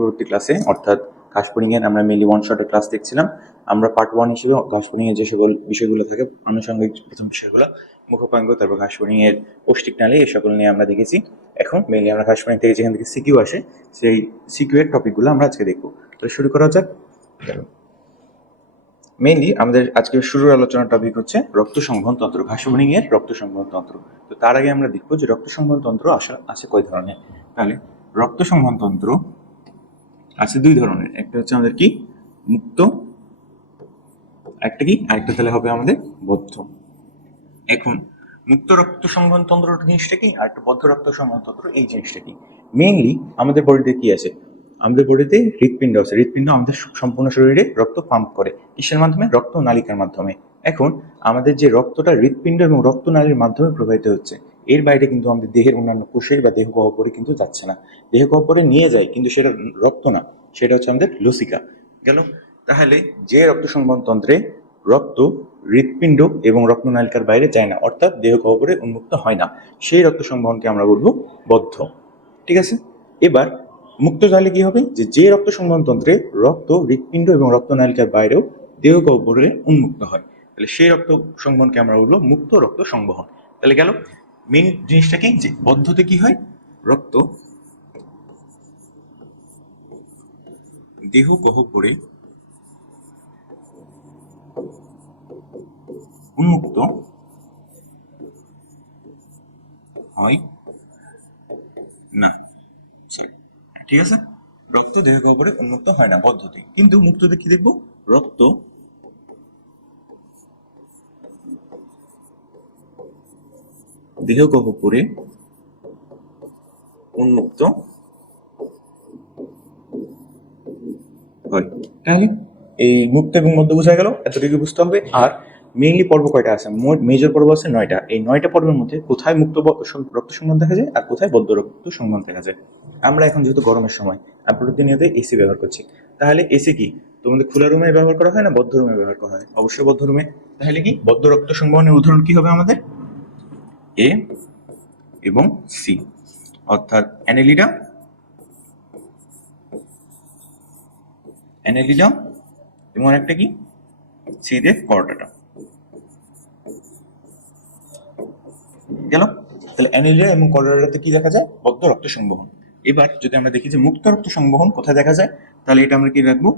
পূর্ববর্তী ক্লাসে অর্থাৎ ঘাসফড়িং এর আমরা মেইনলি ওয়ান শটের ক্লাস দেখছিলাম। আমরা পার্ট 1 হিসেবে ঘাসফড়িং এর যে সকল বিষয়গুলো থাকে আনুষঙ্গিক প্রথম বিষয়গুলো মুখপাঙ্গ, তারপর ঘাসফড়িং এর পৌষ্টিক নালী, এই সকল নিয়ে আমরা দেখেছি। এখন মেইনলি আমরা ঘাসফড়িং থেকে যেখান থেকে সিকিউ আসে সেই সিকিউ এর টপিকগুলো আমরা আজকে দেখবো। তো শুরু করা যাক। মেইনলি আমাদের আজকে শুরুর আলোচনার টপিক হচ্ছে রক্ত সংবহন তন্ত্র, ঘাসফড়িং এর রক্ত সংবহন তন্ত্র। তো তার আগে আমরা দেখবো যে রক্ত সংবহন তন্ত্র আছে কয় ধরনের। তাহলে রক্ত সংবহন তন্ত্র আছে দুই ধরনের, একটা হচ্ছে আমাদের কি মুক্ত, একটা কি আরেকটা তাহলে হবে আমাদের বদ্ধ। এখন মুক্ত রক্ত সংবহন তন্ত্র জিনিসটা কি আর একটা বদ্ধ রক্ত সংবহন তন্ত্র এই জিনিসটা কি। মেইনলি আমাদের বডিতে কি আছে, আমাদের বডিতে হৃৎপিণ্ড আছে। হৃৎপিণ্ড আমাদের সম্পূর্ণ শরীরে রক্ত পাম্প করে কিসের মাধ্যমে? রক্ত নালিকার মাধ্যমে। এখন আমাদের যে রক্তটা হৃৎপিণ্ড এবং রক্তনালীর মাধ্যমে প্রবাহিত হচ্ছে, এর বাইরে কিন্তু আমাদের দেহের অন্যান্য কোষে বা দেহ গহ্বরে কিন্তু যাচ্ছে না। দেহ গহ্বরে নিয়ে যায় কিন্তু সেটা রক্ত না, সেটা হচ্ছে আমাদের লসিকা গেল। তাহলে যে রক্ত সংবহন তন্ত্রে রক্ত হৃৎপিণ্ড এবং রক্তনালিকার বাইরে যায় না, অর্থাৎ দেহ গহ্বরে উন্মুক্ত হয় না, সেই রক্ত সংবহনকে আমরা বলবো বদ্ধ। ঠিক আছে। এবার মুক্ত তাহলে কি হবে? যে রক্ত সংবহন তন্ত্রে রক্ত হৃৎপিণ্ড এবং রক্তনালিকার বাইরেও দেহ গহ্বরে উন্মুক্ত হয়, তাহলে সেই রক্ত সংবহনকে আমরা বলবো মুক্ত রক্ত সংবহন। তাহলে গেল মেন জিনিসটা কি, যে বদ্ধতে কি হয়, রক্ত দেহ গহ্বরে উন্মুক্ত হয় না। ঠিক আছে, রক্ত দেহ গহ্বরে উন্মুক্ত হয় না বদ্ধতে। কিন্তু মুক্ততে কি দেখবো? রক্ত দেহ গহ্বরে উন্মুক্ত হয়। তাহলে এই মুক্ত এবং মধ্য বোঝা গেল, এতটুকু বুঝতে হবে। আর মেইনলি পর্ব কয়টা আছে? মোট মেজর পর্ব আছে 9টা। এই 9টা পর্বের মধ্যে কোথায় মুক্ত রক্ত সংবহন দেখা যায় আর কোথায় বদ্ধ রক্ত সংবহন দেখা যায়। আমরা এখন যেহেতু গরমের সময় আর প্রতিনিয়ত এসি ব্যবহার করছি, তাহলে এসি কি তোমাদের খোলা রুমে ব্যবহার করা হয় না বদ্ধ রুমে ব্যবহার করা হয়? অবশ্যই বদ্ধ রুমে। তাহলে কি বদ্ধ রক্ত সংবহনের উদাহরণ কি হবে আমাদের? এ এবং সি, অর্থাৎ অ্যানেলিডা এবং একটা কি সিদের করোটাটা গেল। তাহলে অ্যানেলিডা এবং করোটাতে কি দেখা যায়? বদ্ধ রক্ত সংবহন। এবার যদি আমরা দেখি যে মুক্ত রক্ত সংবহন কোথায় দেখা যায়, তাহলে এটা আমরা কি রাখবো?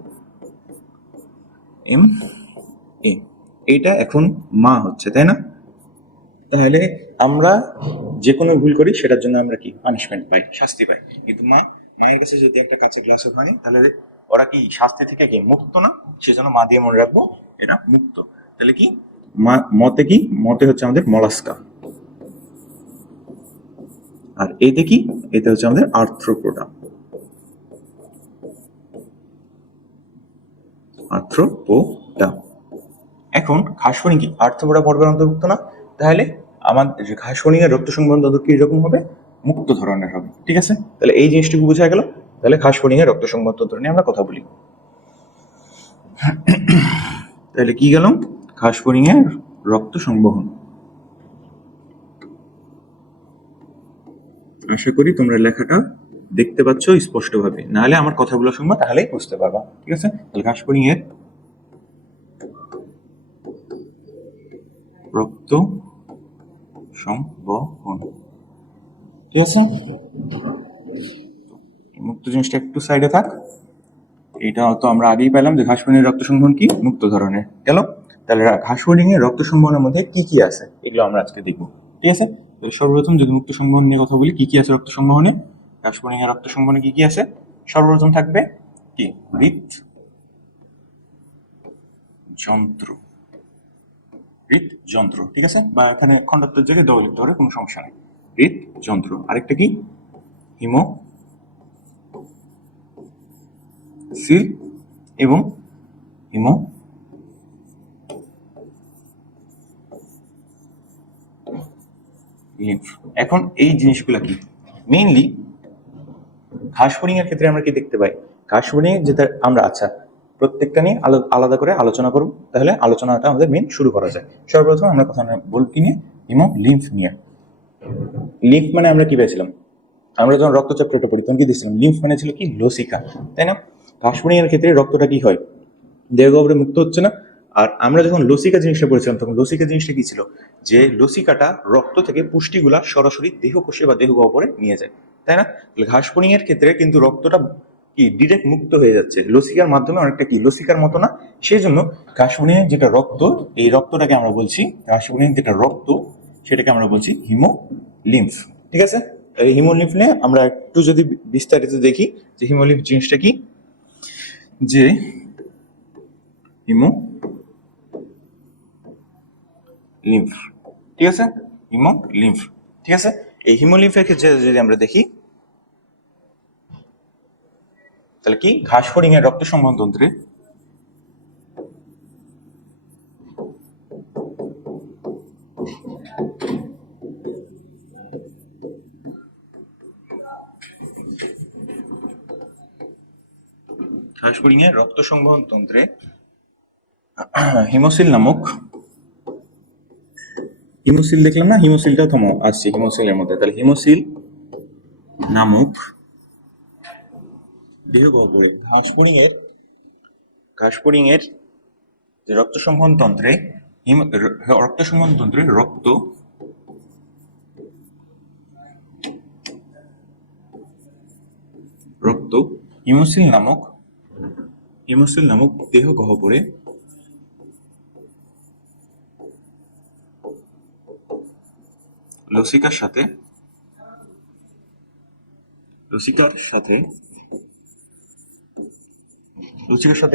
M A. এইটা এখন মা হচ্ছে, তাই না? তাহলে আমরা যে কোনো ভুল করি সেটার জন্য আমরা কি পানিশমেন্ট পাই, শাস্তি পাই। কিন্তু মায়ের কাছে যদি একটা কাঁচা গ্লাস হয়, তাহলে ওরা কি শাস্তি থেকে কি মুক্ত না? সেজন্য মা দিয়ে মনে রাখবো এটা মুক্ত। তাহলে কি মতে কি, মতে হচ্ছে আমাদের মলাস্কা, আর এতে কি, এতে হচ্ছে আমাদের আর্থ্রোপোডা। এখন ঘাসফড়িং কি আর্থ্রোপোডা পর্বের অন্তর্ভুক্ত না? তাহলে আমাদের ঘাসফড়িং এর রক্ত সংবহন তন্ত্র কি রকম হবে? মুক্ত ধরনের হবে। ঠিক আছে, তাহলে এই জিনিসটুকু বোঝা গেল। তাহলে ঘাসফড়িং এর রক্ত সংবহন তন্ত্র নিয়ে আমরা কথা বলি। তাহলে কি গেল? ঘাসফড়িং এর রক্ত সংবহন। আশা করি তোমরা লেখাটা দেখতে পাচ্ছ স্পষ্টভাবে, নাহলে আমার কথাগুলো শুনবো তাহলেই বুঝতে পারবা। ঠিক আছে, তাহলে ঘাসফড়িং এর রক্ত সংবহন। ঠিক আছে, মুক্ত জিনিসটা একটু সাইডে থাক। এটা তো আমরা আগেই পেলাম যে ঘাসফড়িং এর রক্ত সংবহন কি মুক্ত ধরনের গেল। তাহলে ঘাসফড়িং এর রক্ত সংবহনের মধ্যে কি কি আছে এগুলো আমরা আজকে দেখবো। ঠিক আছে, তাহলে সর্বপ্রথম যদি মুক্ত সংবহন নিয়ে কথা বলি, কি কি আছে রক্ত সংবহনে? ঘাসফড়িং এর রক্ত সংবহনে কি কি আছে? সর্বপ্রথম থাকবে কি হৃদযন্ত্র। ঠিক আছে, বা এখানে খণ্ডাত্মক জায়গায় দ লিখতে পারে, কোনো সমস্যা নেই। হৃদযন্ত্র। আরেকটা কি? হিমোসিল এবং লিম্ফ। এখন এই জিনিসগুলা কি? মেইনলি ঘাসফড়িং এর ক্ষেত্রে আমরা কি দেখতে পাই? ঘাসফড়িং যেটা আমরা প্রত্যেকটা নিয়ে আলাদা করে আলোচনা করব। তাহলে আলোচনাটা আমাদের মেইন শুরু করা যায়। সর্বপ্রথম আমরা কথা বলব কি নিয়ে? লিম্ফ নিয়ে। লিম্ফ মানে আমরা কি পেয়েছিলাম? আমরা যখন রক্তচক্রটা পড়ি তখন কি দিচ্ছিলাম, লিম্ফ মানে ছিল কি লসিকা, তাই না? ঘাসফড়িংয়ের ক্ষেত্রে রক্তটা কি হয়, দেহগহ্বরে মুক্ত হচ্ছে না। আর আমরা যখন লসিকা জিনিসটা পড়েছিলাম তখন লসিকা জিনিসটা কি ছিল, যে লসিকাটা রক্ত থেকে পুষ্টিগুলা সরাসরি দেহকোষে বা দেহগহ্বরে নিয়ে যায়, তাই না? ঘাসফড়িংয়ের ক্ষেত্রে কিন্তু রক্তটা কি ডিরেক্ট মুক্ত হয়ে যাচ্ছে লসিকার মাধ্যমে, অনেকটা কি লসিকার মতো না। সেই জন্য ঘাসফড়িংয়ের যেটা রক্ত, এই রক্তটাকে আমরা বলছি, ঘাসফড়িংয়ের যেটা রক্ত সেটাকে আমরা বলছি হিমোলিম্ফ। ঠিক আছে, এই হিমোলিম্ফ নিয়ে আমরা একটু যদি বিস্তারিত দেখি যে হিমোলিম্ফ জিনিসটা কি, যে লিম্ফ, ঠিক আছে, লিম্ফ, ঠিক আছে। এই হিমোলিম্ফের ক্ষেত্রে যদি আমরা দেখি তাহলে কি ঘাসফড়িং এর রক্ত সংবহনতন্ত্রে ঘাসফড়িং এর রক্ত সংবহন তন্ত্রে হিমোসিল নামক, হিমোসিল দেখলাম না, হিমোসিলটাও থমো আসছে হিমোসিলের মধ্যে, তাহলে হিমোসিল নামক দেহগহ্বরে ঘাসফড়িং এর যে রক্ত সংবহন তন্ত্রে রক্ত সংবহন তন্ত্রে রক্ত হিমোসিল নামক দেহগহ্বরে লসিকার সাথে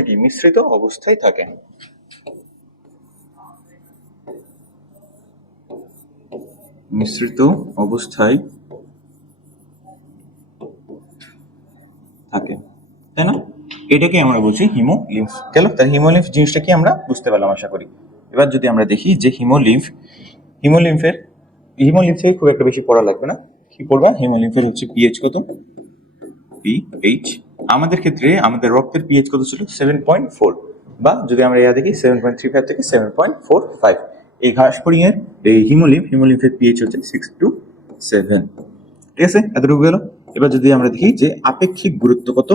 কি মিশ্রিত অবস্থায় থাকে। তাই না? এটাকে আমরা বলছি হিমোলিম্ফ। গেল, তাহলে হিমোলিম্ফ জিনিসটা কি আমরা বুঝতে পারলাম আশা করি। এবার যদি আমরা দেখি যে হিমোলিম্ফের থেকে খুব একটা বেশি পড়া লাগবে না। কি পড়বা, হিমোলিম্ফের হচ্ছে পিএইচ কত, পিএইচ। আমাদের ক্ষেত্রে আমাদের রক্তের পিএইচ কত ছিল 7.4, বা যদি আমরা দেখি 7.35 থেকে 7.45। এই ঘাসফড়িং এর এই হিমোলিম্ফের পিএইচ হচ্ছে 6 to 7। ঠিক আছে, এতটুকু গেল। এবার যদি আমরা দেখি যে আপেক্ষিক গুরুত্ব কত,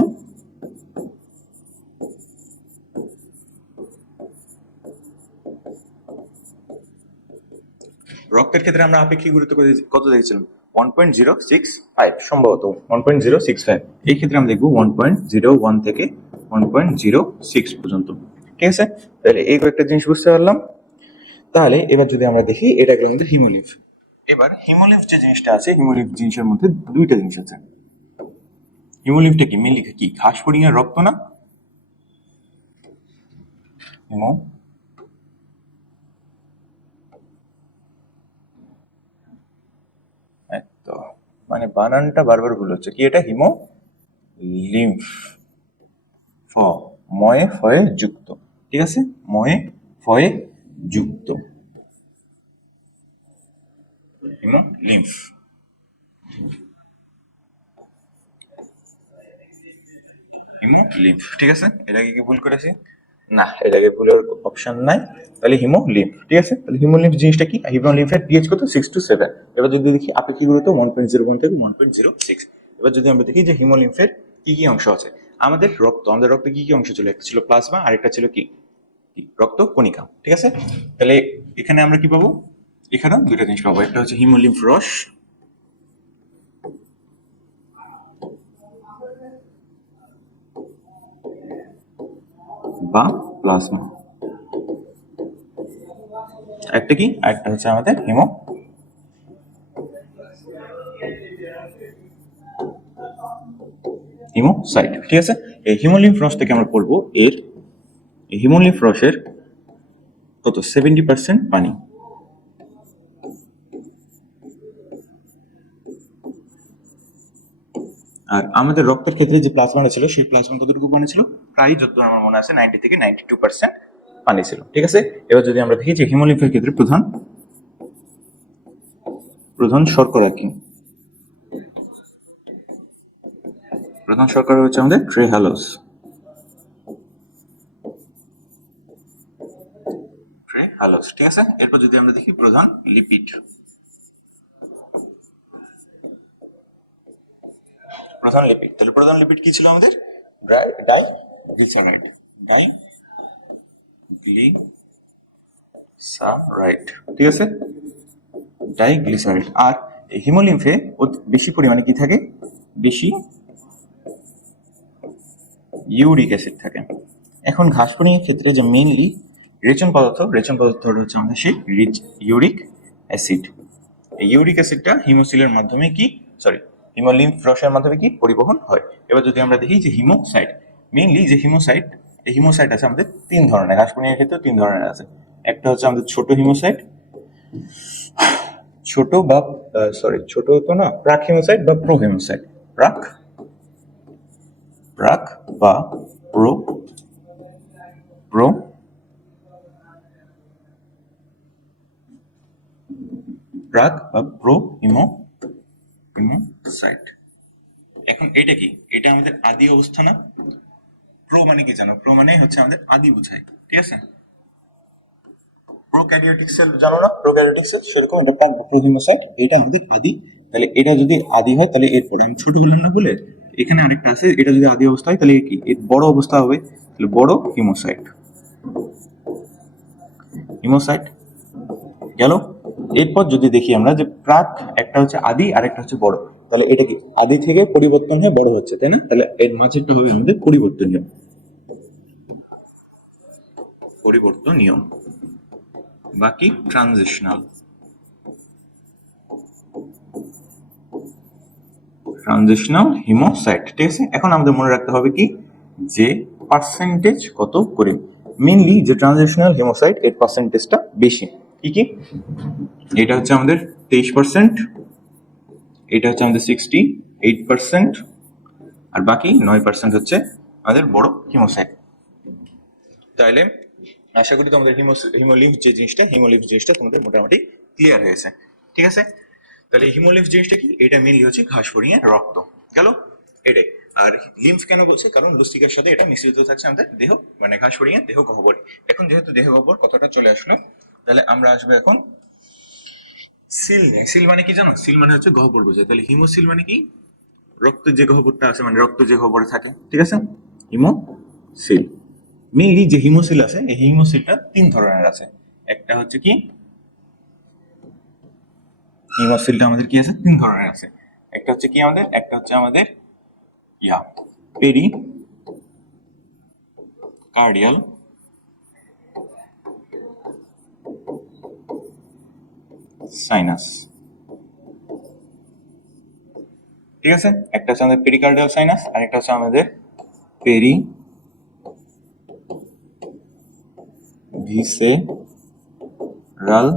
রক্তের ক্ষেত্রে আমরা আপেক্ষিক গুরুত্ব কত দেখেছিলাম 1.065, সম্ভবত 1.065। এই ক্ষেত্রে আমরা দেখবো 1.01 থেকে 1.06 পর্যন্ত। ঠিক আছে, তাহলে এই কয়েকটা জিনিস বুঝতে পারলাম। তাহলে এবার যদি আমরা দেখি এটা গেল আমাদের হিমোলিম্ফ। এবার হিমোলিম্ফ যে জিনিসটা আছে, হিমোলিম্ফ জিনিসের মধ্যে দুইটা জিনিস আছে। হিমোলিম্ফটা কি মেনলি কি ঘাসফড়িং এর রক্ত না, তো মানে বানানটা বারবার ভুল হচ্ছে, কি এটা লিম্ফ, ময়ে ফয়ে যুক্ত। ঠিক আছে, ময়ে ফয়ে যুক্ত লিম্ফ। লিম্ফ, ঠিক আছে। এটাকে কি ভুল করেছি? না, এটাকে ভুলের অপশন নাই। তাহলে লিম্ফ, ঠিক আছে। তাহলে লিম্ফ জিনিসটা কি, লিম্ফের পিএইচ কত 6 to 7। এবার যদি দেখি আপেক্ষিক গুরুত্ব 1.01 থেকে 1.06। এবার যদি আমরা দেখি যে লিম্ফের কি কি অংশ আছে, আমাদের রক্তে কি কি অংশ ছিল, একটা ছিল প্লাজমা, আরেকটা ছিল কি রক্ত কণিকা। ঠিক আছে, তাহলে এখানে আমরা কি পাবো, এখানেও দুইটা জিনিস পাবো, একটা হচ্ছে হিমোলিম্ফ রস বা প্লাজমা, একটা কি, একটা হচ্ছে আমাদের হিমোসাইট। ঠিক আছে, এই হিমোলিম্ফ রস থেকে আমরা পড়বো এর হিমোলিম্ফ রসের কত 70% পানি। আর আমাদের রক্তের ক্ষেত্রে যে প্লাজমাটা ছিল, সেই প্লাজমা কতটুকু পানি ছিল, প্রায় যত আমার মনে আছে 90 থেকে 92% পানি ছিল। ঠিক আছে, এবার যদি আমরা দেখি যে হিমোলিম্ফের ক্ষেত্রে প্রধান শর্করা কি, প্রধান শর্করা হচ্ছে আমাদের ট্রেহালোজ। ঠিক আছে, এরপর যদি আমরা দেখি প্রধান লিপিড, প্রধান লিপিড, তাহলে প্রধান লিপিড কি ছিল আমাদের? ডাইগ্লিসারাইড, ডাইগ্লিসারাইড, ঠিক আছে, ডাইগ্লিসারাইড। আর হিমোলিম্ফে বেশি পরিমাণে কি থাকে? বেশি ইউরিক অ্যাসিড থাকে। এখন ঘাসফড়িংয়ের ক্ষেত্রে যে মেইনলি রেচন পদার্থ হচ্ছে আমাদের সেই রিচ ইউরিক অ্যাসিড। এই ইউরিক অ্যাসিডটা হিমোসিলের মাধ্যমে কি হিমোলিম্ফ রসের মাধ্যমে কি পরিবহন হয়। এবার যদি আমরা দেখি যে হিমোসাইট, মেইনলি যে হিমোসাইট, এই হিমোসাইট আছে আমাদের তিন ধরনের, ঘাসফড়িংয়ের ক্ষেত্রে তিন ধরনের আছে। একটা হচ্ছে আমাদের ছোট হিমোসাইট, ছোট তো না, প্রাক হিমোসাইট বা প্রো হিমোসাইট, প্রাক বা প্রো প্রাক বা প্রো হিমোসাইট। এখন এটা কি? এটা আমাদের আদি অবস্থা না? প্রো মানে কি জানো? প্রো মানে হচ্ছে আমাদের আদি বোঝায়, ঠিক আছে। প্রোক্যারিওটিক সেল জানো না? প্রোক্যারিওটিক সেল সেরকম এটা প্রাক বা প্রো হিমোসাইট, এটা আমাদের আদি। তাহলে এটা যদি আদি হয় তাহলে এরপর আমি ছোট বললাম না বলে এখানে আরেকটা আছে, এটা যদি আদি অবস্থা হয় তাহলে কি এর বড় অবস্থা হবে, তাহলে বড় হিমোসাইট গেল। এরপর যদি দেখি আমরা যে প্রাক একটা হচ্ছে আদি আর একটা হচ্ছে বড়, তাহলে এটা কি আদি থেকে পরিবর্তন হয়ে বড় হচ্ছে, তাই না? তাহলে এর মাঝেরটা হবে আমাদের পরিবর্তনীয়, বাকি ট্রানজিশনাল হিমোসাইট, ঠিক আছে। এখন আমাদের মনে রাখতে হবে কি যে পার্সেন্টেজ কত করে, মেইনলি যে ট্রানজিশনাল হিমোসাইট এর পার্সেন্টেজটা বেশি। কি এটা হচ্ছে আমাদের 23%, এটা হচ্ছে আমাদের 68%, আর বাকি 9% হচ্ছে আমাদের বড় হিমোসাইট। তাহলে আশা করি তোমাদের হিমোলিম্ফ জিনিসটা তোমাদের মোটামুটি ক্লিয়ার হয়েছে, ঠিক আছে। তাহলে হিমোলিম্ফ জিনিসটা কি? এটা মেইনলি হচ্ছে ঘাসফড়িংয়ের রক্ত গেল এটাই। আর লিম্ফ কেন বলছে? কারণ লুস্টিকার সাথে এটা মিশ্রিত থাকছে আমাদের দেহ, মানে ঘাসফড়িংয়ের দেহ গহ্বরে। এখন যেহেতু দেহ গহ্বর কথাটা চলে আসলো, তাহলে আমরা আসবো এখন সিল নিয়ে। সিল মানে কি জানো? সিল মানে হচ্ছে গহ্বর বোঝায়। তাহলে হিমোসিল মানে কি? রক্তের যে গহ্বরটা আছে, মানে রক্ত যে গহ্বরে থাকে, ঠিক আছে, হিমোসিল। মেইনলি যে হিমোসিল আছে এই হিমোসিলটা তিন ধরনের আছে। একটা হচ্ছে কি হিমোসিলটা আমাদের কি আছে? তিন ধরনের আছে। একটা হচ্ছে কি আমাদের, একটা হচ্ছে আমাদের পেরি কার্ডিয়াল সাইনাস, ঠিক আছে। একটা হচ্ছে আমাদের পেরিকার্ডিয়াল সাইনাস, আর একটা হচ্ছে আমাদের পেরি ভিসেরাল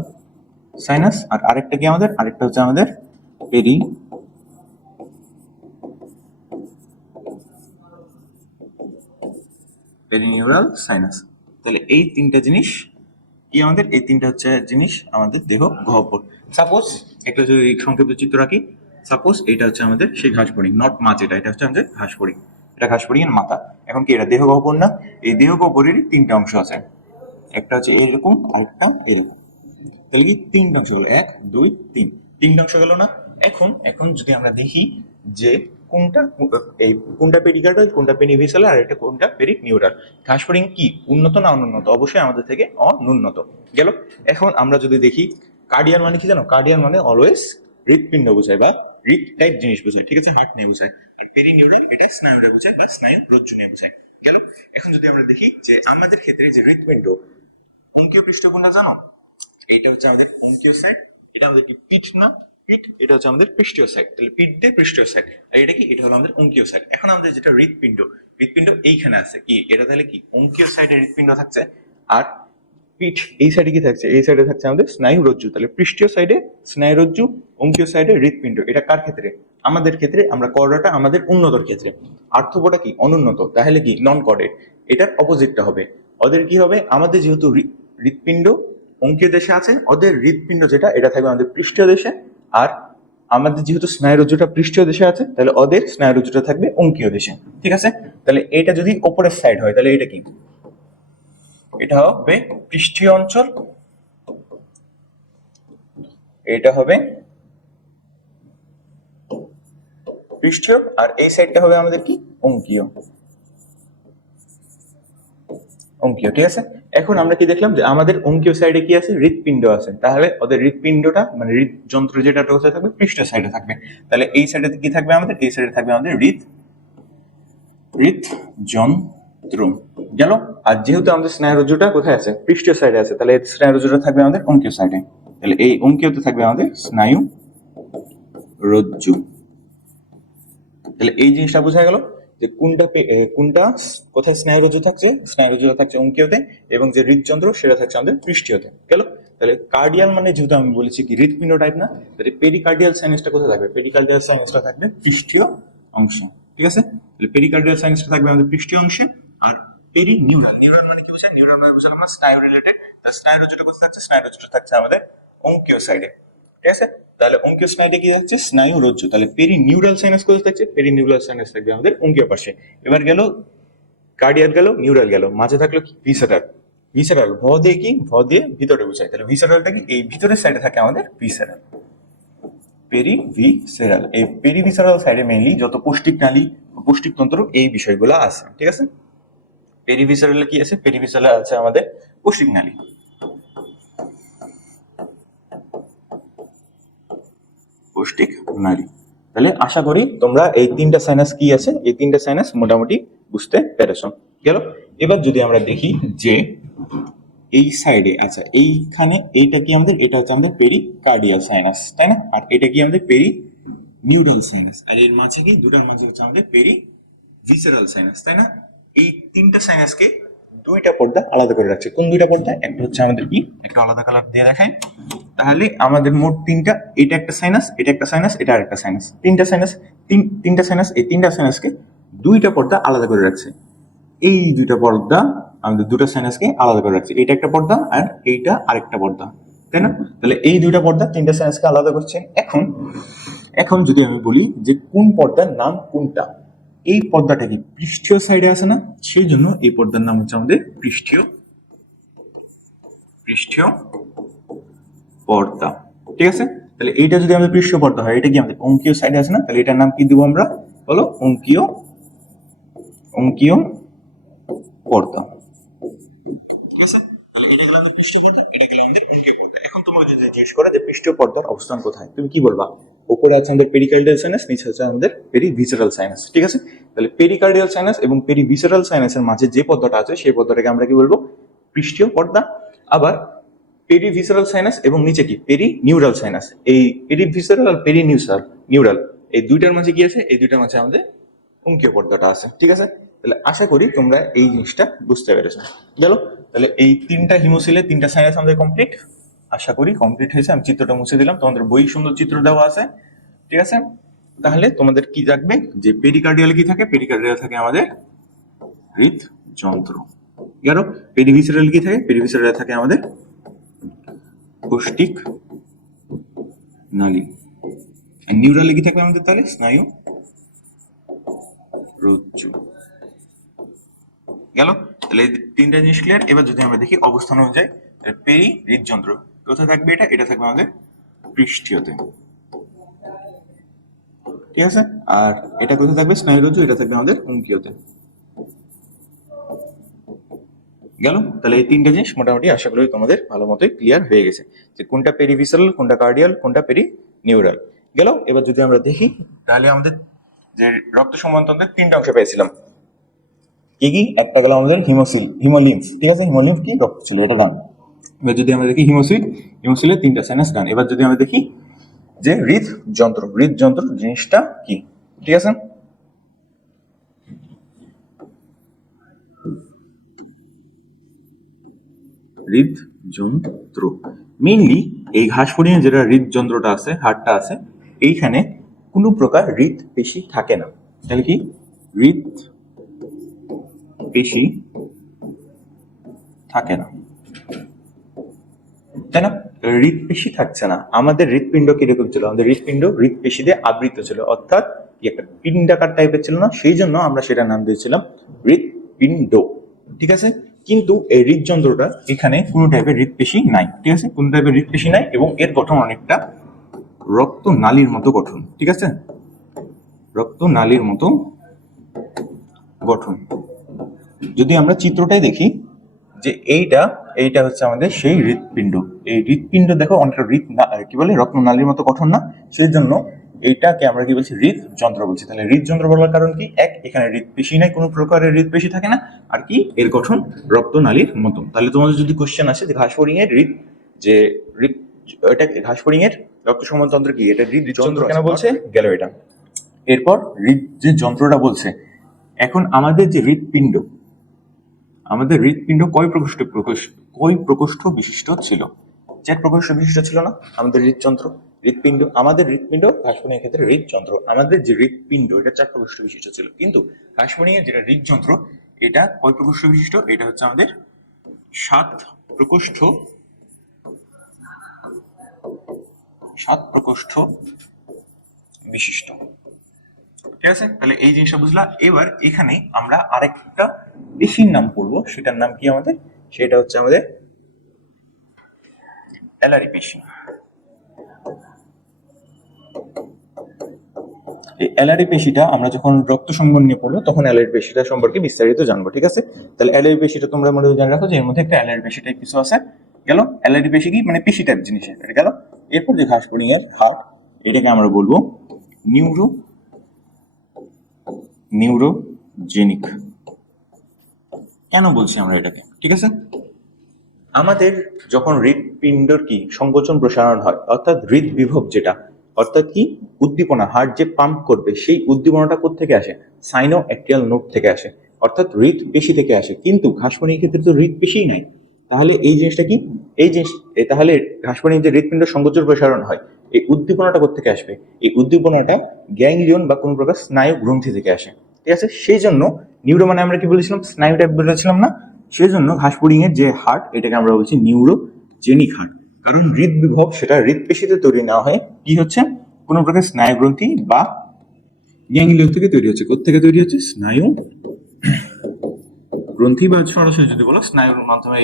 সাইনাস, আর আরেকটা কি আমাদের, আরেকটা হচ্ছে আমাদের পেরিনিউরাল সাইনাস। তাহলে এই তিনটা জিনিস কি আমাদের? এই তিনটা হচ্ছে জিনিস আমাদের দেহ গহ্বর। সাপোজ একটা যদি সংক্ষিপ্ত চিত্র রাখি, সাপোজ এটা হচ্ছে আমাদের সেই ঘাসফড়িং, নট মাছ, এটা হচ্ছে আমাদের ঘাসফড়িং, এটা ঘাসফড়িং এর মাথা। এখন কি এটা দেহ গহ্বর না? এই দেহ গহ্বরেরই তিনটা অংশ আছে, একটা হচ্ছে এরকম, আরেকটা এরকম। তাহলে কি তিনটা অংশ গেল, 1 2 3, তিনটা অংশ গেল না? এখন যদি আমরা দেখি যে কোনটা পেরিকার্ডাল, কোনটা পেনিভিসাল, আর এটা কোনটা পেরিনিউরাল। ঘাসফড়িং কি উন্নত না অনুন্নত? অবশ্যই আমাদের থেকে অনুন্নত গেল। এখন আমরা যদি দেখি কার্ডিয়াল মানে কি জানো? কার্ডিয়াল মানে অলওয়েজ হৃৎপিণ্ড বোঝায় বা হৃৎ টাইপ জিনিস বোঝায়, ঠিক আছে, হার্ট নিয়ে বোঝায়। আর পেরিনিউরাল এটা স্নায়ুরা বোঝায় বা স্নায়ু রজ্জু নিয়ে বোঝায় গেল। এখন যদি আমরা দেখি যে আমাদের ক্ষেত্রে যে হৃৎপিণ্ড অঙ্কীয় পৃষ্ঠ কোনটা জানো? এটা হচ্ছে আমাদের অঙ্কীয় সাইড, এটা আমাদের কি পিঠ না? পিঠ, এটা হচ্ছে আমাদের পৃষ্ঠীয় সাইড। তাহলে পিঠ দিয়ে পৃষ্ঠীয় সাইড, আর এটা কি? এটা হলো আমাদের অঙ্কীয় সাইড। এখন আমাদের যেটা হৃৎপিণ্ড এইখানে আছে কি, এটা তাহলে কি অঙ্কীয় সাইডে হৃৎপিণ্ড থাকছে, আর পিঠ এই সাইডে কি থাকছে? এই সাইডে থাকছে আমাদের স্নায়ু রজ্জু। তাহলে পৃষ্ঠীয় সাইডে স্নায়ু রজ্জু, অঙ্কীয় সাইডে হৃৎপিণ্ড। এটা কার ক্ষেত্রে? আমাদের ক্ষেত্রে। আমরা কর্ডাটা আমাদের উন্নতর ক্ষেত্রে, আর্থ্রোপোডা কি অনুন্নত, তাহলে কি নন কর্ডেড। এটার অপোজিটটা হবে, ওদের কি হবে? আমাদের যেহেতু হৃৎপিণ্ড অঙ্কীয় দেশে আছে, ওদের হৃৎপিণ্ড যেটা এটা থাকবে আমাদের পৃষ্ঠীয় দেশে, আর আমাদের যেহেতু স্নায়ুরজ্জুটা পৃষ্ঠীয় দেশে আছে, তাহলে ওদের স্নায়ুরজ্জুটা থাকবে অঙ্কীয় দেশে, ঠিক আছে। তাহলে এটা যদি ওপরের সাইড হয় তাহলে এটা কি? এটা হবে পৃষ্ঠীয় অঞ্চল, এটা হবে পৃষ্ঠীয়, আর এই সাইডটা হবে আমাদের কি অঙ্কীয়। অঙ্কীয়, ঠিক আছে। এখন আমরা কি দেখলাম যে আমাদের অঙ্কীয় সাইডে কি আছে, হৃৎপিণ্ড আছে। তাহলে ওদের হৃৎপিণ্ডটা মানে হৃদযন্ত্র যেটা কোথায় থাকবে, পৃষ্ঠ সাইডে থাকবে। তাহলে এই সাইডে কি থাকবে আমাদের, এই সাইডে থাকবে আমাদের হৃদযন্ত্র গেল। আর যেহেতু আমাদের স্নায়ুরজ্জুটা কোথায় আছে, পৃষ্ঠীয় সাইডে আছে, তাহলে স্নায়ুরজ্জুটা থাকবে আমাদের অঙ্কীয় সাইডে। তাহলে এই অঙ্কীয়তে থাকবে আমাদের স্নায়ু রজ্জু। তাহলে এই জিনিসটা বোঝা গেল যে কোনটা কোথায় স্নায়ুরজ্জু থাকছে, স্নায়ুরজ্জুটা থাকছে অঙ্কীয়তে, এবং যে হৃদযন্ত্র সেটা থাকছে আমাদের পৃষ্ঠীয়তে গেল। তাহলে কার্ডিয়াল মানে যেহেতু আমি বলেছি কি হৃৎপিণ্ড টাইপ না, তাহলে পেরিকার্ডিয়াল সাইনাসটা কোথায় থাকবে, পেরিকার্ডিয়াল সাইনাসটা থাকবে পৃষ্ঠীয় অংশে, ঠিক আছে। তাহলে পেরিকার্ডিয়াল সাইনাসটা থাকবে আমাদের পৃষ্ঠীয় অংশে। আর নিউরাল, নিউরাল মানে কি বোঝায়, নিউরাল মানে বুঝলাম আমরা স্নায়ু রিলেটেড। তার স্নায়ুরজ্জুটা কোথায় থাকছে, স্নায়ুরজ্জুটা থাকছে আমাদের অঙ্কীয় সাইডে, ঠিক আছে। তাহলে অঙ্কীয় সাইডে কি থাকছে, স্নায়ু রজ্জু। তাহলে পেরিনিউরাল সাইনাস কোথায় থাকছে, পেরিনিউরাল সাইনাস থাকবে আমাদের অঙ্কীয় পাশে। এবার গেল কার্ডিয়াল, গেল নিউরাল, গেল মাঝে থাকলো কি ভিসারাল। ভিসারাল ভ দিয়ে কি, ভ দিয়ে ভিতরে বোঝায়। তাহলে ভিসারালটা কি, এই ভিতরের সাইডে থাকে আমাদের ভিসারাল, পেরিভিসেরাল। এই পেরিভিসেরাল সাইডে মেইনলি যত পৌষ্টিক নালী, পৌষ্টিক তন্ত্র এই বিষয়গুলো আছে, ঠিক আছে। পেরিভিসেরালে কি আছে, পেরিভিসেরালে আছে আমাদের পৌষ্টিক নালী, পৌষ্টিক নালী। তাহলে আশা করি তোমরা এই তিনটা সাইনাস কি আছে, এই তিনটা সাইনাস মোটামুটি বুঝতে পেরেছো গেল। এবার যদি আমরা দেখি যে এই সাইডে, আচ্ছা এইখানে এইটা কি আমাদের, এটা হচ্ছে আমাদের পেরিকার্ডিয়াল সাইনাস, তাই না। আর এটা কি আমাদের পেরিনিউরাল সাইনাস, আর এর মাঝে কি, দুটার মাঝে হচ্ছে আমাদের পেরিভিসেরাল সাইনাস, তাই না। এই তিনটা সাইনাসকে দুইটা পর্দা আলাদা করে রাখছে। কোন দুইটা পর্দা, একটা হচ্ছে আমাদের কি, একটা আলাদা কালার দিয়ে দেখায়। তাহলে আমাদের মোট তিনটা, এটা একটা সাইনাস, এটা একটা সাইনাস, এটা আরেকটা সাইনাস, তিনটা সাইনাস, তিনটা সাইনাস। এই তিনটা সাইনাসকে দুইটা পর্দা আলাদা করে রাখছে। এই দুইটা পর্দা আমাদের দুটো সাইনাসকে আলাদা করে রাখছে, এটা একটা পর্দা আর এইটা আরেকটা পর্দা, তাই না। তাহলে এই দুইটা পর্দা তিনটা সাইনাসকে আলাদা করছে। এখন যদি আমি বলি যে কোন পর্দার নাম কোনটা, এই পর্দাটা কি পৃষ্ঠীয় সাইডে আছে না, সেই জন্য এই পর্দার নাম হচ্ছে আমাদের পৃষ্ঠীয় পর্দা, ঠিক আছে। তাহলে এইটা যদি আমাদের পৃষ্ঠীয় পর্দা হয়, এটা কি আমাদের অঙ্কীয় সাইডে আছে না, তাহলে এটার নাম কি দিব আমরা, বলো, অঙ্কীয় পর্দা, ঠিক আছে। তাহলে এটা গেল আমাদের পৃষ্ঠীয় পর্দা, এটা গেল আমাদের অঙ্কীয় পর্দা। এখন তোমাকে যদি জিজ্ঞেস করে যে পৃষ্ঠীয় পর্দার অবস্থান কোথায়, তুমি কি বলবা, উপরে আছে আমাদের পেরিকার্ডিয়াল সাইনাস, নিচে আছে আমাদের পেরিভিসেরাল সাইনাস, ঠিক আছে। তাহলে পেরিকার্ডিয়াল সাইনাস এবং পেরিভিসেরাল সাইনাসের মাঝে যে পর্দাটা আছে, সেই পর্দাটাকে আমরা কি বলবো, পৃষ্ঠীয় পর্দা। আবার পেরিভিসেরাল সাইনাস এবং নিচে কি, পেরিনিউরাল সাইনাস, এই পেরিভিসেরাল আর নিউরাল এই দুইটার মাঝে কি আছে, এই দুইটার মাঝে আমাদের অঙ্কীয় পর্দাটা আছে, ঠিক আছে। তাহলে আশা করি তোমরা এই জিনিসটা বুঝতে পেরেছো গেল। তাহলে এই তিনটা হিমোসিলে তিনটা সাইনাস আমাদের কমপ্লিট, আশা করি কমপ্লিট হয়েছে। আমি চিত্রটা মুছে দিলাম, তোমাদের বই সুন্দর চিত্র দেওয়া আছে, ঠিক আছে। তাহলে তোমাদের কি থাকবে, যে পেরিকার্ডিয়াল কি থাকে, পেরিকার্ডিয়াল থাকে আমাদের হৃদযন্ত্র গেল। পেরিভিসেরাল কি থাকে, পেরিভিসেরাল থাকে আমাদের পৌষ্টিক নালী। নিউরালে কি থাকবে আমাদের, তাহলে স্নায়ু রজ্জু গেল। তাহলে তিনটা জিনিস ক্লিয়ার। এবার যদি আমরা দেখি অবস্থান অনুযায়ী, পেরি হৃদযন্ত্র কোথায় থাকবে, এটা থাকবে আমাদের পৃষ্ঠীয়তে, ঠিক আছে। আর এটা কোথায় থাকবে, স্নায়ুরজ্জু, এটা থাকবে আমাদের অঙ্কীয়তে গেল। তাহলে এই তিনটা জিনিস মোটামুটি আশা করি তোমাদের ভালো মতোই ক্লিয়ার হয়ে গেছে, যে কোনটা পেরিভিসেরাল, কোনটা কার্ডিয়াল, কোনটা পেরিনিউরাল গেল। এবার যদি আমরা দেখি, তাহলে আমাদের যে রক্ত সমান্তন্ত্রের তিনটা অংশ পেয়েছিলাম, কি কি, একটা গেল আমাদের হিমোলিম্ফ, ঠিক আছে। হিমোলিম্ফ কি, রক্ত ছিল, এটা ডান। এবার যদি আমরা দেখি হিমোসিলের তিনটা সাইনাস ডান। এবার যদি আমরা দেখি যে হৃদযন্ত্র জিনিসটা কি, ঠিক আছে। হৃদযন্ত্র মেইনলি এই ঘাসফড়িঙে যেটা হৃদযন্ত্রটা আছে, হাড়টা আছে, এইখানে কোনো প্রকার হৃদ পেশি থাকে না। তাহলে কি, হৃদ পেশি থাকে না, তাই না। হৃদপেশি থাকছে না। আমাদের হৃৎপিণ্ড কিরকম ছিল, আমাদের হৃৎপিণ্ড হৃদপেশি দিয়ে আবৃত ছিল, অর্থাৎ কি একটা পিণ্ডাকার টাইপের ছিল না, সেই জন্য আমরা সেটা নাম দিয়েছিলাম হৃৎপিণ্ড, ঠিক আছে। কিন্তু এই হৃদযন্ত্রটা, এখানে কোনো টাইপের হৃদপেশি নাই, ঠিক আছে, কোনো টাইপের হৃদপেশি নাই, এবং এর গঠন অনেকটা রক্ত নালীর মতো গঠন, ঠিক আছে। রক্তনালীর মতো গঠন। যদি আমরা চিত্রটাই দেখি যে এইটা হচ্ছে আমাদের সেই হৃৎপিণ্ড। এই হৃৎপিণ্ড দেখো অনেকটা কি বলে রত্ননালীর মতো গঠন না, সেই জন্য এইটাকে আমরা কি বলছি হৃদযন্ত্র বলছি। তাহলে হৃদযন্ত্র বলার কারণ কি, এক এখানে হৃৎপেশি নাই, কোনো প্রকারের হৃৎপেশি থাকে না, আর কি এর গঠন রক্তনালীর মতো। তাহলে তোমাদের যদি কোশ্চেন আসে যে ঘাসফড়িং এর এটা ঘাসফড়িং এর রক্ত সংবহনতন্ত্র কি, এটা হৃদযন্ত্র কেন বলছে গেল এটা। এরপর যে যন্ত্রটা বলছে, এখন আমাদের যে হৃৎপিণ্ড, আমাদের হৃৎপিণ্ড কয় প্রকোষ্ঠ বিশিষ্ট ছিল? 4 প্রকোষ্ঠ বিশিষ্ট ছিল না আমাদের হৃৎপিণ্ড। আমাদের হৃৎপিণ্ড ঘাসফড়িং এর ক্ষেত্রে হৃদযন্ত্র, আমাদের যে হৃৎপিণ্ড এটা 4 প্রকোষ্ঠ বিশিষ্ট ছিল, কিন্তু ঘাসফড়িং এর যেটা হৃদযন্ত্র এটা কয় প্রকোষ্ঠ বিশিষ্ট? এটা হচ্ছে আমাদের 7 প্রকোষ্ঠ বিশিষ্ট। ঠিক আছে, তাহলে এই জিনিসটা বুঝলা। এবার এখানে আমরা আরেকটা পেশির নাম পড়বো, সেটার নাম কি আমাদের? সেটা হচ্ছে আমাদের অ্যালারি পেশি। এই অ্যালারি পেশিটা আমরা যখন রক্ত সংবহন নিয়ে পড়বো তখন অ্যালারি পেশিটা সম্পর্কে বিস্তারিত জানবো। ঠিক আছে, তাহলে অ্যালারি পেশিটা তোমরা মনে জেনে রাখো যে এর মধ্যে একটা অ্যালারি পেশি টাইপ কিছু আছে। গেল, অ্যালারি পেশি কি মানে পেশি টাইপ জিনিস, এটা গেল। এরপর যে ঘাসফড়িং এর হার্ট, এটাকে আমরা বলবো নিউরোজেনিক। কেন বলছি আমরা এটাকে? ঠিক আছে, আমাদের যখন হৃৎপিণ্ডর কি সংকোচন প্রসারণ হয়, অর্থাৎ হৃদ বিভব যেটা, অর্থাৎ কি উদ্দীপনা, হার্ট যে পাম্প করবে সেই উদ্দীপনাটা কোত্থেকে আসে? সাইনো অ্যাক্টিয়াল নোড থেকে আসে, অর্থাৎ হৃদ পেশি থেকে আসে। কিন্তু ঘাসফড়িং ক্ষেত্রে তো হৃদ পেশিই নাই। তাহলে এই জিনিসটা কি, তাহলে ঘাসফড়িং যে হৃৎপিণ্ড সংকোচন প্রসারণ হয়, এই উদ্দীপনাটা কোত্থেকে আসবে? এই উদ্দীপনাটা গ্যাংলিয়ন বা কোন প্রকার স্নায়ু গ্রন্থি থেকে আসে। ঠিক আছে, সেই জন্য নিউরো মানে আমরা কি বলেছিলাম, স্নায়ু টাইপ বলেছিলাম না? সেই জন্য ঘাসফড়িং এর যে হার্ট, এটাকে আমরা বলছি নিউরোজেনিক হার্ট। কারণ হৃদ বিভব সেটা হৃৎপেশিতে তৈরি না হয় কি হচ্ছে, কোন প্রকার স্নায়ু গ্রন্থি বা গ্যাংলিয়ন থেকে তৈরি হচ্ছে। কোত্থেকে তৈরি হচ্ছে? স্নায়ু গ্রন্থি, বা সরাসরি যদি বলো স্নায়ুর মাধ্যমে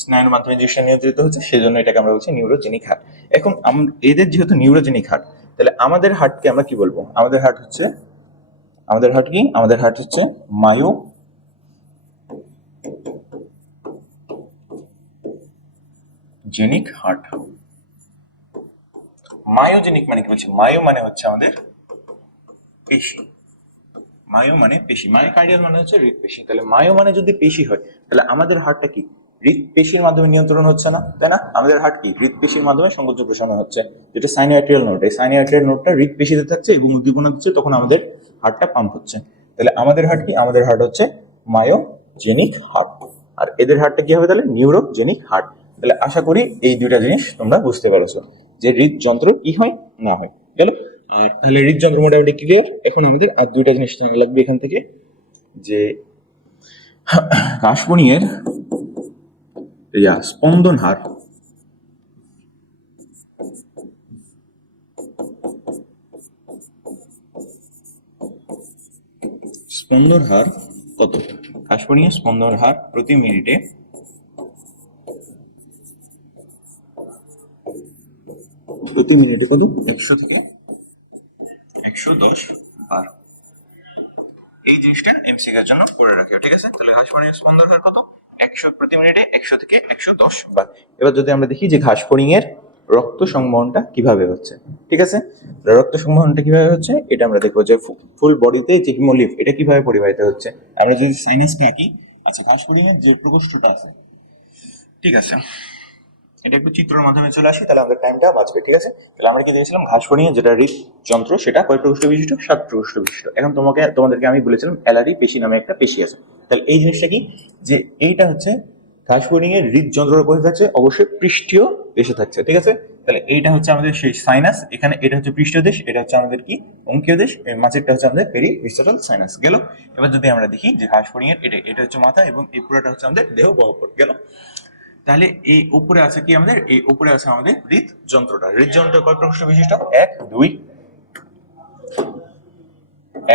স্নায়ুর মাধ্যমে জিনিসটা নিয়ন্ত্রিত হচ্ছে, সেই জন্য এটাকে আমরা বলছি নিউরোজেনিক হার্ট। এখন এদের যেহেতু নিউরোজেনিক হার্ট, তাহলে আমাদের হার্টকে আমরা কি বলবো? আমাদের হার্ট হচ্ছে মায়োজেনিক হার্ট। মায়োজেনিক মানে কি বলছি? মায়ো মানে হচ্ছে আমাদের পেশি, মায়োকার্ডিয়াল মানে হচ্ছে হৃৎপেশি। তাহলে মায়ো মানে যদি পেশি হয়, তাহলে আমাদের হার্টটা কি হৃৎপেশির মাধ্যমে নিয়ন্ত্রণ হচ্ছে না, তাই না? আমাদের হার্ট কি হৃৎপেশির মাধ্যমে সংকোচন প্রসারণ হচ্ছে, যেটা সাইনোআর্টেরিয়াল নোড। এই সাইনোআর্টেরিয়াল নোডটা হৃৎপেশিতে থাকছে এবং উদ্দীপনা দিচ্ছে, তখন আমাদের হার্টটা পাম্প হচ্ছে। তাহলে আমাদের হার্ট কি? আমাদের হার্ট হচ্ছে মায়োজেনিক হার্ট। আর এদের হার্টটা কি হবে তাহলে? Neurogenic heart. তাহলে আশা করি এই দুইটা জিনিস তোমরা বুঝতে পারছো যে হৃদযন্ত্র কি হয় না হয়। গেল, আর তাহলে হৃদযন্ত্র মোটামুটি ক্লিয়ার। এখন আমাদের আর দুইটা জিনিস জানা লাগবে এখান থেকে, যে ঘাসফড়িং এর স্পন্দন হার। স্পন্দন হার কত? ঘাসফড়িং এর স্পন্দন হার প্রতি মিনিটে কত? 100 থেকে 110 বার। এই জিনিসটা এমসিকিউ এর জন্য পড়ে রাখিও। ঠিক আছে, তাহলে ঘাসফড়িং এর স্পন্দন হার কত? 100 প্রতি মিনিটে 100 থেকে 110 বার। এবার যদি আমরা দেখি যে ঘাসফড়িং এর রক্ত সংবহনটা কিভাবে হচ্ছে। ঠিক আছে, রক্ত সংবহনটা কিভাবে হচ্ছে এটা আমরা দেখবো, যে ফুল বডিতে যে হিমোলিম্ফ এটা কিভাবে পরিবাহিত হচ্ছে। আমরা যদি সাইনাসটা আঁকি, আচ্ছা ঘাসফড়িং এর যে প্রকোষ্ঠটা আছে, ঠিক আছে, এটা একটু চিত্রের মাধ্যমে চলে আসি, তাহলে আমাদের টাইমটা বাঁচবে। ঠিক আছে, তাহলে আমরা কি দেখেছিলাম ঘাসফড়িং এর যেটা হৃদযন্ত্র সেটা কয় প্রকোষ্ঠ বিশিষ্ট? 7 প্রকোষ্ঠ বিশিষ্ট। এখন তোমাদেরকে আমি বলেছিলাম অ্যালারি পেশি নামে একটা পেশি আছে। তাহলে এই জিনিসটা কি, যে এইটা হচ্ছে ঘাসফড়িং এর হৃদযন্ত্র কোথায় থাকছে? অবশ্যই পৃষ্ঠীয় দেশে থাকছে। ঠিক আছে, তাহলে এইটা হচ্ছে আমাদের সেই সাইনাস, এখানে এটা হচ্ছে পৃষ্ঠীয় দেশ, এটা হচ্ছে আমাদের কি অঙ্কীয় দেশ, এর মাঝেরটা হচ্ছে আমাদের পেরিভিস্টারাল সাইনাস। গেল, এবার যদি আমরা দেখি যে ঘাসফড়িং এর এটা হচ্ছে মাথা এবং এই পুরোটা হচ্ছে আমাদের দেহ বহর। গেল, তাহলে এই উপরে আছে কি আমাদের? এই উপরে আছে আমাদের হৃদযন্ত্রটা। হৃদযন্ত্র কয় প্রকোষ্ঠ বিশিষ্ট?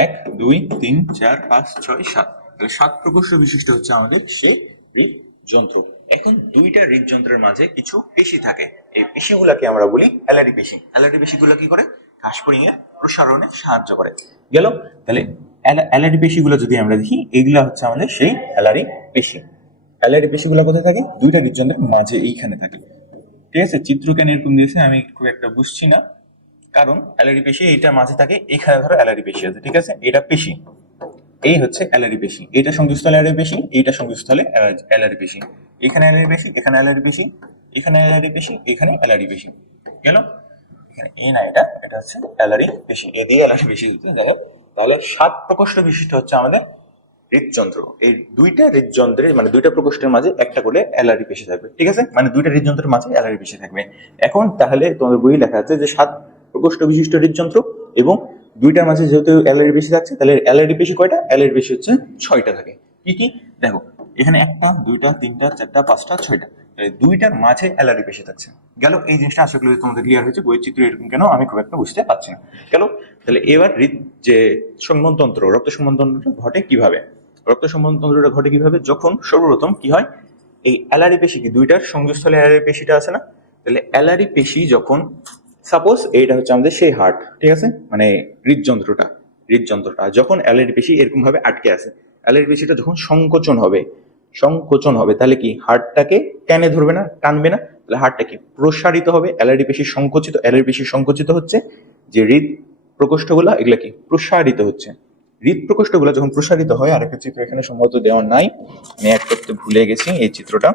1 2 3 4 5 6 7। তাহলে 7 প্রকোষ্ঠ বিশিষ্ট হচ্ছে আমাদের সেই হৃদযন্ত্র। এখন দুইটা হৃদযন্ত্রের মাঝে কিছু পেশি থাকে, এই পেশিগুলাকে আমরা বলি অ্যালারি পেশি। অ্যালারি পেশিগুলো কি করে? ঘাসফড়িংয়ের প্রসারণে সাহায্য করে। গেল। তাহলে অ্যালারি পেশিগুলো যদি আমরা দেখি, এগুলা হচ্ছে আমাদের সেই অ্যালারি পেশি। অ্যালারি পেশিগুলো কোথায় থাকে? দুইটা হৃদযন্ত্রের মাঝে এইখানে থাকে। ঠিক আছে, চিত্র কেন এরকম দিয়েছে আমি খুব একটা বুঝছি না, কারণ অ্যালারি পেশি এইটার মাঝে থাকে। এখানে ধরো অ্যালারি পেশি আছে, ঠিক আছে, এটা পেশি, এই হচ্ছে অ্যালারি পেশি, এটা সংযোগস্থলে অ্যালারি পেশি, এইটা সংযোগস্থলে অ্যালারি পেশি, এখানে অ্যালারি পেশি, এখানে অ্যালারি পেশি, এখানে অ্যালারি পেশি, এখানে অ্যালারি পেশি। গেল। এখানে এই না, এটা এটা হচ্ছে অ্যালারি পেশি, এ দিয়ে অ্যালারি পেশি দিতে দেখো। তাহলে 7 প্রকোষ্ঠ বিশিষ্ট হচ্ছে আমাদের হৃদযন্ত্র। এই দুইটা হৃদযন্ত্রের মানে দুইটা প্রকোষ্ঠের মাঝে একটা করে অ্যালারি পেশি থাকবে, ঠিক আছে, মানে দুইটা হৃদযন্ত্রের মাঝে অ্যালারি পেশি থাকবে। এখন তাহলে তোমাদের বই লেখা আছে যে 7 প্রকোষ্ঠ বিশিষ্ট হৃদযন্ত্র এবং দুইটার মাঝে যেহেতু অ্যালারি পেশি থাকছে, তাহলে অ্যালারি পেশি কয়টা? অ্যালারি পেশি হচ্ছে 6টা থাকে। কি কি দেখো, এখানে 1টা 2টা 3টা 4টা 5টা 6টা, দুইটার মাঝে অ্যালারি পেশি থাকছে। গেল। এই জিনিসটা আশা করি তোমাদের ক্লিয়ার হয়েছে। বইয়ের চিত্র এরকম কেন আমি খুব একটা বুঝতে পারছি না। গেল। তাহলে এবার যে সংবহনতন্ত্র, রক্ত সংবহনতন্ত্র ঘটে কিভাবে? রক্ত সংবহনতন্ত্রটা ঘটে কিভাবে? যখন সর্বপ্রথম কি হয়, এই অ্যালারি পেশি কি দুইটার সংযোগস্থলে অ্যালারি পেশিটা আছে না, তাহলে অ্যালারি পেশি যখন সাপোজ এইটা হচ্ছে আমাদের সেই হার্ট, ঠিক আছে, মানে হৃদযন্ত্রটা যখন অ্যালারি পেশি এরকম ভাবে আটকে আছে, অ্যালারি পেশিটা যখন সংকোচন হবে তাহলে কি হার্টটাকে টেনে ধরবে না, টানবে না, তাহলে হার্টটা কি প্রসারিত হবে। অ্যালারি পেশি সংকোচিত হচ্ছে, যে হৃদ প্রকোষ্ঠগুলা এগুলা কি প্রসারিত হচ্ছে। হৃদ প্রকোষ্ঠগুলো যখন প্রসারিত হয়, আরেকটা চিত্র এখানে সম্ভবত দেওয়া নাই, আমি অ্যাড করতে ভুলে গেছি এই চিত্রটা।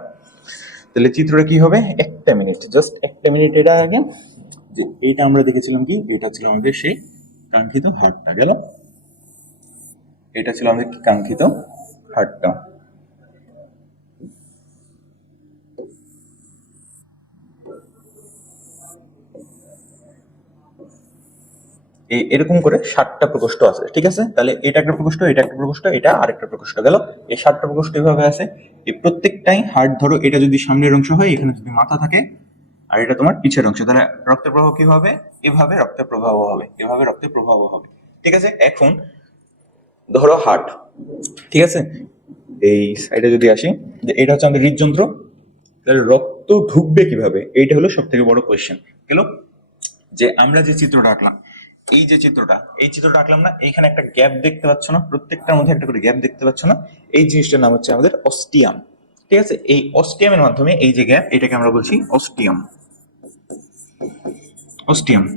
তাহলে চিত্রটা কি হবে? একটা মিনিট, জাস্ট একটা মিনিট। এটা আগে যে এইটা আমরা দেখেছিলাম কি, এটা ছিল আমাদের সেই কাঙ্ক্ষিত হার্টটা। গেল। এটা ছিল আমাদের কাঙ্ক্ষিত হার্টটা। এরকম করে 7টা প্রকোষ্ঠ আছে, ঠিক আছে। তাহলে এটা একটা প্রকোষ্ঠ, এটা একটা প্রকোষ্ঠ, এটা আরেকটা প্রকোষ্ঠ। গেল। এই 7টা প্রকোষ্ঠ এভাবে আছে। এই প্রত্যেকটাই হার্ট, ধরো এটা যদি সামনের অংশ হয়, এখানে যদি মাথা থাকে, আর এটা তোমার পিছের অংশ, তাহলে রক্তের প্রবাহ কি হবে? এভাবে রক্তের প্রবাহ হবে, এভাবে রক্তের প্রবাহ হবে, ঠিক আছে। এখন ধরো হার্ট, ঠিক আছে, এই সাইডে যদি আসি, যে এটা হচ্ছে আমাদের হৃদযন্ত্র, তাহলে রক্ত ঢুকবে কিভাবে? এইটা হলো সব থেকে বড় কোয়েশ্চেন। গেল। যে আমরা যে চিত্রটা আঁকলাম, এই চিত্রটা আঁকলাম না, এইখানে একটা গ্যাপ দেখতে পাচ্ছ না? প্রত্যেকটার মধ্যে একটা করে গ্যাপ দেখতে পাচ্ছ না? এই জিনিসটার নাম হচ্ছে আমাদের অস্টিয়াম, ঠিক আছে। এই অস্টিয়ামের মাধ্যমে এই যে গ্যাপ, এটাকে আমরা বলছি অস্টিয়াম।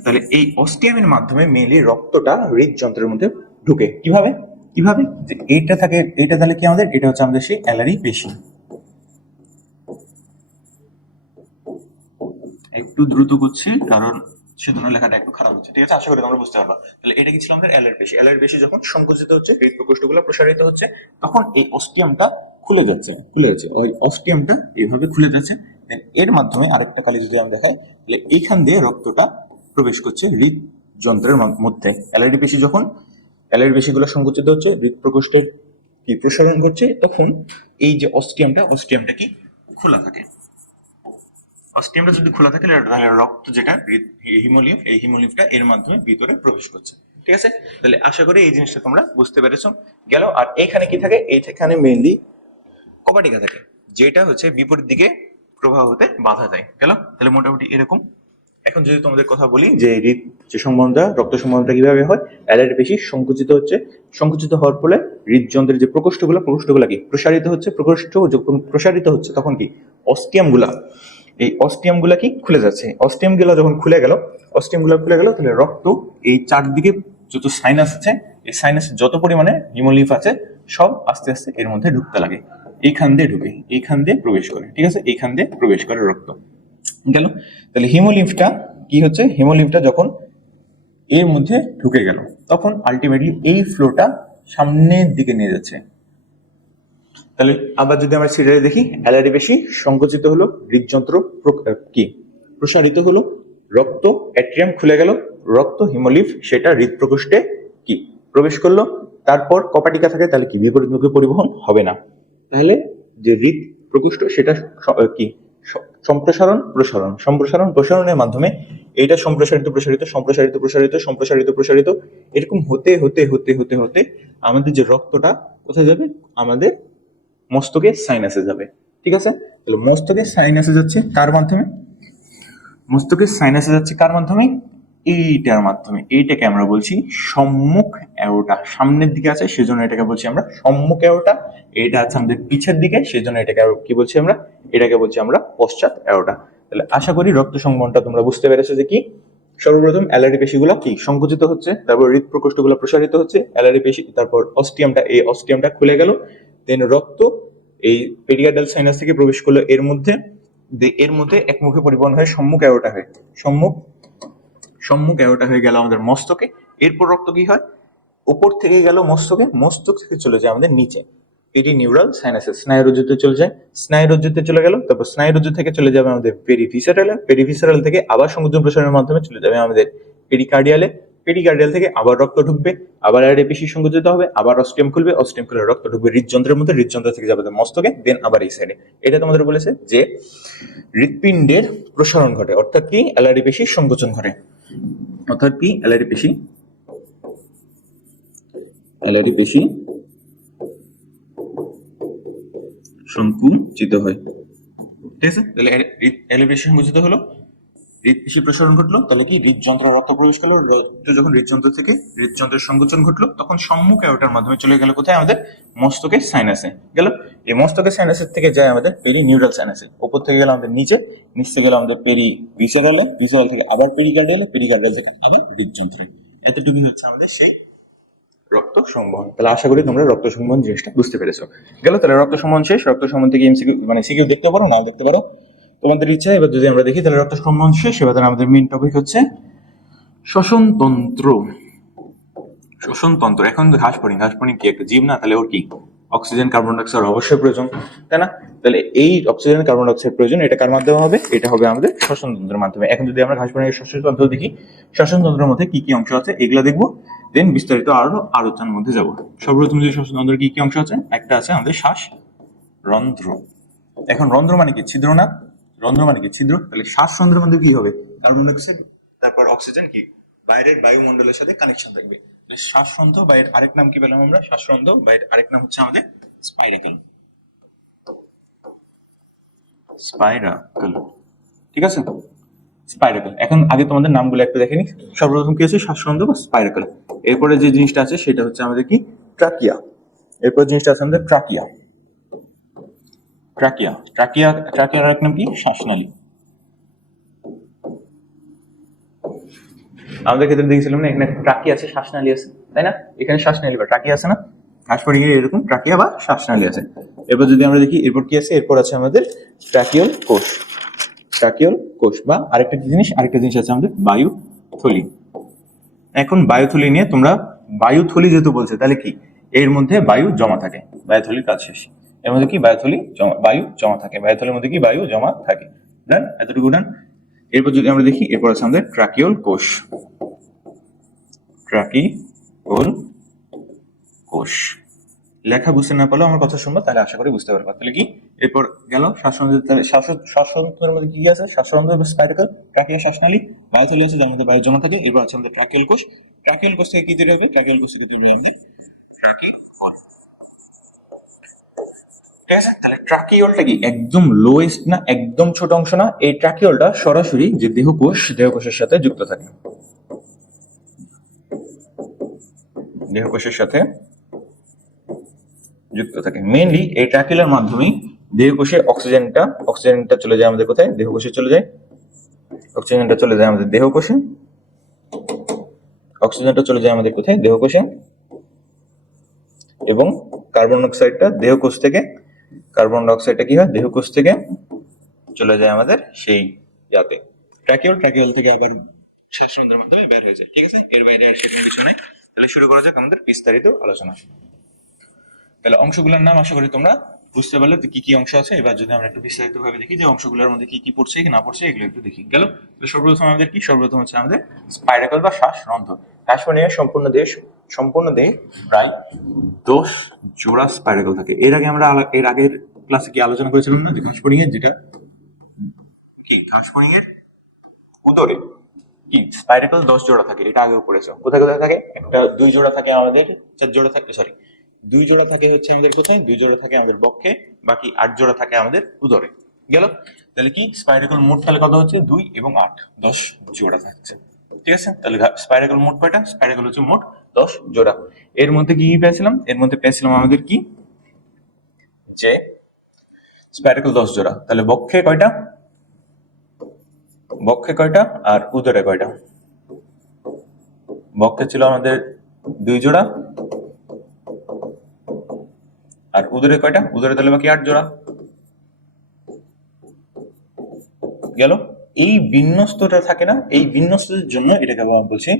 তাহলে এই অস্টিয়ামের মাধ্যমে মেনলি রক্তটা হৃদযন্ত্রের মধ্যে ঢুকে। কিভাবে? যে এইটা থাকে, এটা তাহলে কি আমাদের, এটা হচ্ছে আমাদের সেই অ্যালারি পেশি। একটু দ্রুত করছি কারণ সেজন্য লেখাটা একটু খারাপ হচ্ছে, ঠিক আছে, আশা করি তোমরা বুঝতে পারবা। তাহলে এটা কি ছিল আমাদের অ্যালারি পেশি। অ্যালারি পেশি যখন সংকুচিত হচ্ছে, হৃদ প্রকোষ্ঠগুলো প্রসারিত হচ্ছে, তখন এই অস্টিয়ামটা খুলে যাচ্ছে। ওই অস্টিয়ামটা এইভাবে খুলে যাচ্ছে। এর মাধ্যমে আরেকটা কালি যদি আমি দেখাই, তাহলে এইখান দিয়ে রক্তটা প্রবেশ করছে হৃদযন্ত্রের মধ্যে। অ্যালারি পেশিগুলো সংকুচিত হচ্ছে, হৃদ প্রকোষ্ঠের কি প্রসারণ করছে, তখন এই যে অস্টিয়ামটা কি খোলা থাকে। অস্টিয়ামটা যদি খোলা থাকে, তাহলে রক্ত যেটা হিমোলিম্ফ, এই হিমোলিম্ফটা এর মাধ্যমে ভিতরে প্রবেশ করছে, ঠিক আছে। তাহলে আশা করি এই জিনিসটা তোমরা বুঝতে পেরেছো। গেল। আর এখানে কি থাকে? এইখানে মেইনলি কপাটিকা থাকে, যেটা হচ্ছে বিপরীত দিকে প্রবাহ হতে বাধা দেয়। গেল। তাহলে মোটামুটি এরকম। এখন যদি তোমাদের কথা বলি যে হৃদ যে রক্ত সম্বন্ধটা কিভাবে হয়, অ্যালারি পেশি সংকুচিত হওয়ার ফলে হৃদযন্ত্রের যে প্রকোষ্ঠগুলো কি প্রসারিত হচ্ছে। প্রকোষ্ঠ যখন প্রসারিত হচ্ছে, তখন কি অস্টিয়ামগুলা কি খুলে যাচ্ছে। অস্টিয়ামগুলা যখন খুলে গেল, তাহলে রক্ত এই চারদিকে যত সাইনাস আছে, এই সাইনাসে যত পরিমাণে হিমোলিম্ফ আছে, সব আস্তে আস্তে এর মধ্যে ঢুকতে লাগে। এইখান দিয়ে ঢুকে, এইখান দিয়ে প্রবেশ করে, ঠিক আছে, এইখান দিয়ে প্রবেশ করে রক্ত। গেল। তাহলে হিমোলিম্ফটা যখন এর মধ্যে ঢুকে গেল, তখন আলটিমেটলি এই ফ্লোটা সামনের দিকে নিয়ে যাচ্ছে। তাহলে আবার যদি আমরা সিরিয়ালে দেখি, অ্যালারি পেশি সংকুচিত হলো, হৃদযন্ত্র কি প্রসারিত হলো, রক্ত অ্যাট্রিয়াম খুলে গেল, রক্ত হিমোলিম্ফ সেটা হৃদপ্রকোষ্ঠে কি প্রবেশ করলো। তারপর কপাটিকা থাকে, তাহলে কি বিপরীতমুখী পরিবহন হবে না। তাহলে যে হৃদ প্রকোষ্ঠ সেটা কি সম্প্রসারণের মাধ্যমে এটা সম্প্রসারিত এরকম হতে আমাদের যে রক্তটা কোথায় যাবে? আমাদের মস্তকের সাইনাসে যাবে, ঠিক আছে। তাহলে মস্তকের সাইনাসে যাচ্ছে কার মাধ্যমে? এইটার মাধ্যমে, এইটাকে আমরা বলছি সম্মুখ অ্যাওর্টা, সামনের দিকে আছে সেজন্য এটাকে বলছি আমরা সম্মুখ অ্যাওর্টা। এটা আছে আমাদের পিছের দিকে সেজন্য এটাকে কি বলছি আমরা, এটাকে বলছি আমরা পশ্চাৎ অ্যাওর্টা। তাহলে আশা করি রক্ত সংবহনটা তোমরা বুঝতে পেরেছো যে কি সর্বপ্রথম অ্যালারি পেশিগুলো কি সংকুচিত হচ্ছে, তারপর হৃদ প্রকোষ্ঠগুলো প্রসারিত হচ্ছে, অ্যালারি পেশি, তারপর অস্টিয়ামটা, এই অস্টিয়ামটা খুলে গেল, দেন রক্ত এই পেরিকার্ডাল সাইনাস থেকে প্রবেশ করলো এর মধ্যে, এর মধ্যে একমুখী পরিবহন হয়ে সম্মুখ অ্যাওর্টা হয়ে সম্মুখ অ্যাওর্টা হয়ে গেল আমাদের মস্তকে। এরপর রক্ত কি হয়, উপর থেকে গেল মস্তকে, মস্তক থেকে চলে যায় আমাদের নিচে পেরিনিউরাল সাইনাসেস, স্নায়ুরজ্জুতে চলে যায়, স্নায়ুরজ্জুতে চলে গেল, তারপর স্নায়ুরজ্জু থেকে চলে যাবে আমাদের পেরিভিসারালে, পেরিভিসারাল থেকে আবার সংযোজন প্রসারণের মাধ্যমে চলে যাবে আমাদের পেরিকার্ডিয়ালে, পেরিকার্ডিয়াল থেকে আবার রক্ত ঢুকবে, আবার পেশি সংকুচিত হবে, আবার অস্টিয়াম খুলবে, অস্টিয়াম খুলে রক্ত ঢুকবে হৃদযন্ত্রের মধ্যে, হৃদযন্ত্র থেকে যাবে মস্তকে, দেন আবার এই সাইডে। এটা তোমাদের বলেছে যে হৃৎপিণ্ডের প্রসারণ ঘটে, অর্থাৎ কি অ্যালারি পেশির সংকোচন ঘটে, অর্থাৎ কি অ্যালারি পেশি সংকুচিত হয়। ঠিক আছে, তাহলে অ্যালারি পেশি সংকুচিত হলো, হৃদপেশি প্রসারণ ঘটলো, তাহলে কি হৃদযন্ত্রে রক্ত প্রবেশ করলো, রক্ত যখন হৃদযন্ত্র থেকে হৃদযন্ত্রের সংকোচন ঘটলো, তখন সম্মুখ অ্যাওর্টার মাধ্যমে চলে গেল কোথায়, আমাদের মস্তকের সাইনাসে গেল, এই মস্তকের সাইনাসের থেকে যায় আমাদের পেরিনিউরাল সাইনাসে, উপর থেকে গেল আমাদের নিচে, নিচ থেকে গেল আমাদের পেরিভিসারালে, ভিসারাল থেকে আবার পেরিকার্ডিয়ালে, পেরিকার্ডিয়াল থেকে আবার হৃদযন্ত্রে। এতটুকুই হচ্ছে আমাদের সেই রক্ত সংবহন। তাহলে আশা করি তোমরা রক্ত সংবহন জিনিসটা বুঝতে পেরেছো। গেল, তাহলে রক্ত সংবহন শেষ। রক্ত সংবহন থেকে এমসিকিউ মানে সিকিউ দেখতে পারো, নাও দেখতে পারো, তোমাদের ইচ্ছা। এবার যদি আমরা দেখি তাহলে রক্ত সংবহন শেষ, এবার আমাদের মেইন টপিক হচ্ছে শ্বসনতন্ত্র। শ্বসনতন্ত্র, এখন ঘাসফড়িং কি একটা জীব না, তাহলে ওর কি অক্সিজেন কার্বন ডাইঅক্সাইড অবশ্যই প্রয়োজন, তাই না? তাহলে এই অক্সিজেন কার্বন ডাইঅক্সাইড প্রয়োজন, এটা কার মাধ্যমে হবে, এটা হবে আমাদের শ্বসনতন্ত্রের মাধ্যমে। এখন যদি আমরা ঘাসফড়িং এর শ্বসনতন্ত্র দেখি, শ্বসনতন্ত্রের মধ্যে কি কি অংশ আছে এগুলা দেখবো, দেন বিস্তারিত আরো আলোচনার মধ্যে যাব। সর্বপ্রথম যে শ্বসনতন্ত্রের কি কি অংশ আছে, একটা আছে আমাদের শ্বাস রন্ধ্র। এখন রন্ধ্র মানে কি, ছিদ্র না? রন্ধ্র মানে কি, ছিদ্র। তাহলে শ্বাসরন্ধ্রের মধ্যে কি হবে, কার্বন ডাইঅক্সাইড, তারপর অক্সিজেন কি বাইরের বায়ুমণ্ডলের সাথে কানেকশন থাকবে। শ্বাসরন্ধ্র বা এর আরেক নাম কি পেলাম আমরা, শ্বাসরন্ধ্র বা এর আরেক নাম হচ্ছে আমাদের স্পাইরাকল। ঠিক আছে, স্পাইরাকল। এখন আগে তোমাদের নামগুলো একটু দেখে নি। সর্বপ্রথম কি আছে, শ্বাসরন্ধ্র বা স্পাইরাকল। এরপরে যে জিনিসটা আছে সেটা হচ্ছে আমাদের কি, ট্রাকিয়া। এরপর জিনিসটা আছে আমাদের ট্রাকিয়া। ট্রাকিয়ার আরেক নাম কি, শ্বাসনালী। আমাদের ক্ষেত্রে দেখেছিলাম না, এখানে ট্রাকিয়া আছে, শ্বাসনালী আছে, তাই না? এখানে শ্বাসনালী বা ট্রাকিয়া আছে না, ঘাসফড়িং এরকম ট্রাকিয়া বা শ্বাসনালী আছে। এরপর যদি আমরা দেখি এরপর কি আছে, এরপর আছে আমাদের ট্রাকিওল কোষ বা আরেকটা জিনিস আছে আমাদের বায়ুথলি। এখন বায়ুথলি নিয়ে তোমরা, বায়ুথলি যেহেতু বলছে তাহলে কি এর মধ্যে বায়ু জমা থাকে, বায়ুথলির কাজ শেষ। এর মধ্যে কি বায়ু জমা থাকে, বায়ুথলির মধ্যে কি বায়ু জমা থাকে। ডান, এতটুকু ডান। এরপর যদি আমরা দেখি, এরপর আছে আমাদের ট্রাকিওল কোষ। লেখা বুঝতে না পারলেও আমার কথা শুনবো, তাহলে আশা করি বুঝতে পারবো। তাহলে কি এরপর গেল শ্বাসরন্ধ্রের মধ্যে কি আছে, শ্বাসরন্ধ্র স্পাইরাকল, ট্রাকিয়া, শ্বাসনালী, বায়ুথলি আছে যার মধ্যে বায়ু জমা থাকে। এরপর আছে আমাদের ট্রাকিয়াল কোষ থেকে কি তৈরি হবে, ট্রাকিয়াল কোষ থেকে তৈরি হবে ট্রাকিওল। ঠিক আছে, তাহলে ট্রাকিওলটা কি একদম লোয়েস্ট না, একদম ছোট অংশ না। এই ট্রাকিওলটা সরাসরি যে দেহকোষের সাথে যুক্ত থাকে, মেইনলি এই ট্রাকিওলের মাধ্যমেই দেহকোষে অক্সিজেনটা চলে যায় আমাদের কোথায়, দেহকোষে চলে যায়। অক্সিজেনটা চলে যায় আমাদের দেহকোষে, এবং কার্বন ডাইঅক্সাইডটা কি হয়, দেহকোষ থেকে চলে যায় আমাদের সেই ইয়াতে ট্রাকিওল থেকে আবার শ্বাসরন্ধ্রের মাধ্যমে বের হয়ে যায়। ঠিক আছে, এর বাইরে আর সেরকম কিছু নাই। তাহলে শুরু করা যাক আমাদের বিস্তারিত আলোচনা। তাহলে অংশগুলোর নাম আশা করি তোমরা বুঝতে পারলে কি কি অংশ আছে। এবার যদি আমরা একটু বিস্তারিত ভাবে দেখি যে অংশগুলোর মধ্যে কি কি পড়ছে কি না পড়ছে, এগুলো একটু দেখি। গেল, সর্বপ্রথম আমাদের কি, সর্বপ্রথম হচ্ছে আমাদের স্পাইরাকল বা শ্বাসরন্ধ্র। ঘাসফড়িংয়ের সম্পূর্ণ দেহে প্রায় 10 জোড়া স্পাইরাকল থাকে। এর আগের ক্লাসে কি আলোচনা করেছিলাম না, যে ঘাসফড়িংয়ের যেটা কি, ঘাসফড়িংয়ের উদরে কি স্পাইরাকল 10 জোড়া থাকে, এটা আগেও পড়েছো। কোথায় কোথায় থাকে, একটা 2 জোড়া থাকে আমাদের, 4 জোড়া থাকে, সরি 2 জোড়া থাকে হচ্ছে আমাদের কোথায়, 2 জোড়া থাকে আমাদের বক্ষে, বাকি 8 জোড়া থাকে আমাদের উদরে। গেল, তাহলে কি স্পাইরাকল মোট তাহলে কত হচ্ছে, 2 এবং 8, 10 জোড়া থাকছে। ঠিক আছে? তাহলে স্পাইরাকল মোট কয়টা? স্পাইরাকল হচ্ছে মোট 10 জোড়া। এর মধ্যে কি কি পেয়েছিলাম? এর মধ্যে পেয়েছিলাম আমাদের কি, যে স্পাইরাকল 10 জোড়া। তাহলে বক্ষে কয়টা? বক্ষে কয়টা আর উদরে কয়টা? বক্ষে ছিল আমাদের 2 জোড়া, আর উদরে কয়টা? উদরে তাহলে বাকি 8 জোড়া গেল। এই বিন্যস্তটা থাকে না, এই বিন্যস্তদের জন্য এটাকে আমরা বলছি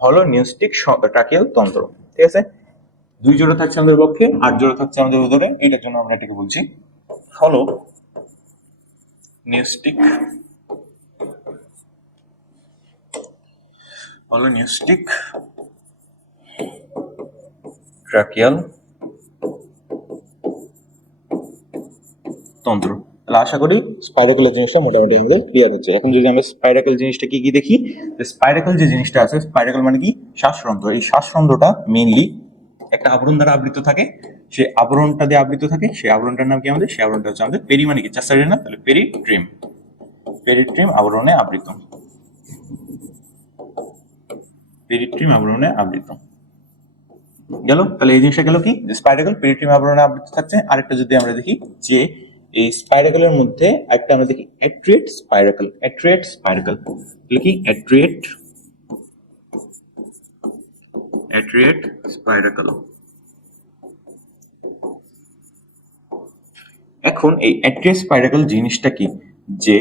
হলোনিউস্টিক ট্রাকিয়াল তন্ত্র। ঠিক আছে? 2 জোড়া থাকছে আমাদের বক্ষে, 8 জোড়া থাকছে আমাদের উদরে, এটার জন্য আমরা এটাকে বলছি হলোনিউস্টিক ট্রাকিয়াল তন্ত্র। তাহলে আশা করি স্পাইরাকলের জিনিসটা মোটামুটি আমাদের ক্লিয়ার হচ্ছে। এখন যদি আমরা স্পাইরাকল জিনিসটা কি কি দেখি, স্পাইরাকল যে জিনিসটা আছে, স্পাইরাকল মানে কি? শ্বাসরন্ধ্র। এই শ্বাসরন্ধ্রটা মেইনলি একটা আবরণ দ্বারা আবৃত থাকে। সে আবরণটা দিয়ে আবৃত থাকে, সেই আবরণটার নাম কি আমাদের? সেই আবরণটা হচ্ছে আমাদের পেরি, মানে কি চার না, তাহলে পেরিট্রিম। পেরিট্রিম আবরণে আবৃত, পেরিট্রিম আবরণে আবৃত গেল। তাহলে এই জিনিসটা গেল কি, যে স্পাইরাকল পেরিট্রিম আবরণে আবৃত থাকছে। আরেকটা যদি আমরা দেখি, যে এই স্পাইরাকলের মধ্যে একটা আমরা দেখি অ্যাট্রিয়েট স্পাইরাকল। অ্যাট্রিয়েট স্পাইরাকল কি? অ্যাট্রিয়েট স্পাইরাকল। এখন এই অ্যাট্রিয়েট স্পাইরাকল জিনিসটা কি, যে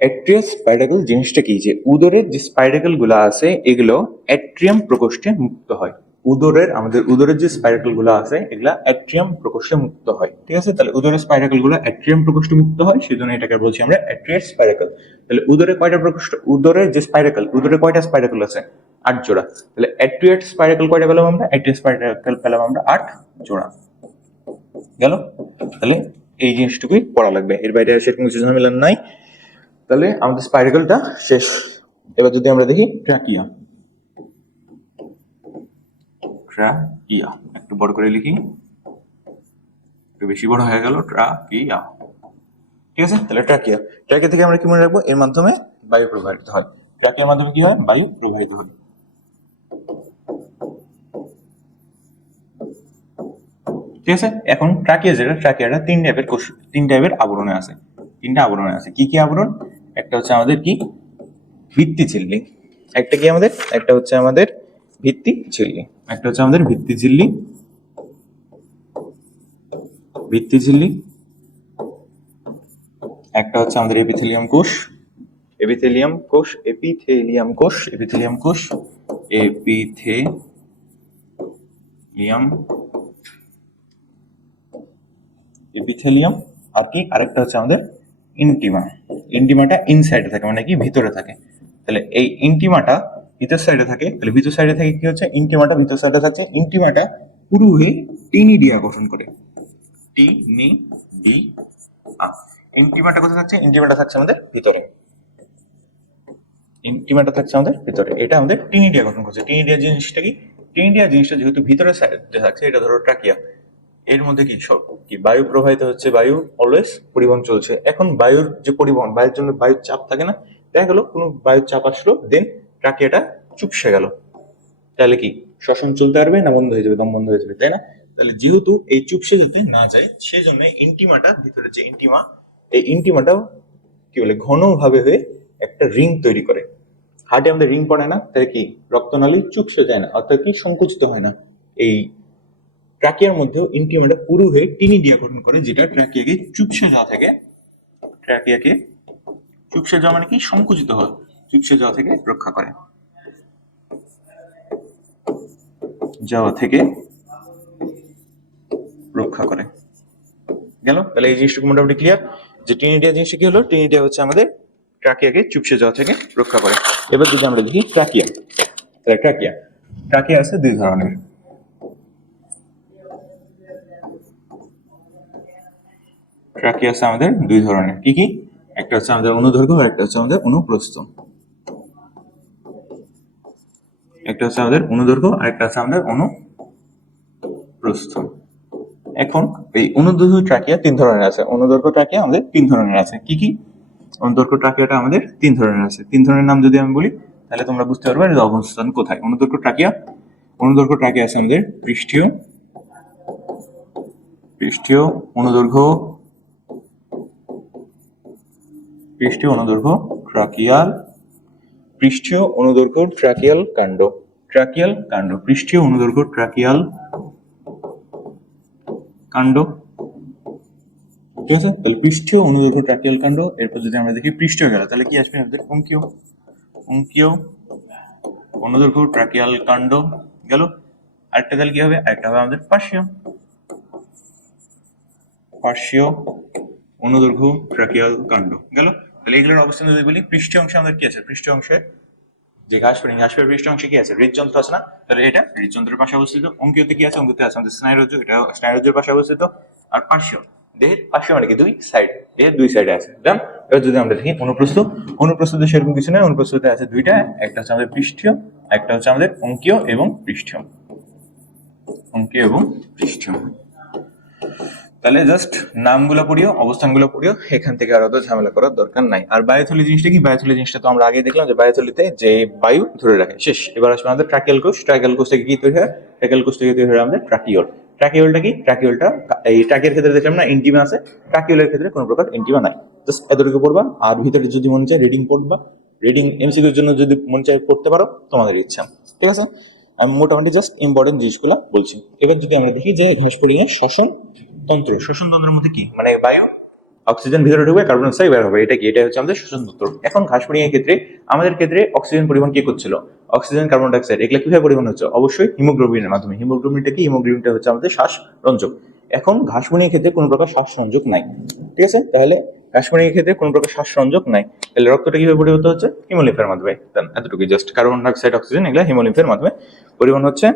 অ্যাট্রিয়াস স্পাইরাকল জিনিসটা কি, যে উদরের যে স্পাইরাকল গুলো আছে এগুলো অ্যাট্রিয়াম প্রকোষ্ঠে মুক্ত হয়। আমাদের উদরের যে স্পাইরাকল গুলো আছে এগুলা অ্যাট্রিয়াম প্রকোষ্ঠে মুক্ত হয়। ঠিক আছে? তাহলে উদরের স্পাইরাকল গুলো অ্যাট্রিয়াম প্রকোষ্ঠে মুক্ত হয়, সেজন্য এটাকে বলছি আমরা অ্যাট্রিয়েট স্পাইরাকল। তাহলে উদরে কয়টা প্রকোষ্ঠ? উদরের যে স্পাইরাকল, উদরে কয়টা স্পাইরাকল আছে? 8 জোড়া। তাহলে অ্যাট্রিয়েট স্পাইরাকল কয়টা পেলাম আমরা? অ্যাট্রিয়েট স্পাইরাকল পেলাম আমরা 8 জোড়া গেল। তাহলে এই জিনিসটুকুই পড়া লাগবে, এর বাইরে সেরকম কিছু ঝামেলা নাই। তাহলে আমাদের স্পাইরাকলটা শেষ। এবার যদি আমরা দেখি ট্রাকিয়া। ট্রাকিয়া একটু বড় করে লিখি, একটু বেশি বড় হয়ে গেল, ট্রাকিয়া। ঠিক আছে? তাহলে ট্রাকিয়া, ট্রাকিয়া থেকে আমরা কি মনে রাখবো? এর মাধ্যমে বায়ু প্রবাহিত হয়। ট্রাকিয়ার মাধ্যমে কি হয়? বায়ু প্রবাহিত হয়। ঠিক আছে? এখন ট্রাকিয়া যেটা, ট্রাকিয়াটা তিন টাইপের আবরণে আছে। তিনটা আবরণে আছে। কি কি আবরণ? একটা হচ্ছে আমাদের কি, ভিত্তি ঝিল্লি। একটা কি আমাদের? একটা হচ্ছে আমাদের ভিত্তি ঝিল্লি। একটা হচ্ছে আমাদের ভিত্তি ঝিল্লি, ভিত্তি ঝিল্লি। একটা হচ্ছে আমাদের এপিথেলিয়াম কোষ, এপিথেলিয়াম কোষ, এপিথেলিয়াম কোষ, এপিথেলিয়াম কোষ, এপিথেলিয়াম, এপিথেলিয়াম। আর কি আরেকটা হচ্ছে আমাদের ইন্টিমা। ইন্টিমাটা ইনসাইডে থাকে, মানে কি ভিতরে থাকে। তাহলে এই ইন্টিমাটা ভিতর সাইডে থাকে। তাহলে ভিতর সাইডে থাকে কি হচ্ছে? ইন্টিমাটা ভিতর সাইডে থাকছে। ইন্টিমাটা পুরো হয়ে টিনিডিয়া গঠন করে। টিনিডিয়া। ইন্টিমাটা কোথায় থাকছে? ইন্টিমাটা থাকছে আমাদের ভিতরে। ইন্টিমাটা থাকছে আমাদের ভিতরে, এটা আমাদের টিনিডিয়া গঠন করছে। টিনিডিয়া জিনিসটা কি? টিনিডিয়া জিনিসটা যেহেতু ভিতরে সাইডে থাকছে, এটা ধরো ট্রাকিয়া। এর মধ্যে কি সব কি বায়ু প্রবাহিত হচ্ছে, বায়ু অলওয়েজ পরিবহন চলছে। এখন বায়ুর যে পরিবহন, বায়ুর জন্য বায়ুর চাপ থাকে না, দেখা গেল কোনো বায়ুর চাপ আসলো, দেন ট্রাকিয়াটা চুপসে গেল, তাহলে কি শ্বসন চলতে পারবে না বন্ধ হয়ে যাবে? দম বন্ধ হয়ে যাবে, তাই না? তাহলে যেহেতু এই চুপসে যেতে না যায়, সেই জন্য ইন্টিমাটা, ভিতরে যে ইন্টিমা, এই ইন্টিমাটাও কি বলে ঘন ভাবে হয়ে একটা রিং তৈরি করে। হার্টে আমাদের রিং পড়ে না, তাহলে কি রক্তনালী চুপসে যায় না, অর্থাৎ কি সংকুচিত হয় না। এই ট্রাকিয়ার মধ্যেও ইন্টিমাটা পুরো হয়ে টিনিডিয়া গঠন করে, যেটা ট্রাকিয়াকে চুপসে যাওয়া থেকে, ট্রাকিয়াকে চুপসে যাওয়া মানে কি সংকুচিত হয়, চুপসে যাওয়া থেকে রক্ষা করে, যাওয়া থেকে রক্ষা করে গেল। তাহলে এই জিনিসটুকু মোটামুটি ক্লিয়ার, যে টিনিডিয়া জিনিসটা কি হলো? টিনিডিয়া হচ্ছে আমাদের ট্রাকিয়াকে চুপসে যাওয়া থেকে রক্ষা করে। এবার যদি আমরা দেখি ট্রাকিয়া, তাহলে ট্রাকিয়া, ট্রাকিয়া আছে 2 ধরনের। ট্রাকিয়া আছে আমাদের 2 ধরনের। কি কি? একটা হচ্ছে আমাদের অনুদৈর্ঘ্য আর একটা হচ্ছে আমাদের অনুপ্রস্থ। একটা হচ্ছে আমাদের অনুদৈর্ঘ্য আর একটা হচ্ছে আমাদের অনুপ্রস্থ। এখন এই অনুদৈর্ঘ্য ট্রাকিয়া 3 ধরনের আছে। অনুদৈর্ঘ্য ট্রাকিয়া আমাদের 3 ধরনের আছে। কি কি? অনুদৈর্ঘ্য ট্রাকিয়াটা আমাদের 3 ধরনের আছে। 3 ধরনের নাম যদি আমি বলি তাহলে তোমরা বুঝতে পারবে এর অবস্থান কোথায়। অনুদৈর্ঘ্য ট্রাকিয়া আছে আমাদের পৃষ্ঠীয় অনুদৈর্ঘ্য ট্রাকিয়াল কাণ্ড পৃষ্ঠীয় অনুদৈর্ঘ্য ট্রাকিয়াল কাণ্ড। ঠিক আছে, তাহলে পৃষ্ঠীয় অনুদৈর্ঘ্য ট্রাকিয়াল কাণ্ড। এরপর যদি আমরা দেখি পৃষ্ঠীয় গেল তাহলে কি আসবে আমাদের অঙ্কীয় অনুদৈর্ঘ্য ট্রাকিয়াল কাণ্ড গেল। আরেকটা তাহলে কি হবে, আরেকটা হবে আমাদের পার্শ্বীয় অনুদৈর্ঘ্য ট্রাকিয়াল কাণ্ড গেল। তাহলে এগুলোর অবস্থান যদি বলি, পৃষ্ঠীয় অংশে আমাদের কি আছে, পৃষ্ঠীয় অংশে যে ঘাসফড়িং পৃষ্ঠ অংশে কি আছে, হৃদযন্ত্র আছে না, তাহলে এটা হৃদযন্ত্রের পাশে অবস্থিত। অঙ্কিয়তে কি আছে, অঙ্কিয়তে আছে আমাদের স্নায়ুরজ্জ, এটা স্নায়ুরজ্জের পাশে অবস্থিত। আর পার্শ্বীয়, দেহের পার্শ্বীয় মানে কি দুই সাইড, দেহের দুই সাইডে আছে। দেন এবার যদি আমরা দেখি অনুপ্রস্থতে সেরকম কিছু নয়, অনুপ্রস্থতে আছে দুইটা, একটা হচ্ছে আমাদের পৃষ্ঠীয়, একটা হচ্ছে আমাদের অঙ্কীয় এবং পৃষ্ঠীয়। তাহলে জাস্ট নামগুলো পড়িও, অবস্থানগুলো পড়িও, এখান থেকে আর অত ঝামেলা করার দরকার নাই। আর বায়ুথলি জিনিসটা কি, বায়ুথলি জিনিসটা তো আমরা আগে দেখলাম যে বায়ুথলিতে যে বায়ু ধরে রাখে, শেষ। এবার আসবে আমাদের ট্রাকিয়াল কোষ। ট্রাকিয়াল কোষ থেকে কি তৈরি হয়, ট্রাকিয়াল কোষ থেকে তৈরি হয় আমাদের ট্রাকিওল। ট্রাকিওলটা কি, ট্রাকিওলটা এই ট্রাকিয়ার ক্ষেত্রে দেখলাম না ইন্টিমা আছে, ট্রাকিওলের ক্ষেত্রে কোনো প্রকার ইন্টিমা নাই। জাস্ট এতটুকু পড়বা, আর ভিতরে যদি মনে চায় রিডিং পড়বা, রিডিং এমসিকিউর জন্য যদি মনে চায় পড়তে পারো, তোমাদের ইচ্ছা। ঠিক আছে, আমি মোটামুটি জাস্ট ইম্পর্টেন্ট জিনিসগুলো বলছি। এবার যদি আমরা দেখি যে ঘাসফড়িং এর শ্বসন তন্ত্রের মধ্যে কি, মানে বায়ু অক্সিজেন ভিতরে ঢুকবে, কার্বন ডাই অক্সাইড বের হবে, এটা কি, এটা হচ্ছে আমাদের শ্বসন তন্ত্র। এখন ঘাসফড়িং এর ক্ষেত্রে আমাদের ক্ষেত্রে অক্সিজেন পরিবহন কি করছিল, অক্সিজেন কার্বন ডাই অক্সাইড এগুলো কিভাবে পরিবহন হচ্ছে, অবশ্যই হিমোগ্লোবিনের মাধ্যমে। হিমোগ্লোবিনটা কি, হিমোগ্লোবিনটা হচ্ছে আমাদের শ্বাসরঞ্জক। এখন ঘাসফড়িং এর ক্ষেত্রে কোনো প্রকার শ্বাসরঞ্জক নাই। ঠিক আছে, তাহলে ঘাসফড়িং এর ক্ষেত্রে কোনো প্রকার শ্বাসরঞ্জক নাই, তাহলে রক্তটা কিভাবে পরিবর্তন হচ্ছে, হিমোলিম্ফের মাধ্যমে। এতটুকুই just, carbon die oxide oxygen এগুলো হিমোলিম্ফের মাধ্যমে পরিবহন হচ্ছে।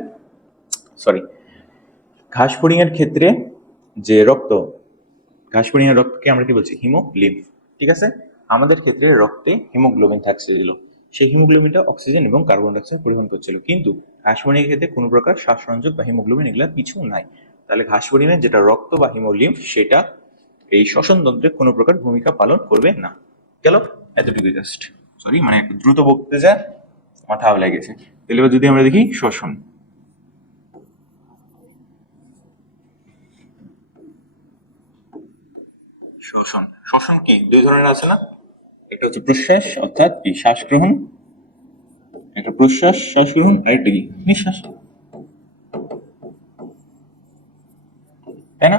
ঘাসফড়িং এর ক্ষেত্রে যে ঘাসফড়িং এর রক্তকে আমরা কি বলছি, হিমোলিম্ফ। ঠিক আছে, আমাদের ক্ষেত্রে রক্তে হিমোগ্লোবিন থাকছিল, সেই হিমোগ্লোবিনটা অক্সিজেন এবং কার্বন ডাই অক্সাইড পরিবহন করছিল। কিন্তু ঘাসফড়িং এর ক্ষেত্রে কোনো প্রকার শ্বাসরঞ্জক বা হিমোগ্লোবিন এগুলা কিছু নাই। তাহলে ঘাসফড়িং এর যেটা রক্ত বা হিমোলিম্ফ, সেটা এই শ্বসন তন্ত্রে কোনো প্রকার ভূমিকা পালন করবে না। গেল, এতটুকু জাস্ট। মানে একটু দ্রুত বলতে যা মাথা লেগেছে। তাহলে এবার যদি আমরা দেখি শ্বসন কি দুই ধরনের আছে না, একটা হচ্ছে প্রশ্বাস অর্থাৎ কি শ্বাস গ্রহণ, একটা শ্বাস গ্রহণ, আর একটা কি নিঃশ্বাস, তাই না।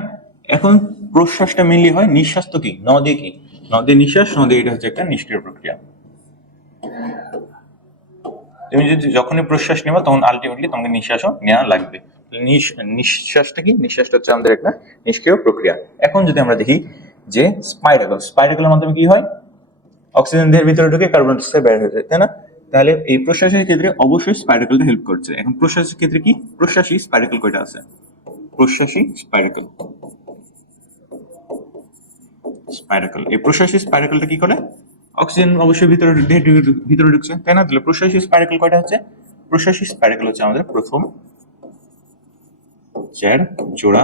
এখন প্রশ্বাসটা মেনলি হয়, নিঃশ্বাস তো কি নদী, কি নদী নিঃশ্বাস, নদী এটা হচ্ছে একটা নিষ্ক্রিয় প্রক্রিয়া। তুমি যদি যখনই প্রশ্বাস নেবা তখন আলটিমেটলি তোমাকে নিঃশ্বাসও নেওয়া লাগবে। নিঃশ্বাসটা কি, নিঃশ্বাসটা হচ্ছে আমাদের একটা নিষ্ক্রিয় প্রক্রিয়া। এখন যদি আমরা দেখি যে স্পাইরাকলের মাধ্যমে কি হয়, অক্সিজেন দেহের ভিতরে ঢুকে কার্বন ডাই অক্সাইড বের হয়ে যায়, তাই না। তাহলে এই প্রশ্বাসের ক্ষেত্রে অবশ্যই স্পাইরাকলটা হেল্প করছে। এখন প্রশ্বাসের ক্ষেত্রে কি, প্রশ্বাসী স্পাইরাকল কয়টা আছে, এই প্রশ্বাসী স্পাইরাকলটা কি করে, অক্সিজেন অবশ্যই ভিতরে ঢুকছে, তাই না। তাহলে প্রশ্বাসী স্পাইরাকল কয়টা হচ্ছে, প্রশ্বাসী স্পাইরাকল হচ্ছে আমাদের প্রথম 4 জোড়া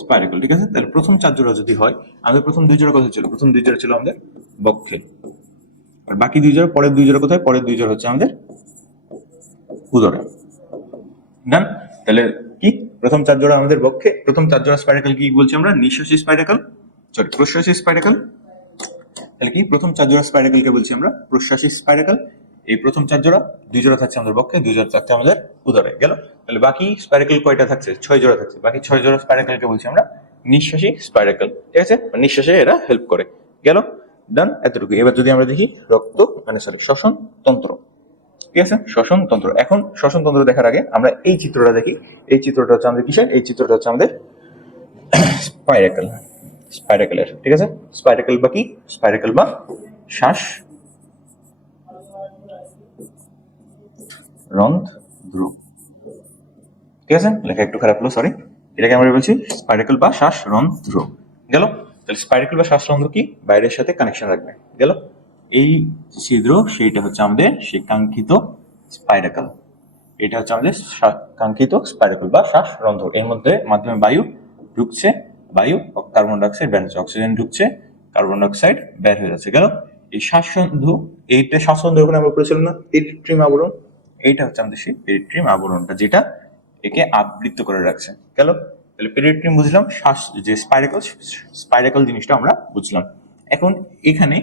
স্পাইরাকল। ঠিক আছে, তাহলে প্রথম 4 জোড়া যদি হয়, আমাদের প্রথম 2 জোড়া কোথায় ছিল, প্রথম 2 জোড়া ছিল আমাদের বক্ষে, আর বাকি 2 জোড়া, পরের 2 জোড়া কোথায়, পরের 2 জোড়া হচ্ছে আমাদের উদরে। ডান, তাহলে কি প্রথম 4 জোড়া আমাদের বক্ষে, প্রথম 4 জোড়া স্পাইরাকল কি বলছি আমরা, নিঃশ্বাসী স্পাইরাকল, প্রশ্বাসী স্পাইরাকল। তাহলে কি প্রথম 4 জোড়া স্পাইরাকলকে বলছি আমরা প্রশ্বাসী স্পাইরাকল। এই প্রথম 4 জোড়া, 2 জোড়া থাকছে আমাদের বক্ষে, 2 জোড়া থাকছে আমাদের উদরে। গেল, তাহলে বাকি স্পাইরাকল কয়টা থাকছে, 6 জোড়া থাকছে, বাকি 6 জোড়া স্পাইরাকলকে বলছি আমরা নিঃশ্বাসী স্পাইরাকল। ঠিক আছে, নিঃশ্বাসে এরা হেল্প করে। গেল, ডান, এতটুকু। এবার যদি আমরা দেখি শ্বসন তন্ত্র। ঠিক আছে, শ্বসন তন্ত্র। এখন শ্বসন তন্ত্র দেখার আগে আমরা এই চিত্রটা দেখি। এই চিত্রটা হচ্ছে আমাদের কিসের, এই চিত্রটা হচ্ছে আমাদের স্পাইরাকলের। ঠিক আছে, স্পাইরাকল বা কি, স্পাইরাকল বা শ্বাস রন্ধ্র। ঠিক আছে, লেখা একটু খারাপ হলো, সরি। এটাকে আমরা বলছি স্পাইরাকল বা শ্বাসরন্ধ্র। গেল, তাহলে স্পাইরাকল বা শ্বাসরন্ধ্র কি, বাইরের সাথে কানেকশন রাখবে। গেল, এই ছিদ্র সেইটা হচ্ছে আমাদের সেই কাঙ্ক্ষিত স্পাইরাকল, এটা হচ্ছে আমাদের কাঙ্ক্ষিত স্পাইরাকল বা শ্বাসরন্ধ্র। এর মধ্যে মাধ্যমে বায়ু ঢুকছে, বায়ু কার্বন ডাই অক্সাইড বের হচ্ছে, অক্সিজেন ঢুকছে, কার্বন ডাইঅক্সাইড বের হয়ে যাচ্ছে। গেল এই শ্বাসরন্ধ্র, এইটা শ্বাসরন্ধ্র ওখানে আমরা পড়েছিলাম না, পেরিট্রিয়াম আবরণ, এইটা হচ্ছে আমাদের সেই পেরিট্রিয়াম আবরণটা যেটা একে আবৃত করে রাখছে। গেল, তাহলে পেরিট্রিয়াম বুঝলাম, শ্বাস যে স্পাইরাকল জিনিসটা আমরা বুঝলাম। এখন এখানে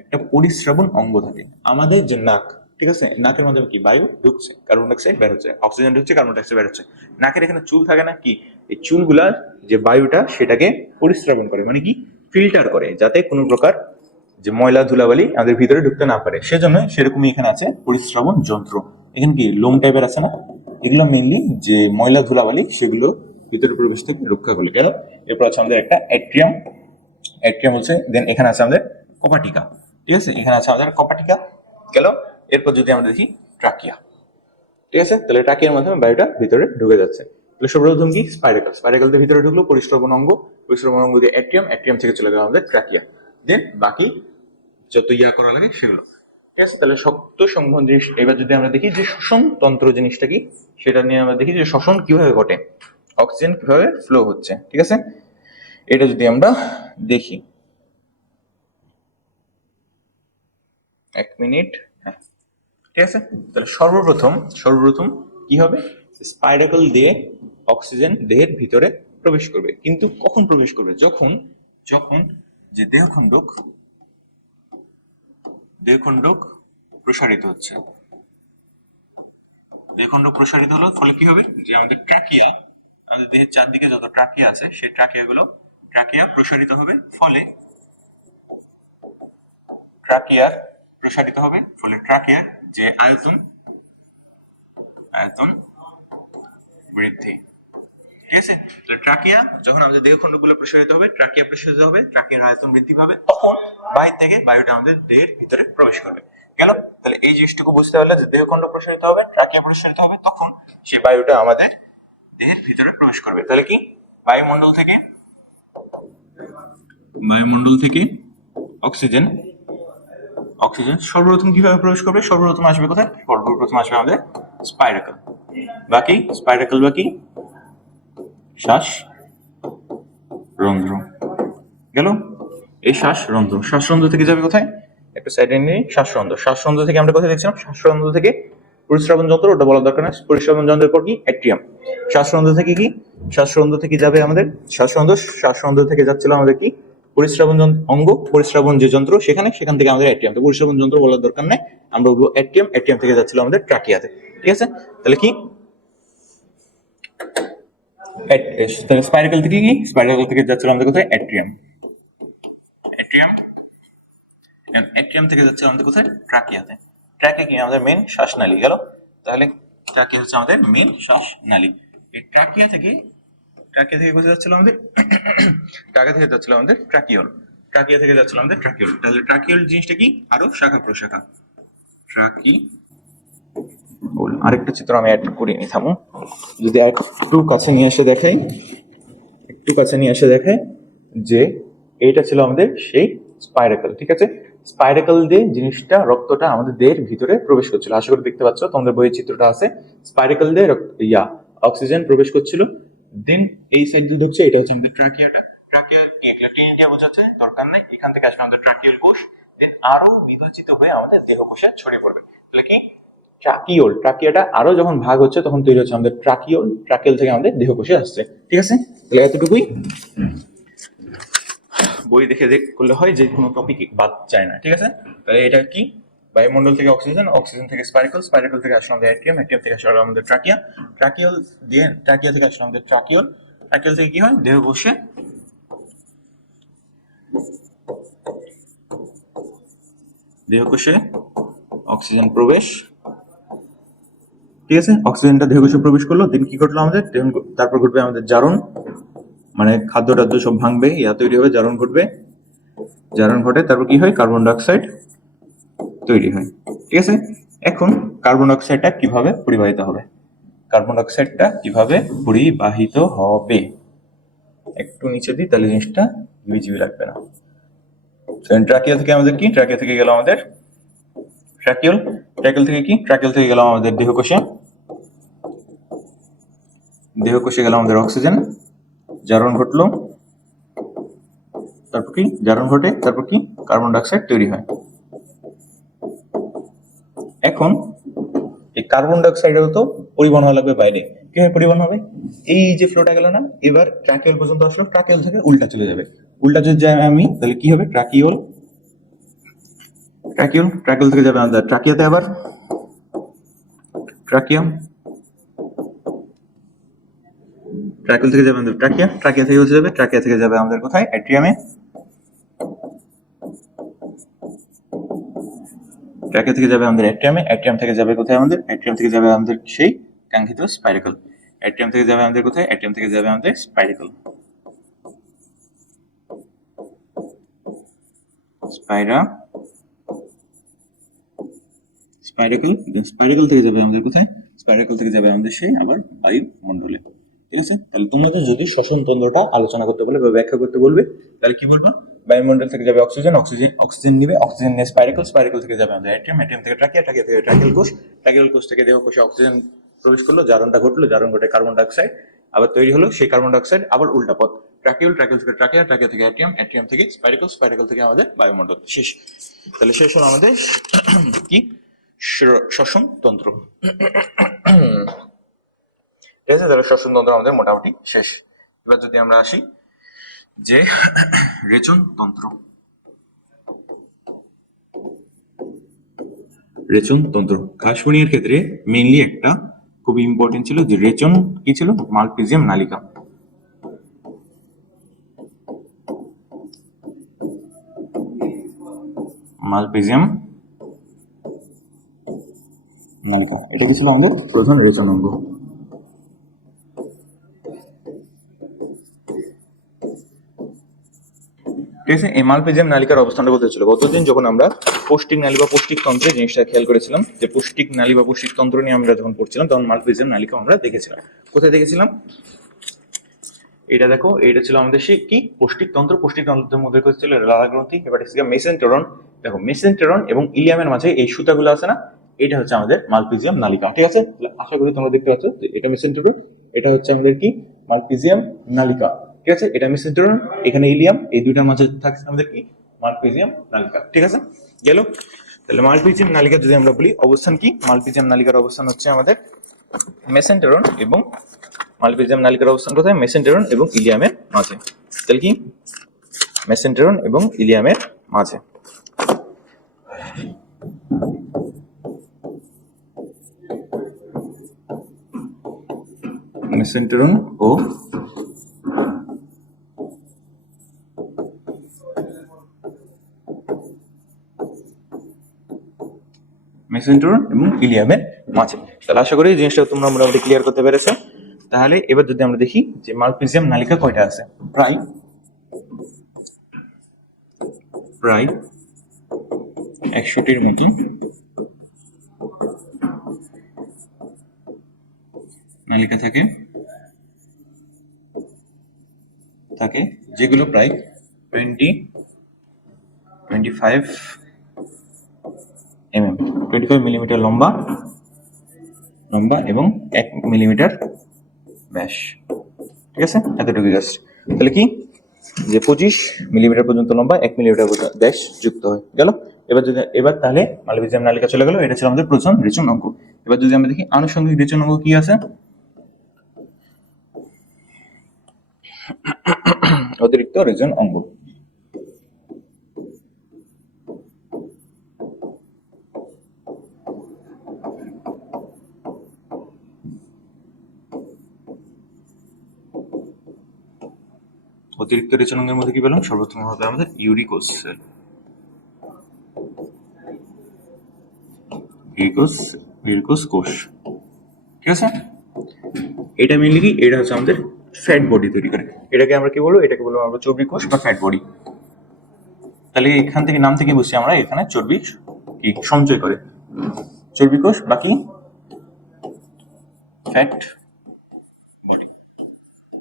একটা পরিশ্রাবণ অঙ্গ থাকে আমাদের, যে নাক, ঠিক আছে? নাকের মাধ্যমে কি বায়ু ঢুকছে, কার্বন ডাইঅক্সাইড বের হচ্ছে, অক্সিজেন ঢুকছে, কার্বন ডাইঅক্সাইড বের হচ্ছে। নাকের এখানে চুল থাকে না, কি এই চুলগুলা যে বায়ুটা সেটাকে পরিশ্রাবণ করে, মানে কি ফিল্টার করে, যাতে কোনো প্রকার যে ময়লা ধুলাবালি আমাদের ভিতরে ঢুকতে না পারে। সেজন্য সেরকমই এখানে আছে পরিশ্রাবণ যন্ত্র। এখানে কি লোম টাইপের আছে না, এগুলো মেইনলি যে ময়লা ধুলাবালি সেগুলো ভিতরে প্রবেশ থেকে রক্ষা করে। গেল, এরপর আছে আমাদের একটা অ্যাট্রিয়াম, অ্যাট্রিয়াম হচ্ছে, দেন এখানে আছে আমাদের কপাটিকা, ঠিক আছে? এখানে আছে আমাদের কপাটিকা। গেল, এরপর যদি আমরা দেখি ট্রাকিয়া, ঠিক আছে? তাহলে ট্রাকিয়ার মাধ্যমে বায়ুটা ভিতরে ঢুকে যাচ্ছে। তাহলে সর্বপ্রথম কি স্পাইরাকল, স্পাইরাকল দিয়ে ভিতরে ঢুকলো পরিশ্রবণ অঙ্গ, পরিশ্রবণ অঙ্গ দিয়ে অ্যাট্রিয়াম, অ্যাট্রিয়াম থেকে চলে গেল আমাদের ট্রাকিয়া, দেন বাকি যত করা লাগে সেগুলো, ঠিক আছে? তাহলে শক্ত সংবহন জিনিস। এবার যদি আমরা দেখি যে শ্বসন তন্ত্র জিনিসটা কি, সেটা নিয়ে আমরা দেখি যে শ্বসন কিভাবে ঘটে, অক্সিজেন কিভাবে ফ্লো হচ্ছে, ঠিক আছে? এটা যদি আমরা দেখি, এক মিনিট, হ্যাঁ, ঠিক আছে? তাহলে সর্বপ্রথম কি হবে, স্পাইরাকল দিয়ে অক্সিজেন দেহের ভিতরে প্রবেশ করবে। কিন্তু কখন প্রবেশ করবে, যখন যখন যে দেহখণ্ডক প্রসারিত হচ্ছে, দেহখণ্ডক প্রসারিত হলো, ফলে কি হবে, যে আমাদের ট্রাকিয়া, আমাদের দেহের চারদিকে যত ট্রাকিয়া আছে সেই ট্রাকিয়া প্রসারিত হবে, ফলে ট্রাকিয়ার যে আয়তন বৃদ্ধি, ঠিক আছে? তাহলে ট্রাকিয়া যখন আমাদের দেহখণ্ডগুলো প্রসারিত হবে, ট্রাকিয়ার আয়তন বৃদ্ধি পাবে, তখন বাহির থেকে বায়ুটা আমাদের দেহের ভিতরে প্রবেশ করবে। গেল, তাহলে এই জিনিসটুকু বুঝতে পারলে যে দেহখণ্ড প্রসারিত হবে, ট্রাকিয়া প্রসারিত হবে, তখন সেই বায়ুটা আমাদের দেহের ভিতরে প্রবেশ করবে। তাহলে কি বায়ুমণ্ডল থেকে অক্সিজেন সর্বপ্রথম কিভাবে প্রবেশ করবে, সর্বপ্রথম আসবে কোথায়, সর্বপ্রথম আসবে আমাদের স্পাইরাকল, বাকি শ্বাসরন্ধ্র। গেল, এই শ্বাসরন্ধ্র থেকে যাবে কোথায়, একটা সাইডে নিয়ে শ্বাসরন্ধ্র থেকে আমরা কোথায় দেখছিলাম, শ্বাসরন্ধ্র থেকে পরিশ্রাবণ যন্ত্র, ওটা বলা দরকার না, পরিশ্রাবণ যন্ত্রের পর কি অ্যাট্রিয়াম, শ্বাসরন্ধ্র থেকে যাবে আমাদের শ্বাসরন্ধ্র থেকে যাচ্ছিল আমাদের কি পরিশ্রাবণ অঙ্গ, পরিশ্রাবণ যে যন্ত্র সেখান থেকে আমাদের অ্যাট্রিয়াম, তো পরিশ্রাবণ যন্ত্র বলার দরকার নাই, আমরা বলবো অ্যাট্রিয়াম থেকে যাচ্ছিল আমাদের ট্রাকিয়াতে, ঠিক আছে? তাহলে কি স্পাইরাকল থেকে যাচ্ছিল আমাদের কোথায়, অ্যাট্রিয়াম থেকে যাচ্ছে আমাদের কোথায়, ট্রাকিয়াতে। ট্রাকিয়া কি আমাদের মেন শ্বাসনালী। গেল, তাহলে ট্রাকিয়া হচ্ছে আমাদের মেন শ্বাসনালী। এই ট্রাকিয়া থেকে কোথায় যাচ্ছিল আমাদের ট্রাকিয়া থেকে যাচ্ছিল আমাদের ট্রাকিওল, তাহলে ট্রাকিওল জিনিসটা কি, আরো শাখা প্রশাখা, আরেকটা চিত্র আমি অ্যাড করে নি, থামো, যদি একটু কাছে নিয়ে এসে দেখাই যে এইটা ছিল আমাদের সেই স্পাইরাকল, ঠিক আছে? স্পাইরাকল দিয়ে জিনিসটা, রক্তটা আমাদের দেহের ভিতরে প্রবেশ করছিল, আশা করি দেখতে পাচ্ছ, তোমাদের বইয়ের চিত্রটা আছে, স্পাইরাকল দিয়ে অক্সিজেন প্রবেশ করছিল, দেন এই সাইড দিয়ে ঢুকছে, এটা হচ্ছে আমাদের ট্রাকিয়াটা। ট্রাকিয়া কি ক্লাটিনিয়া বোঝাচ্ছে, দরকার নেই, এখান থেকে আসবে আমাদের ট্রাকিয়াল কোষ, দেন আরো বিভাজিত হয়ে আমাদের দেহকোষে ছড়িয়ে পড়বে। তাহলে কি ট্রাকিয়াটা আরো যখন ভাগ হচ্ছে তখন তৈরি হচ্ছে আমাদের ট্রাকিওল থেকে আমাদের দেহকোষে আসছে, ঠিক আছে? তাহলে এতটুকুই বই দেখে করলে হয়, যে কোনো টপিক বাদ যায় না, ঠিক আছে? তাহলে এটা কি, বায়ুমণ্ডল থেকে অক্সিজেন থেকে স্পাইরাকল থেকে আসলে আমাদের অ্যাট্রিয়াম থেকে আসলে আমাদের ট্রাকিয়া থেকে আসলে আমাদের ট্রাকিওল থেকে কি হয়, দেহকোষে অক্সিজেন প্রবেশ, ঠিক আছে? অক্সিজেনটা দেহকোষে প্রবেশ করলো, দেন কি ঘটলো আমাদের, তারপর ঘটবে আমাদের জারণ, মানে খাদ্য টাদ্য সব ভাঙবে, তৈরি হবে, জারণ ঘটে, তারপর কি হয়, কার্বন ডাইঅক্সাইড তৈরি হয়, ঠিক আছে? এখন কার্বন ডাইঅক্সাইডটা কিভাবে পরিবাহিত হবে, একটু নিচে দিই, তাহলে জিনিসটা জিবি লাগবে না। ট্রাকিয়া থেকে আমাদের কি, ট্রাকিয়া থেকে গেল আমাদের ট্রাকিওল থেকে গেল আমাদের দেহকোষে গেল আমাদের অক্সিজেন, জারণ ঘটলো, তারপর কি জারণ ঘটে, তারপর কি কার্বন ডাইঅক্সাইড তৈরি হয়। এখন এই কার্বন ডাইঅক্সাইডের তো পরিবহন হওয়া লাগবে বাইরে। কিভাবে পরিবহন হবে? এই যে ফ্লোটা গেল না, এবার ট্রাকিওল পর্যন্ত আসলো, ট্রাকিওল থেকে উল্টা চলে যাবে। উল্টা যদি যাই আমি, তাহলে কি হবে? ট্রাকিওল ট্রাকিওল ট্রাকিওল থেকে যাবে আমাদের ট্রাকিয়াতে, আবার ট্রাকিয়াম, ট্রাকিওল থেকে যাবে আমাদের ট্রাকিয়া, ট্রাকিয়া থেকে যাবে, ট্রাকিয়া থেকে যাবে আমাদের কোথায়? অ্যাট্রিয়ামে, ট্রাকিয়া থেকে যাবে আমাদের অ্যাট্রিয়ামে, অ্যাট্রিয়াম থেকে যাবে কোথায়? আমাদের অ্যাট্রিয়াম থেকে যাবে আমাদের সেই কাঙ্ক্ষিত স্পাইরাকল। অ্যাট্রিয়াম থেকে যাবে আমাদের কোথায়? অ্যাট্রিয়াম থেকে যাবে আমাদের স্পাইরাকল, স্পাইরাকল স্পাইরাকল থেকে যাবে আমাদের কোথায়? স্পাইরাকল থেকে যাবে আমাদের সেই আবার বায়ুমণ্ডলে। ঠিক আছে, তাহলে তোমাদের যদি শ্বসন তন্ত্রটা আলোচনা করতে বলবে বা ব্যাখ্যা করতে বলবে, তাহলে কি বলবো? বায়ুমণ্ডল থেকে যাবে অক্সিজেন, অক্সিজেন নিবে, অক্সিজেন নিয়ে স্পাইরাকল থেকে যাবে আমাদের অ্যাট্রিয়াম, অ্যাট্রিয়াম থেকে ট্রাকিয়া, ট্রাকিয়া থেকে ট্রাকিয়াল কোষ, ট্রাকিয়াল কোষ থেকে দেহকোষে অক্সিজেন প্রবেশ করলো, জারণটা ঘটলো, জারণ ঘটে কার্বন ডাইঅক্সাইড আবার তৈরি হলো, সেই কার্বন ডাইঅক্সাইড আবার উল্টা পথ, ট্রাকিওল, ট্রাকিওল থেকে ট্রাকিয়া, ট্রাকিয়া থেকে অ্যাট্রিয়াম, অ্যাট্রিয়াম থেকে স্পাইরাকল, স্পাইরাকল থেকে আমাদের বায়ুমণ্ডল। শেষ। তাহলে শেষ হলো আমাদের কি? শ্বসন তন্ত্র। ঠিক আছে, তাহলে শ্বসন তন্ত্র আমাদের মোটামুটি শেষ। এবার যদি আমরা আসি যে রেচন তন্ত্র, রেচন তন্ত্র ঘাসফড়িংয়ের ক্ষেত্রে মেইনলি একটা খুবই ইম্পর্টেন্ট ছিল যে রেচন কি ছিল? মালপিজিয়াম নালিকা। মালপিজিয়াম নালিকা, এটা কি ছিল আমাদের প্রধান রেচন অঙ্গ। ঠিক আছে, এই মালপিজিয়াম নালিকার অবস্থানটা কোথায় ছিল? গতদিন যখন আমরা পৌষ্টিক নালী বা পৌষ্টিক তন্ত্রে জিনিসটা খেয়াল করেছিলাম, যে পৌষ্টিক নালী বা পৌষ্টিক তন্ত্র নিয়ে আমরা যখন পড়ছিলাম, তখন মালপিজিয়াম নালিকা আমরা দেখেছিলাম। কোথায় দেখেছিলাম? এটা দেখো, এটা ছিল আমাদের সেই কি পৌষ্টিক তন্ত্র। পৌষ্টিক তন্ত্রের মধ্যে ছিল লালা গ্রন্থি, হেপাটিক্স, মেসেন্টেরন। দেখো, মেসেন্টেরন এবং ইলিয়ামের মাঝে এই সুতাগুলো আছে না, এটা হচ্ছে আমাদের মালপিজিয়াম নালিকা। ঠিক আছে, আশা করি তোমরা দেখতে পাচ্ছ যে এটা মেসেন্টেরন, এটা হচ্ছে আমাদের কি মালপিজিয়াম নালিকা। ঠিক আছে, এটা মেসেন্টেরন, এখানে ইলিয়াম, এই দুইটার মাঝে থাকছে আমাদের কি মালপিজিয়াম নালিকা। ঠিক আছে, গেল। তাহলে মালপিজিয়াম নালিকা যদি আমরা বলি অবস্থান কি, মালপিজিয়াম নালিকার অবস্থান হচ্ছে আমাদের মেসেন্টেরন এবং মালপিজিয়াম নালিকার অবস্থান কোথায়? মেসেন্টেরন এবং ইলিয়ামের মাঝে। তাহলে কি মেসেন্টেরন এবং ইলিয়ামের মাঝে। মেসেন্টেরন ও মেসেন্টেরন এবং ইলিয়ামের মাঝে। তাহলে আশা করি জিনিসটা তোমরা মোটামুটি ক্লিয়ার করতে পেরেছো। তাহলে এবার যদি আমরা দেখি যে মালপিজিয়াম নালিকা কয়টা আছে, প্রায় 100টির মতো নালিকা থাকে যেগুলো প্রায় 25 মিলিমিটার লম্বা এবং 1 মিলিমিটার ব্যাস। ঠিক আছে, এতটুকু জাস্ট। তাহলে কি যে 25 মিলিমিটার পর্যন্ত লম্বা, 1 মিলিমিটার ব্যাস যুক্ত হয়। গেল। এবার তাহলে মালপিজিয়াম নালিকা চলে গেল, এটা ছিল আমাদের প্রধান রেচন অঙ্গ। এবার যদি আমরা দেখি আনুষঙ্গিক রেচন অঙ্গ কি আছে, অতিরিক্ত রেচন অঙ্গ। অতিরিক্ত রেচন অঙ্গের মধ্যে কি পেলাম? সর্বপ্রথম হবে আমাদের ইউরিকোস সেল, ইউরিকোস কোষ। ঠিক আছে, এটা মেইনলি কি, এটা হচ্ছে আমাদের ফ্যাট বডি তৈরি করে। এটাকে আমরা কি বলবো? এটাকে বলবো আমরা চর্বি কোষ বা ফ্যাট বডি। তাহলে এখান থেকে নাম থেকে বুঝছি আমরা এখানে চর্বি কি সঞ্চয় করে, চর্বি কোষ বাকি ফ্যাট বডি।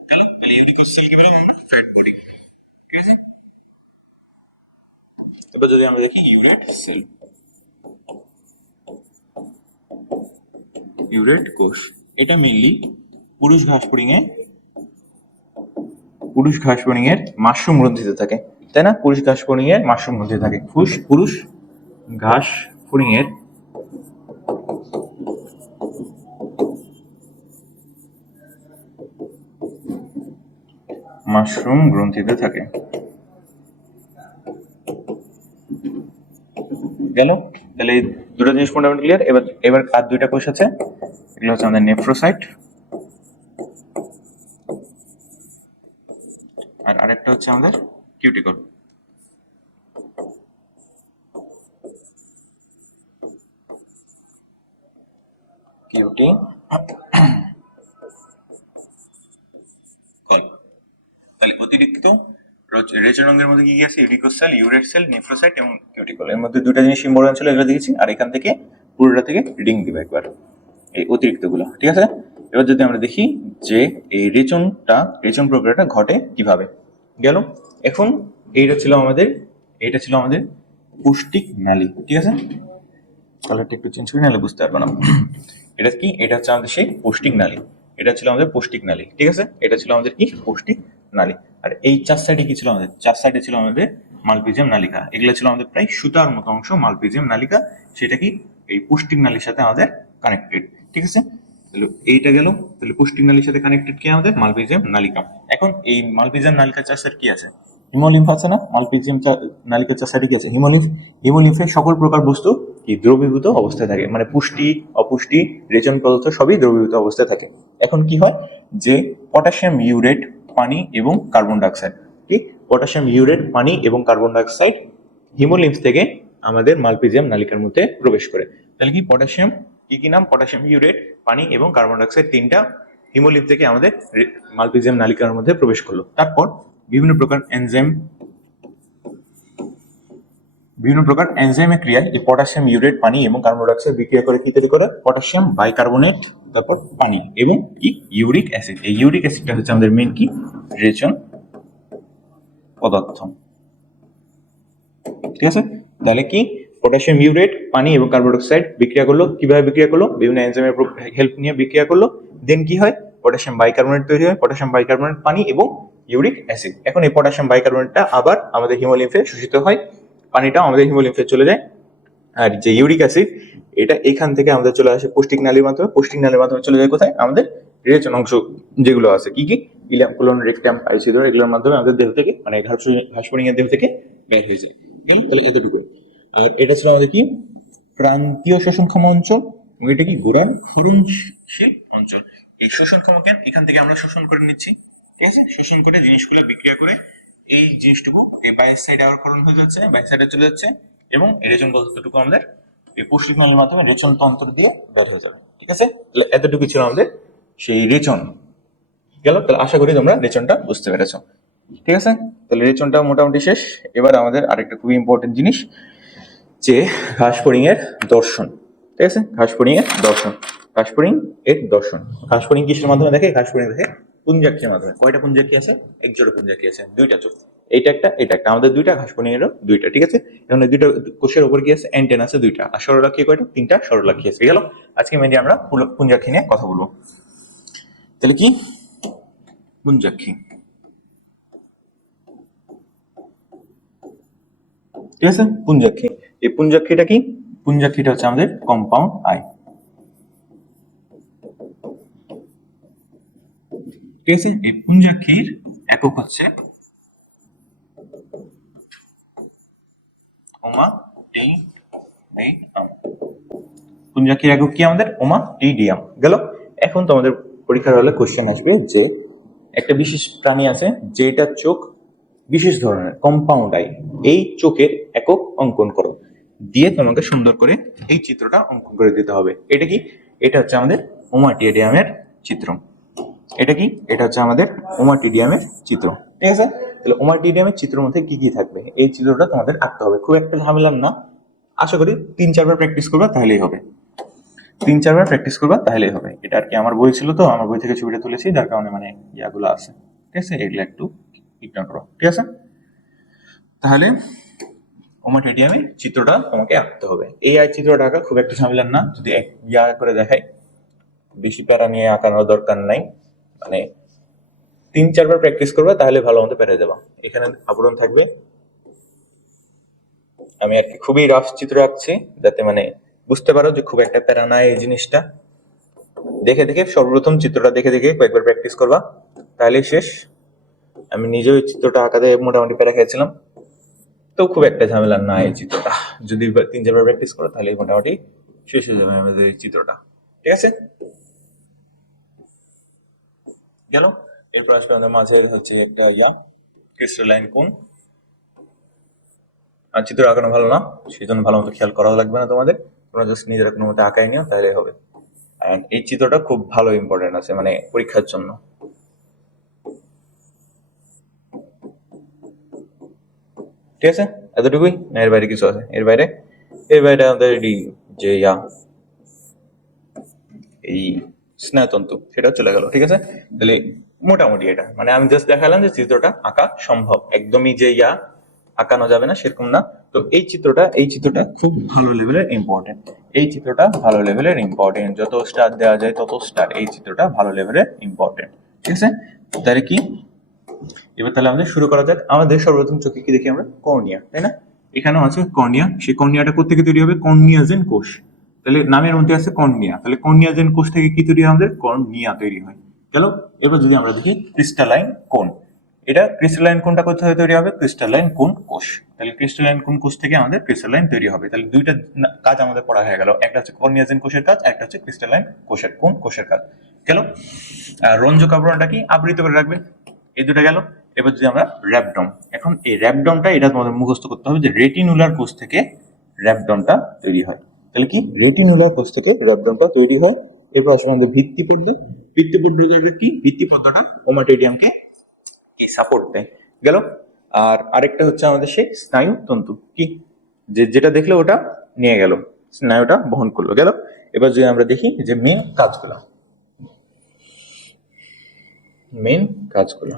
তাহলে ইউরিকোস সেল কি বললাম আমরা? Fat body. ঠিক আছে, এবার যদি আমরা দেখি ইউরেট সেল, ইউরেট কোষ, এটা মেইনলি পুরুষ ঘাসফড়িং এর মাশরুম গ্রন্থিতে থাকে। তাই না? পুরুষ ঘাস ফড়িং এর মাশরুম মধ্যে থাকে। পুরুষ ঘাস ফড়িং এর মাশরুম গ্রন্থিতে থাকে। গেল? তাহলে এই দুটো জিনিস মোটামুটি ক্লিয়ার। এবার আর দুইটা কোষ আছে, এগুলো হচ্ছে আমাদের নেফ্রোসাইট, আর আরেকটা হচ্ছে আমাদের কিউটিকল। তাহলে অতিরিক্ত রেচন অঙ্গের মধ্যে কি কি আছে? ইউরিকোস সেল, ইউরেট সেল, নেফ্রোসাইট এবং কিউটিকল। এর মধ্যে দুটো জিনিস ইম্পর্টেন্ট ছিল, এগুলো দিয়েছি। আর এখান থেকে পুরোটা থেকে রিডিং দিবে একবার এই অতিরিক্ত গুলো, ঠিক আছে? এবার যদি আমরা দেখি যে এই রেচন প্রক্রিয়াটা ঘটে কিভাবে। গেল? এখন এইটা ছিল আমাদের পুষ্টিক নালী, ঠিক আছে? কালারটা একটু চেঞ্জ করে নাহলে বুঝতে পারবো না। এটা কি? এটা হচ্ছে আমাদের সেই পৌষ্টিক নালী। এটা ছিল আমাদের পৌষ্টিক নালী, ঠিক আছে? এটা ছিল আমাদের কি? পৌষ্টিক নালী। আর এই চার সাইডে কি ছিল আমাদের? চার সাইডে ছিল আমাদের মালপিজিয়াম নালিকা। এগুলো ছিল আমাদের প্রায় সুতার মতো অংশ, মালপিজিয়াম নালিকা। সেটা কি? এই পৌষ্টিক নালীর সাথে আমাদের কানেক্টেড, ঠিক আছে? তাহলে এইটা গেল। তাহলে পৌষ্টিক নালীর সাথে কানেক্টেড কি আমাদের? মালপিজিয়াম নালিকা। এখন এই মালপিজিয়াম নালিকার চার সাইড কি আছে? হিমোলিম্ফ আছে না? মালপিজিয়াম নালিকার চার সাইডে কি আছে? হিমোলিম্ফে সকল প্রকার বস্তু কি দ্রবীভূত অবস্থায় থাকে, মানে পুষ্টি, অপুষ্টি, রেচন পদার্থ সবই দ্রবীভূত অবস্থায় থাকে। এখন কি হয় যে পটাশিয়াম ইউরেট, পানি এবং কার্বন ডাইঅক্সাইড, ঠিক? পটাশিয়াম ইউরেট, পানি এবং কার্বন ডাইঅক্সাইড হিমোলিম্ফ থেকে আমাদের মালপিজিয়াম নালিকার মধ্যে প্রবেশ করে। তাহলে কি পটাশিয়াম কি নাম? পটাশিয়াম ইউরেট, পানি এবং কার্বন ডাইঅক্সাইড তিনটা হিমোলিম্ফ থেকে আমাদের মালপিজিয়াম নালিকার মধ্যে প্রবেশ করলো। তারপর বিভিন্ন প্রকার এনজাইমের ক্রিয়ায় এই পটাশিয়াম ইউরেট, পানি এবং কার্বন ডাইঅক্সাইড বিক্রিয়া করে কি তৈরি করে? পটাশিয়াম বাইকার্বনেট, তারপর পানি এবং কি? Uric acid. এই ইউরিক অ্যাসিডটা হচ্ছে আমাদের মেন কি? রেচন পদার্থ, ঠিক আছে? তাহলে কি পটাশিয়াম ইউরেট, পানি এবং কার্বন ডাইঅক্সাইড বিক্রিয়া করলো। কিভাবে বিক্রিয়া করলো? বিভিন্ন এনজাইমের হেল্প নিয়ে বিক্রিয়া করলো। দেন কি হয়? পটাশিয়াম বাইকার্বনেট তৈরি হয়। পটাশিয়াম বাইকার্বনেট, পানি এবং ইউরিক অ্যাসিড। এখন এই পটাশিয়াম বাইকার্বনেটটা আবার আমাদের হিমোলিম্ফে শোষিত হয়, পানিটাও আমাদের হিমোলিম্ফে চলে যায়। আর যে ইউরিক অ্যাসিড, এটা এখান থেকে আমাদের চলে আসে পৌষ্টিক নালীর মাধ্যমে। পৌষ্টিক নালীর মাধ্যমে চলে যায় কোথায়? আমাদের রেচন অংশ যেগুলো আছে, কি কি? ইলিয়াম, কোলন, রেকটাম, পাইসিডর, এগুলোর মাধ্যমে আমাদের দেহ থেকে, মানে ঘাস ফড়িং এর দেহ থেকে বের হয়ে যায়। তাহলে এতটুকু। আর এটা ছিল আমাদের কি? প্রান্তীয় শোষণক্ষম অঞ্চল, এবং এটা কি? গোড়ার ক্ষরণশীল অঞ্চল। এই শোষণক্ষম এখান থেকে আমরা শোষণ করে নিচ্ছি, ঠিক আছে? শোষণ করে জিনিসগুলো বিক্রিয়া করে এই জিনিসটুকু এই বাইরের সাইডে আবার ক্ষরণ হয়ে যাচ্ছে, বাইরের সাইডে চলে যাচ্ছে, এবং এই রেচন পদার্থটুকু আমাদের এই পৌষ্টিক নালীর মাধ্যমে রেচন তন্ত্র দিয়ে বের হয়ে যাবে, ঠিক আছে? তাহলে এতটুকু ছিল আমাদের সেই রেচন। গেল? তাহলে আশা করি তোমরা রেচনটা বুঝতে পেরেছো, ঠিক আছে? তাহলে রেচনটা মোটামুটি শেষ। এবার আমাদের আরেকটা খুবই ইম্পর্টেন্ট জিনিস, যে ঘাস ফড়িং এর দর্শন, ঠিক আছে? ঘাস ফড়িং এর দর্শন। ঘাস ফড়িং কিসের মাধ্যমে দেখে? ঘাস ফড়িং দেখে পুঞ্জাক্ষীর মাধ্যমে। কয়টা পুঞ্জাক্ষী আছে? এক জোড়া পুঞ্জাক্ষী আছে, দুইটা চোখ। এইটা একটা, এটা একটা, আমাদের দুইটা, ঘাস ফড়িং এরও দুইটা, ঠিক আছে? এখন দুইটা কোষের উপর কি আছে? অ্যান্টেনা আছে দুইটা। আর সরলাক্ষী কয়টা? তিনটা সরলাক্ষী আছে। গেল? আজকে মেনলি আমরা পুঞ্জাক্ষী নিয়ে কথা বলবো। তাহলে কি পুঞ্জাক্ষী, ঠিক আছে? পুঞ্জাক্ষী, এই পুঞ্জাক্ষীটা কি? পুঞ্জাক্ষীটা হচ্ছে আমাদের কম্পাউন্ড আই, ঠিক আছে? এই পুঞ্জাক্ষীর একক হচ্ছে ওমাটিডিয়াম। পুঞ্জাক্ষীর একক কি আমাদের? ওমাটিডিয়াম। গেল? এখন তোমাদের পরীক্ষার হলে কোশ্চেন আসবে যে একটা বিশেষ প্রাণী আছে যেটা চোখ বিশেষ ধরনের, কম্পাউন্ড আই, এই চোখের একক অঙ্কন করো, দিয়ে তোমাকে সুন্দর করে এই চিত্রটা অঙ্কন করে দিতে হবে। এটা কি? এটা হচ্ছে আমাদের ওমাটিডিয়ামের চিত্র। এটা কি? এটা হচ্ছে আমাদের ওমাটিডিয়ামের চিত্র, ঠিক আছে? তাহলে ওমাটিডিয়ামের চিত্রের মধ্যে কি কি থাকবে এই চিত্রটা তোমাদের আঁকতে হবে। খুব একটা ঝামেলার না, আশা করি 3-4 বার প্র্যাকটিস করবা তাহলেই হবে। 3-4 বার প্র্যাকটিস করবা তাহলেই হবে। এটা আর কি আমার বই ছিল, তো আমার বই থেকে ছবিটা তুলেছি, যার কারণে মানে ইয়াগুলো আছে, ঠিক আছে? এগুলো একটু ইগনোর করো, ঠিক আছে? তাহলে ওমাটিডিয়ামের চিত্রটা তোমাকে আঁকতে হবে। এই চিত্রটা আঁকা খুব একটা ঝামেলার না, যদি ইয়া করে দেখাই, বেশি প্যারা নিয়ে আঁকানোর দরকার নাই। মানে 3-4 বার প্র্যাকটিস করবে তাহলে ভালো মতো পেরে যাবা। এখানে আবরণ থাকবে, আমি আর কি খুবই রাফ চিত্র আঁকছি, যাতে মানে বুঝতে পারো যে খুব একটা প্যারা নাই এই জিনিসটা। দেখে দেখে সর্বপ্রথম চিত্রটা দেখে দেখে কয়েকবার প্র্যাকটিস করবা, তাহলেই শেষ। আমি নিজেও এই চিত্রটা আঁকাতে মোটামুটি প্যারা খেয়েছিলাম, তো খুব একটা ঝামেলা না এই চিত্রটা। যদি 3-4 বার প্র্যাকটিস করো তাহলে মোটামুটি শেষ হয়ে যাবে আমাদের এই চিত্রটা। ঠিক আছে, গেল। এরপর আসবে আমাদের মাঝে হচ্ছে একটা ক্রিস্টালাইন কোন। আর চিত্র আঁকানো ভালো না, সেই জন্য ভালো মতো খেয়াল করাও লাগবে না তোমাদের, তোমরা জাস্ট নিজেরা কোনো মতো আঁকাই নিও তাহলে হবে। এন্ড এই চিত্রটা খুব ভালো ইম্পর্টেন্ট আছে মানে পরীক্ষার জন্য। ঠিক আছে, এতটুকুই না এর বাইরে কিছু আছে? এর বাইরে আমাদের যে এই স্নায়ুতন্তু সেটা চলে গেল। ঠিক আছে, তাহলে মোটামুটি এটা মানে আমি জাস্ট দেখালাম যে চিত্রটা আঁকা সম্ভব, একদমই যে আঁকানো যাবে না সেরকম না। তো এই চিত্রটা খুব ভালো লেভেলের ইম্পর্টেন্ট। এই চিত্রটা ভালো লেভেলের ইম্পর্টেন্ট, যত স্টার দেওয়া যায় তত স্টার। এই চিত্রটা ভালো লেভেলের ইম্পর্টেন্ট। ঠিক আছে, তাহলে কি এবার তাহলে আমাদের শুরু করা যাক। আমাদের সর্বপ্রথম চোখে কি দেখি আমরা? কর্নিয়া, তাই না? এখানেও আছে কর্নিয়া। সেই কর্নিয়াটা কোত্থেকে তৈরি হবে? কর্নিয়াজেন কোষ। তাহলে নামের মধ্যে আছে কর্নিয়া, তাহলে কর্নিয়াজেন কোষ থেকে কি তৈরি হয়? আমাদের কর্নিয়া তৈরি হয়। গেল। এবার যদি আমরা দেখি ক্রিস্টালাইন কোন, এটা ক্রিস্টালাইন কোনটা কোথায় তৈরি হবে? ক্রিস্টালাইন কোন কোষ। তাহলে ক্রিস্টালাইন কোন কোষ থেকে আমাদের ক্রিস্টালাইন তৈরি হবে। তাহলে দুইটা কাজ আমাদের পড়া হয়ে গেল, একটা হচ্ছে কর্নিয়াজেন কোষের কাজ, একটা হচ্ছে ক্রিস্টালাইন কোষের কোন কোষের কাজ। গেল। রঞ্জক আবরণটা কি? আবৃত করে রাখবে। এই দুটো গেল। এবার যদি আমরা র্যাবডম, এখন এই র্যাবডমটা এটা তোমাদের মুখস্থ করতে হবে যে রেটিনুলার কোষ থেকে র্যাবডমটা তৈরি হয়। তাহলে কি রেটিনুলার কোষ থেকে র্যাবডমটা তৈরি হয়। এরপর আসলে আমাদের ভিত্তি পর্দা। ভিত্তি পর্দাটা কি? ভিত্তি পর্দাটা ওমাটেরিয়ামকে কি সাপোর্ট দেয়। গেল। আর আরেকটা হচ্ছে আমাদের সেই স্নায়ু তন্তু, কি যেটা দেখলে ওটা নিয়ে গেল, স্নায়ুটা বহন করলো। গেল। এবার যদি আমরা দেখি যে মেন কাজগুলো,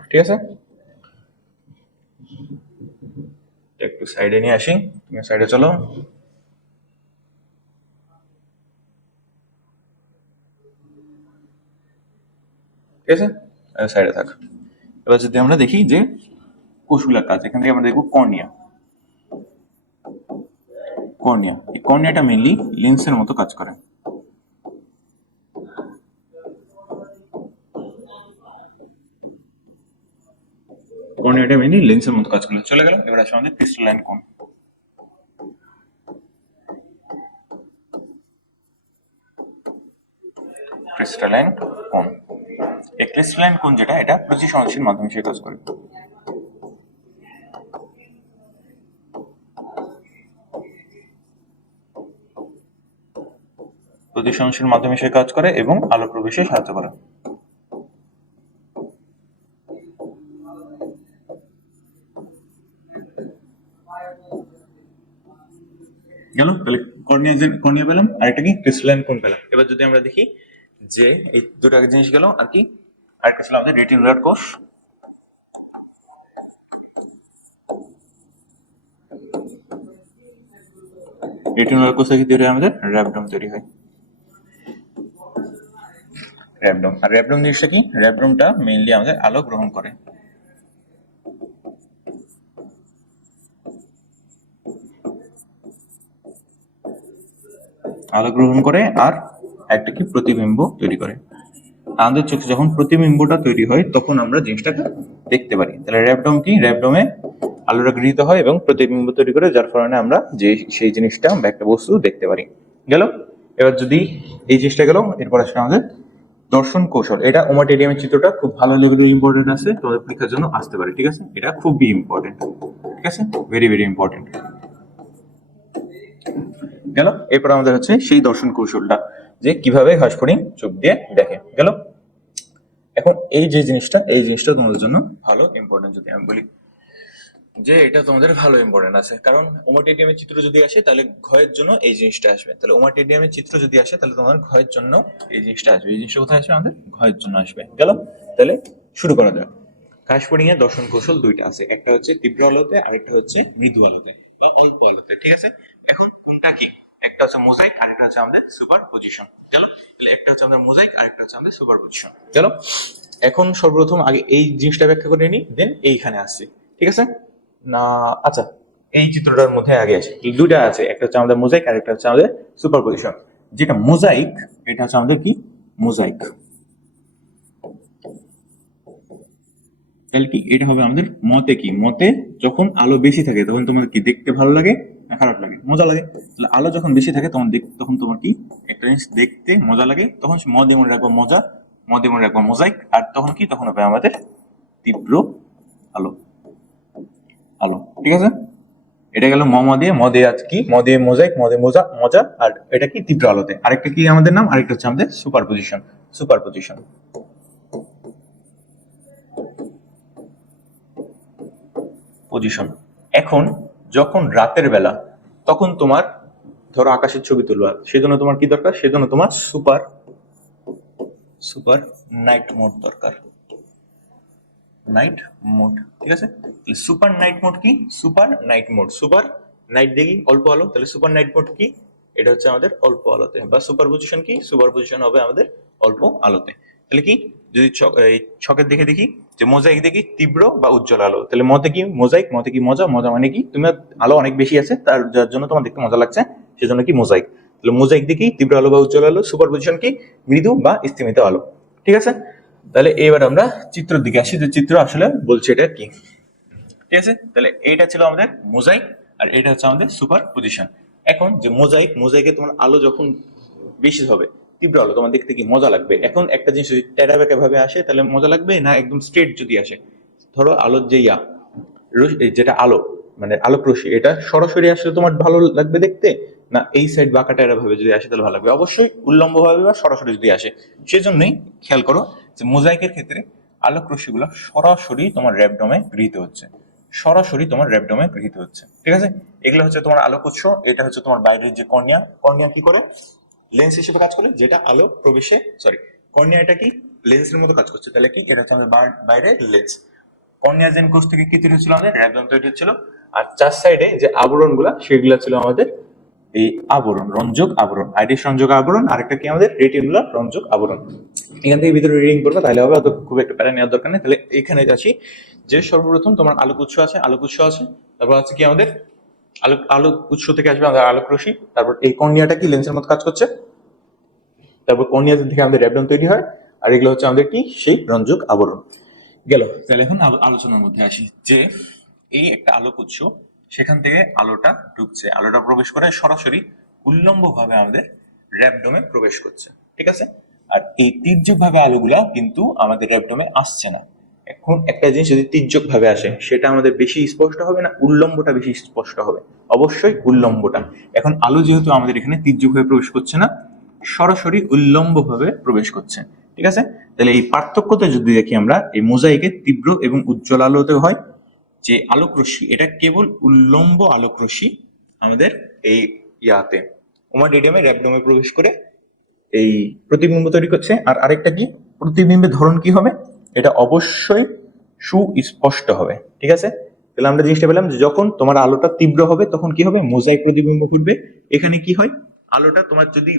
ঠিক আছে, একটু সাইডে নিয়ে আসি, তুমি সাইডে চলো। ঠিক আছে, সাইডে থাক। এবার যদি আমরা দেখি যে কোষগুলোর কাজ, এখান থেকে আমরা দেখবো কর্নিয়া। এই কর্নিয়াটা মেনলি লেন্সের মতো কাজ করে। কর্নিয়াটা মেনলি লেন্সের মতো কাজ করে। চলে গেল। এবার আসে আমাদের ক্রিস্টালাইন কোন। ক্রিস্টালাইন কোন, এই ক্রিস্টালাইন কোন যেটা, এটা প্রতিসংশ্লেষণের মাধ্যমে সে কাজ করে। প্রতিসংশ্লেষণের মাধ্যমে সে কাজ করে এবং আলো প্রবেশে সাহায্য করে। গেল। তাহলে কর্নিয়া পেলাম, আর এটা কি ক্রিস্টালাইন কোন পেলাম। এবার যদি আমরা দেখি যে এই দুটো জিনিস গেল, আর কি আরেকটা ছিল আমাদের রেটিনুলার কোষ। রেটিনুলার কোষ থেকে তৈরি হয় আমাদের র্যাবডম তৈরি হয়। র্যাবডম, আর র্যাবডম জিনিসটা কি? র্যাবডমটা মেইনলি আমাদের আলো গ্রহণ করে। আলো গ্রহণ করে আর একটা কি প্রতিবিম্ব তৈরি করে। আমাদের চোখে যখন প্রতিবিম্বটা তৈরি হয় তখন আমরা জিনিসটাকে দেখতে পারি। তাহলে র্যাবডম কি? র্যাবডমে আলোটা গৃহীত হয় এবং প্রতিবিম্ব তৈরি করে, যার কারণে আমরা সেই জিনিসটা বা একটা বস্তু দেখতে পারি। গেল। এবার যদি এই জিনিসটা গেল, এরপর আসলে আমাদের দর্শন কৌশল। এটা ওমাটেরিয়ামের চিত্রটা খুব ভালো লেভেলের ইম্পর্টেন্ট আছে, তোমাদের পরীক্ষার জন্য আসতে পারে। ঠিক আছে, এটা খুবই ইম্পর্টেন্ট। ঠিক আছে, ভেরি ভেরি ইম্পর্টেন্ট। গেল। এরপর আমাদের হচ্ছে সেই দর্শন কৌশলটা, যে কিভাবে ঘাসফড়িং চোখ দিয়ে দেখে। গেল। এখন এই জিনিসটা তোমাদের জন্য ভালো ইম্পর্টেন্ট। যদি আমি বলি যে এটা তোমাদের ভালো ইম্পর্টেন্ট আছে, কারণ ওমাটেরিয়ামের চিত্র যদি আসে তাহলে ঘয়ের জন্য এই জিনিসটা আসবে। তাহলে ওমাটেরিয়ামের চিত্র যদি আসে তাহলে তোমাদের ঘয়ের জন্য এই জিনিসটা আসবে। এই জিনিসটা কোথায় আসবে? আমাদের ঘয়ের জন্য আসবে। গেল। তাহলে শুরু করা যাক। ঘাসফড়িং এর দর্শন কৌশল দুইটা আছে, একটা হচ্ছে তীব্র আলোতে, আরেকটা হচ্ছে মৃদু আলোতে বা অল্প আলোতে। ঠিক আছে, এখন কোনটা কি? একটা হচ্ছে মোজাইক, আরেকটা হচ্ছে আমাদের সুপার পজিশন। গেল। তাহলে একটা হচ্ছে আমাদের মোজাইক, আরেকটা হচ্ছে আমাদের সুপার পজিশন। গেল। এখন সর্বপ্রথম আগে এই জিনিসটা ব্যাখ্যা করে নিই, দেন এইখানে আসছি। ঠিক আছে না? আচ্ছা, এই চিত্রটার মধ্যে আগে আসে। দুটা আছে, একটা হচ্ছে আমাদের মোজাইক আর একটা হচ্ছে আমাদের সুপারপজিশন। যেটা মোজাইক, এটা হচ্ছে আমাদের কি মোজাইক, তাহলে কি এটা হবে আমাদের মতে কি, মতে যখন আলো বেশি থাকে তখন তোমার কি দেখতে ভালো লাগে না খারাপ লাগে, মজা লাগে। তাহলে আলো যখন বেশি থাকে তখন তোমার কি একটা জিনিস দেখতে মজা লাগে, তখন মদে মনে রাখবো মজা, মদে মনে রাখবো মোজাইক। আর তখন কি, তখন হবে আমাদের তীব্র আলো, আলো। ঠিক আছে, এটা গেল মদে, মদে আজ কি মদে মোজাইক, মদে মজা মজা, আর এটা কি তীব্র আলোতে। আরেকটা কি আমাদের নাম, আরেকটা হচ্ছে আমাদের সুপারপজিশন, সুপারপজিশন, পজিশন। এখন যখন রাতের বেলা, তখন তোমার ধরো আকাশের ছবি তুলবা, সেজন্য তোমার কি দরকার, সেজন্য তোমার সুপার সুপার নাইট মোড দরকার, নাইট মোড। ঠিক আছে, তাহলে সুপার নাইট মোড কি, super night mode, super night দেখি অল্প আলো, তাহলে সুপার নাইট মোড কি, এটা হচ্ছে আমাদের অল্প আলোতে। বা সুপার পজিশন কি, সুপার পজিশন হবে আমাদের অল্প আলোতে। তাহলে কি, যদি এই ছকের দেখে দেখি যে মোজাইক দেখি তীব্র বা উজ্জ্বল আলো, তাহলে মতে কি মোজাইক, মতে কি মজা, মজা মানে কি তুমি আলো অনেক বেশি আছে তার যার জন্য তোমার দেখতে মজা লাগছে, সেজন্য কি মোজাইক। তাহলে মোজাইক দেখি তীব্র আলো বা উজ্জ্বল আলো, সুপার পজিশন কি মৃদু বা স্থিমিত আলো। ঠিক আছে, তাহলে এবার আমরা চিত্রের দিকে আসি, যে চিত্র আসলে বলছে এটা কি। ঠিক আছে, তাহলে এইটা ছিল আমাদের মোজাইক আর এটা হচ্ছে আমাদের সুপার পজিশন। এখন যে মোজাইক, মোজাইকে তোমার আলো যখন বেশি হবে, তীব্র আলো, তোমার দেখতে কি মজা লাগবে। এখন একটা জিনিস যদি টেরা বেঁকা ভাবে আসে তাহলে মজা লাগবে না একদম স্ট্রেট যদি আসে, ধরো আলোর যে যেটা আলো মানে আলোক রশ্মি, এটা সরাসরি আসলে তোমার ভালো লাগবে দেখতে, না এই সাইড বাঁকা টেরা ভাবে যদি আসে তাহলে ভালো লাগবে, অবশ্যই উল্লম্ব ভাবে বা সরাসরি যদি আসে। সেজন্যই খেয়াল করো যে মোজাইকের ক্ষেত্রে আলোক রশ্মিগুলো সরাসরি তোমার র্যাবডমে গৃহীত হচ্ছে, সরাসরি তোমার র্যাবডমে গৃহীত হচ্ছে। ঠিক আছে, এগুলো হচ্ছে তোমার আলোক উৎস, এটা হচ্ছে তোমার বাইরের যে কর্নিয়া, কর্নিয়া কি করে লেন্স হিসেবে কাজ করে, যেটা আলো প্রবেশে, সরি কর্নিয়া এটা কি লেন্সের মতো কাজ করছে, তাহলে কি এটা হচ্ছে আমাদের বাইরের লেন্স। কর্নিয়া জেন কোষ থেকে কি তৈরি হচ্ছিল, আমাদের র্যাবডম তৈরি হচ্ছিল। আর চার সাইডে যে আবরণ গুলা, সেগুলা ছিল আমাদের এই আবরণ, রঞ্জক আবরণ, আইরিশ রঞ্জক আবরণ, আরেকটা কি আমাদের রেটিনুলার রঞ্জক আবরণ। এখান থেকে ভিতরে রিডিং করবে তাহলে হবে, অত খুব একটা প্যারা নেওয়ার দরকার নেই। তাহলে এখানে আসি যে সর্বপ্রথম তোমার আলোক উৎস আছে, আলোক উৎস আছে, তারপর আছে কি আমাদের আলোক উৎস থেকে আসবে আমাদের আলোক রশ্মি, তারপর এই কর্নিয়াটা কি লেন্সের মতো কাজ করছে, তারপর কর্নিয়া থেকে আমাদের র্যাবডম তৈরি হয়, আর এগুলো হচ্ছে আমাদের কি সেই রঞ্জক আবরণ। গেল, তাহলে এখন আলোচনার মধ্যে আসি যে এই একটা আলোক উৎস, সেখান থেকে আলোটা ঢুকছে, আলোটা প্রবেশ করে সরাসরি উল্লম্ব ভাবে আমাদের র্যাবডমে প্রবেশ করছে। ঠিক আছে, আর এই তির্যক ভাবে আলোগুলা কিন্তু আমাদের র্যাবডমে আসছে না। এখন একটা জিনিস যদি তির্যক ভাবে আসে, সেটা আমাদের বেশি স্পষ্ট হবে না উল্লম্বটা বেশি স্পষ্ট হবে, অবশ্যই উল্লম্বটা। এখন আলো যেহেতু আমাদের এখানে তির্যক ভাবে প্রবেশ করছে না, সরাসরি উল্লম্ব ভাবে প্রবেশ করছে। ঠিক আছে, তাহলে এই পার্থক্যতে যদি দেখি আমরা, এই মোজাইকে তীব্র এবং উজ্জ্বল আলোতে হয় যে আলোক রশ্মি, এটা কেবল উল্লম্ব আলোক রশ্মি আমাদের এই ইয়াতে ওমাডিডিয়ামে র্যাবডমে প্রবেশ করে এই প্রতিবিম্ব তৈরি করছে। আর আরেকটা কি, প্রতিবিম্বের ধরন কি হবে, এটা অবশ্যই সুস্পষ্ট হবে। ঠিক আছে, তাহলে আমরা জিনিসটা পেলাম যে যখন তোমার আলোটা তীব্র হবে তখন কি হবে, মোজাইক প্রতিবিম্ব ঘটবে। এখানে কি হয়, আলোটা তোমার যদি,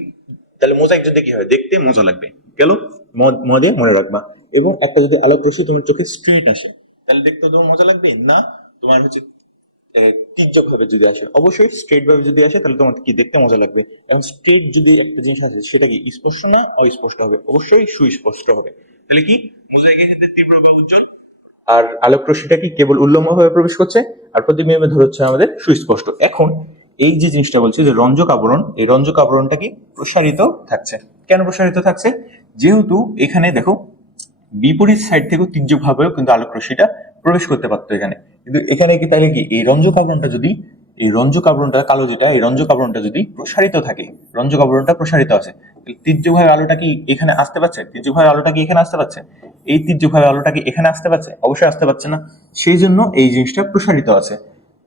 তাহলে মোজাইক যদি কি হয় দেখতে মজা লাগবে, গেল মজে মনে রাখবা। এবং একটা যদি আলোক রশ্মি তোমার চোখে স্ট্রেট আসে, তাহলে দেখতে তোমার মজা লাগবে না, তোমার হচ্ছে তির্যক ভাবে যদি আসে, অবশ্যই স্ট্রেট ভাবে যদি আসে তাহলে তোমার কি দেখতে মজা লাগবে। এখন স্ট্রেট যদি একটা জিনিস আসে, সেটা কি স্পষ্ট না অস্পষ্ট হবে, অবশ্যই সুস্পষ্ট হবে। তাহলে কি মোজাইকের ক্ষেত্রে তীব্র বা উজ্জ্বল, আর আলোক রশ্মিটা কি কেবল উল্লম্ব ভাবে প্রবেশ করছে, আর প্রতিবিম্বে ধরে হচ্ছে আমাদের সুস্পষ্ট। এখন এই যে জিনিসটা বলছে যে রঞ্জক আবরণ, এই রঞ্জক আবরণটা কি প্রসারিত থাকছে। কেন প্রসারিত থাকছে, যেহেতু এখানে দেখো বিপরীত সাইড থেকেও তির্যক ভাবেও কিন্তু আলোক রশ্মিটা প্রবেশ করতে পারতো এখানে, কিন্তু এখানে কি তাহলে কি এই রঞ্জক আবরণটা যদি, এই রঞ্জক আবরণটা কালো যেটা, এই রঞ্জক আবরণটা যদি প্রসারিত থাকে, রঞ্জক আবরণটা প্রসারিত আছে, তির্যক ভাবে আলোটা কি এখানে আসতে পারছে, তির্যক ভাবে আলোটা কি এখানে আসতে পারছে, এই তির্যক ভাবে আলোটা কি এখানে আসতে পারছে, অবশ্যই আসতে পারছে না। সেই জন্য এই জিনিসটা প্রসারিত আছে,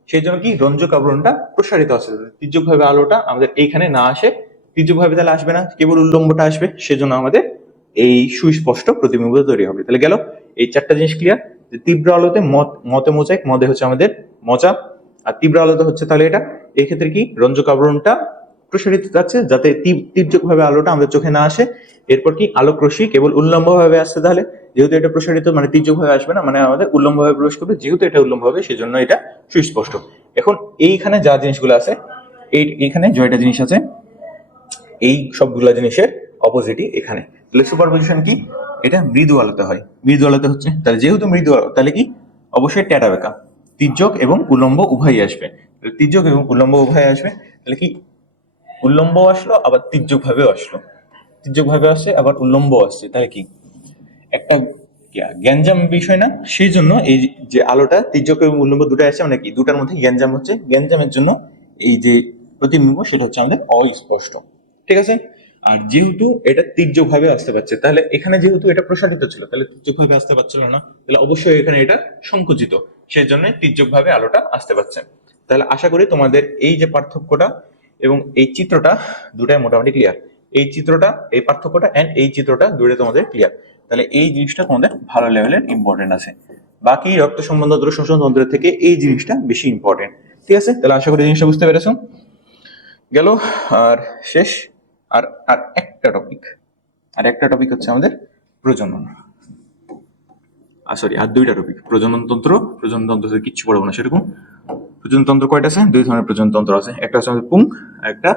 সেই জন্য কি রঞ্জক আবরণটা প্রসারিত আছে, তির্যক ভাবে আলোটা আমাদের এইখানে না আসে, তির্যক ভাবে তাহলে আসবে না, কেবল উল্লম্বটা আসবে, সেজন্য আমাদের এই সুস্পষ্ট প্রতিবিম্ব তৈরি হবে। তাহলে গেল এই চারটা জিনিস ক্লিয়ার, যে তীব্র আলোতে মতে মোজাইক, মদে হচ্ছে আমাদের মজা, আর তীব্র আলোতে হচ্ছে তাহলে এটা, এই ক্ষেত্রে কি রঞ্জক আবরণটা প্রসারিত যাচ্ছে যাতে তির্যক ভাবে আলোটা আমাদের চোখে না আসে। এরপর কি আলোক রশ্মি কেবল উল্লম্ব ভাবে আসছে, তাহলে যেহেতু এটা প্রসারিত মানে তির্যক ভাবে আসবে না, মানে আমাদের উল্লম্ব ভাবে প্রবেশ করবে, যেহেতু এটা উল্লম্ব হবে সেজন্য এটা সুস্পষ্ট। এখন এইখানে যা জিনিসগুলো আছে, এইখানে জয়টা জিনিস আছে, এই সবগুলা জিনিসের অপোজিটই এখানে। তাহলে সুপারপজিশন কি? এটা মৃদু আলোতে হয়। মৃদু আলোতে হচ্ছে, তাহলে যেহেতু মৃদু আলো, তাহলে কি অবশ্যই ট্যাটা বেঁকা, তির্যক এবং উল্লম্ব উভয়ই আসবে। তির্যক এবং উল্লম্ব উভয় আসবে, তাহলে কি উল্লম্ব আসলো আবার তির্যক ভাবেও আসলো, তির্যক ভাবে আসছে আবার উল্লম্ব আসছে, তাহলে কি একটা গ্যাঞ্জাম বিষয় না? সেই জন্য এই যে আলোটা তির্যক এবং উল্লম্ব দুটো আসছে, মানে কি দুটার মধ্যে গ্যাঞ্জাম হচ্ছে, গ্যাঞ্জামের জন্য এই যে প্রতিবিম্ব সেটা হচ্ছে আমাদের অস্পষ্ট। ঠিক আছে? আর যেহেতু এটা তির্যক ভাবে আসতে পারছে, তাহলে এখানে যেহেতু এটা প্রসারিত ছিল, তাহলে তির্যক ভাবে আসতে পারছিল না, তাহলে অবশ্যই এখানে এটা সংকুচিত, সেই জন্য তির্যক ভাবে আলোটা আসতে পারছে। তাহলে আশা করি তোমাদের এই যে পার্থক্যটা এবং এই চিত্রটা দুটাই মোটামুটি ক্লিয়ার। এই চিত্রটা, এই পার্থক্যটা এন্ড এই চিত্রটা দুটোই তোমাদের ক্লিয়ার। তাহলে এই জিনিসটা তোমাদের ভালো লেভেলের ইম্পর্টেন্ট আছে। বাকি রক্ত সম্বন্ধ শোষণ তন্ত্রের থেকে এই জিনিসটা বেশি ইম্পর্টেন্ট। ঠিক আছে? তাহলে আশা করি জিনিসটা বুঝতে পেরেছো। গেল আর শেষ, আর আর একটা টপিক হচ্ছে আমাদের প্রজনন। সরি, আর দুইটা টপিক, প্রজনন তন্ত্র কিচ্ছু পড়বো না সেরকম। প্রজনন তন্ত্র কয়টা আছে? দুই ধরনের প্রজনন তন্ত্র আছে, একটা হচ্ছে আমাদের পুং, আর একটা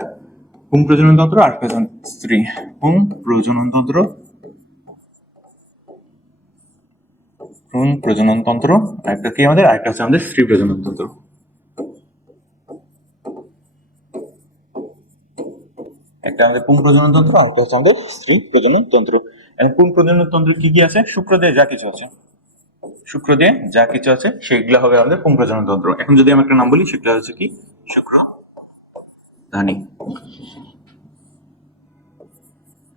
পুং প্রজনন তন্ত্র, আর একটা স্ত্রী পুং প্রজনন তন্ত্র, পুং প্রজনন তন্ত্র, আর একটা কি আমাদের, আরেকটা হচ্ছে আমাদের স্ত্রী প্রজনন তন্ত্র। একটা আমাদের পুং প্রজনন তন্ত্র, আর একটা হচ্ছে আমাদের স্ত্রী প্রজনন তন্ত্র। পুং প্রজনন তন্ত্র কি কি আছে? শুক্র দিয়ে যা কিছু আছে, শুক্র দিয়ে যা কিছু আছে সেগুলো হবে আমাদের পুং প্রজনন তন্ত্র। এখন যদি আমি একটা নাম বলি, সেটা হচ্ছে কি শুক্রধানী।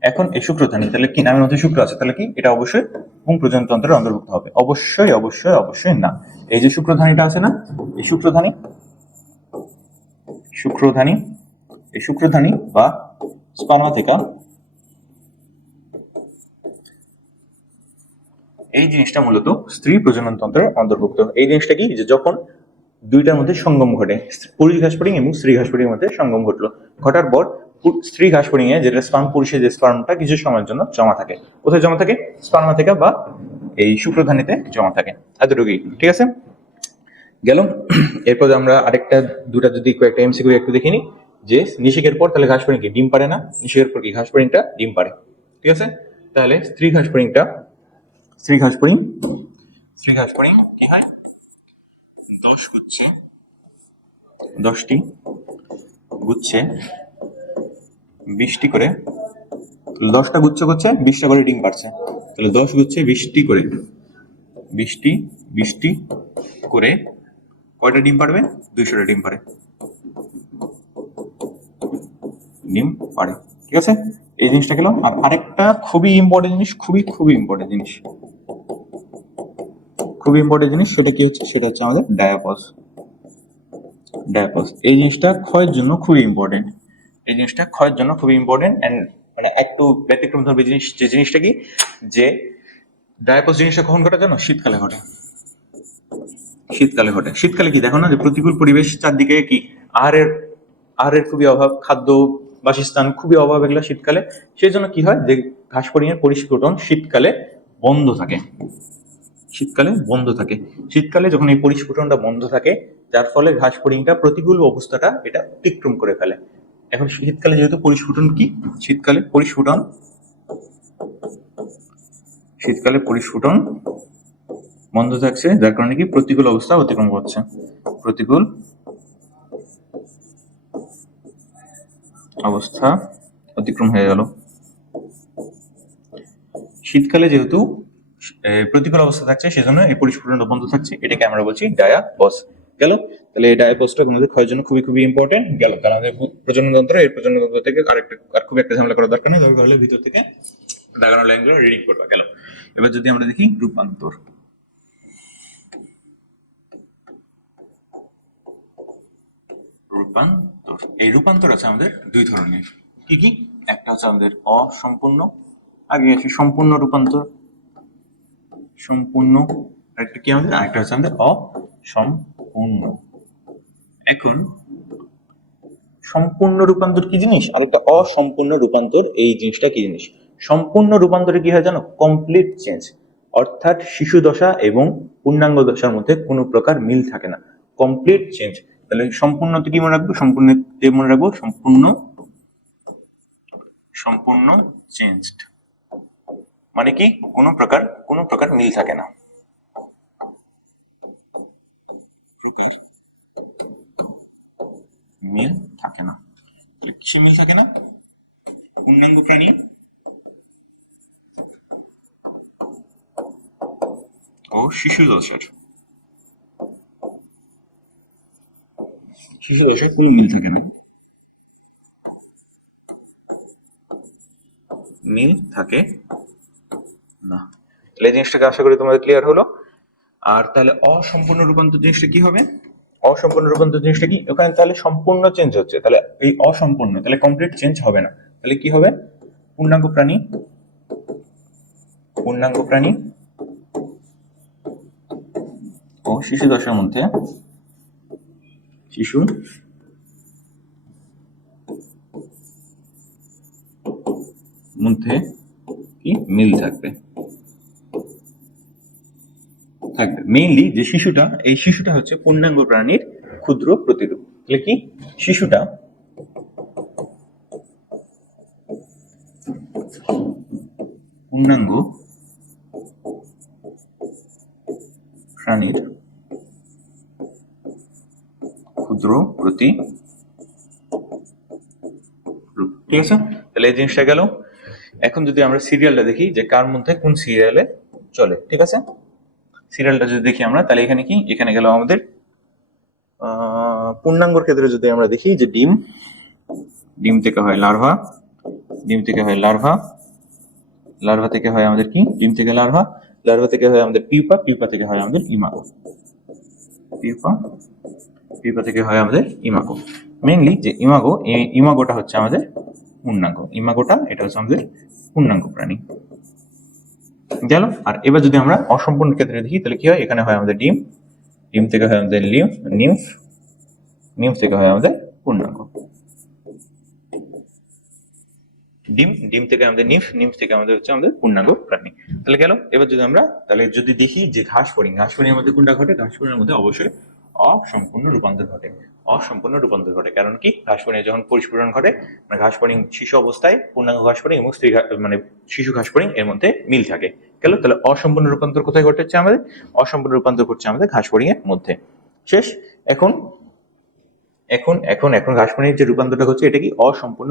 এখন এই শুক্রধানী, তাহলে কি নামের মধ্যে শুক্র আছে, তাহলে কি এটা অবশ্যই পুং প্রজনন তন্ত্রের অন্তর্ভুক্ত হবে? অবশ্যই অবশ্যই অবশ্যই না। এই যে শুক্রধানীটা আছে না, এই শুক্রধানী এই শুক্রধানী বা স্পার্মাথেকা, এই জিনিসটা মূলত স্ত্রী প্রজনন তন্ত্রের অন্তর্ভুক্ত। এই জিনিসটা কি, যে যখন দুইটার মধ্যে সঙ্গম ঘটে, পুরুষ ঘাসফড়িং এবং স্ত্রী ঘাসফড়িং মধ্যে সঙ্গম ঘটলো, ঘটার পর স্ত্রী ঘাসফড়িং এ যেটা স্পার্ম, পুরুষের যে স্পার্মটা কিছু সময়ের জন্য জমা থাকে, কোথায় জমা থাকে? স্পার্মাথেকা বা এই শুক্রধানীতে জমা থাকে। এতটুকুই, ঠিক আছে? গেল। এরপর আমরা আরেকটা দুটা যদি কয়েকটা এমসিকিউ একটু দেখিনি, যে নিষেকের পর তাহলে ঘাসফড়িং কি ডিম পারে না? নিষেকের পর কি ঘাসফড়িংটা ডিম পারে? ঠিক আছে? তাহলে স্ত্রী ঘাসফড়িং কি হয়? 10টি গুচ্ছে 20টি করে, 10টা গুচ্ছ করছে 20টা করে ডিম পারছে, তাহলে 10 গুচ্ছে 20টি করে, 20টি করে কয়টা ডিম পারবে? 200টা ডিম পারে, ঠিক আছে? এই জিনিসটা গেল। আর আরেকটা খুবই ইম্পর্টেন্ট জিনিস, খুবই ইম্পর্টেন্ট জিনিস, সেটা কি হচ্ছে? সেটা হচ্ছে আমাদের ডায়াপজ। এই জিনিসটা ক্ষয়ের জন্য খুবই ইম্পর্টেন্ট, এন্ড মানে একটু ব্যতিক্রম ধর্মী জিনিস। যে জিনিসটা কি, যে ডায়াপজ জিনিসটা কখন ঘটে জানো? শীতকালে ঘটে। শীতকালে কি দেখো না, যে প্রতিকূল পরিবেশ, চারদিকে কি আহারের খুবই অভাব, খাদ্য বাসস্থান খুবই অভাব, এগুলো শীতকালে। সেই জন্য কি হয়, যে ঘাসফড়িংয়ের পরিস্ফুটন শীতকালে বন্ধ থাকে। শীতকালে যখন এই পরিস্ফুটনটা বন্ধ থাকে, যার ফলে ঘাসফড়িংটা প্রতিকূল অবস্থাটা এটা অতিক্রম করে ফেলে। এখন শীতকালে যেহেতু পরিস্ফুটন কি, শীতকালে পরিস্ফুটন বন্ধ থাকছে, যার কারণে কি প্রতিকূল অবস্থা অতিক্রম করছে, প্রতিকূল অবস্থা অতিক্রম হয়ে গেল। শীতকালে যেহেতু প্রতিকূল অবস্থা থাকছে, সেজন্য এই পরিস্ফুটনটা বন্ধ থাকছে, এটাকে আমরা বলছি ডায়াপজ। গেল। তাহলে এই ডায়াপজটা আমাদের ক্ষয়ের জন্য খুবই ইম্পর্টেন্ট। গেল। তাহলে আমাদের প্রজনন তন্ত্র, এই প্রজনন তন্ত্র থেকে আর খুব একটা ঝামেলা করার দরকার নেই, দরকার হলে ভিতর থেকে দাগানো লাইনগুলো রিডিং করবা। গেল। এবার যদি আমরা দেখি রূপান্তর। এই রূপান্তর আছে আমাদের দুই ধরনের। কি কি? একটা হচ্ছে আমাদের অসম্পূর্ণ, আগে আছে সম্পূর্ণ রূপান্তর, আরেকটা কি আমাদের, আরেকটা হচ্ছে আমাদের অসম্পূর্ণ। এখন সম্পূর্ণ রূপান্তর কি জিনিস, আর একটা অসম্পূর্ণ রূপান্তর এই জিনিসটা কি জিনিস? সম্পূর্ণ রূপান্তরে কি হয় জানো? কমপ্লিট চেঞ্জ, অর্থাৎ শিশু দশা এবং পূর্ণাঙ্গ দশার মধ্যে কোনো প্রকার মিল থাকে না, কমপ্লিট চেঞ্জ। তাহলে সম্পূর্ণতে কি মনে রাখবো? সম্পূর্ণতে মনে রাখবো সম্পূর্ণ চেঞ্জড, মানে কি কোনো প্রকার মিল থাকে না, মিল থাকে না। কিসে মিল থাকে না? পূর্ণাঙ্গ প্রাণী ও শিশু দশের কোনো মিল থাকে না, মিল থাকে না। তাহলে এই জিনিসটাকে আশা করি তোমাদের ক্লিয়ার হলো। আর তাহলে অসম্পূর্ণ রূপান্তর জিনিসটা কি হবে? অসম্পূর্ণ রূপান্তর জিনিসটা কি? ওখানে তাহলে সম্পূর্ণ চেঞ্জ হচ্ছে, তাহলে এই অসম্পূর্ণ তাহলে কমপ্লিট চেঞ্জ হবে না। তাহলে কি হবে? পূর্ণাঙ্গ প্রাণী ও শিশু দশার মধ্যে কি মিল থাকবে মেইনলি যে শিশুটা, এই শিশুটা হচ্ছে পূর্ণাঙ্গ প্রাণীর ক্ষুদ্র প্রতিরূপ। তাহলে কি শিশুটা পূর্ণাঙ্গ প্রাণীর ক্ষুদ্র প্রতিরূপ, ঠিক আছে? তাহলে এই জিনিসটা গেল। এখন যদি আমরা সিরিয়ালটা দেখি যে কার মধ্যে কোন সিরিয়ালে চলে, ঠিক আছে? সিরিয়ালটা যদি দেখি আমরা, তাহলে এখানে কি, এখানে গেল আমাদের পূর্ণাঙ্গর ক্ষেত্রে যদি আমরা দেখি যে ডিম থেকে হয় লার্ভা, লার্ভা থেকে হয় আমাদের কি, ডিম থেকে লার্ভা থেকে হয় আমাদের পিউপা থেকে হয় আমাদের ইমাগো, পিউপা থেকে হয় আমাদের ইমাগো। মেইনলি যে ইমাগোটা হচ্ছে আমাদের পূর্ণাঙ্গ, এটা হচ্ছে আমাদের পূর্ণাঙ্গ প্রাণী গেল। আর এবার যদি আমরা অসম্পূর্ণ ক্ষেত্রে দেখি, তাহলে কি হয়? এখানে হয় আমাদের ডিম থেকে হয় আমাদের নিম্ফ থেকে হয় আমাদের পূর্ণাঙ্গ, ডিম থেকে আমাদের নিম্ফ থেকে আমাদের হচ্ছে আমাদের পূর্ণাঙ্গ প্রাণী। তাহলে গেল। এবার যদি আমরা তাহলে যদি দেখি যে ঘাস ফড়িংয়ের মধ্যে কোনটা ঘটে? ঘাস ফড়িংয়ের মধ্যে অবশ্যই অসম্পূর্ণ রূপান্তর ঘটে। কারণ কি, ঘাস ফড়িংয়ে যখন পরিস্ফুটন ঘটে, মানে ঘাস ফড়িং শিশু অবস্থায় পূর্ণাঙ্গ ঘাস ফড়িং এবং মানে শিশু ঘাস ফড়িং এর মধ্যে মিল থাকে গেল। তাহলে অসম্পূর্ণ রূপান্তর কোথায় ঘটেছে আমাদের? অসম্পূর্ণ রূপান্তর ঘটছে আমাদের ঘাস ফড়িং এর মধ্যে। শেষ। এখন ঘাস ফড়িংয়ের যে রূপান্তরটা হচ্ছে, এটা কি অসম্পূর্ণ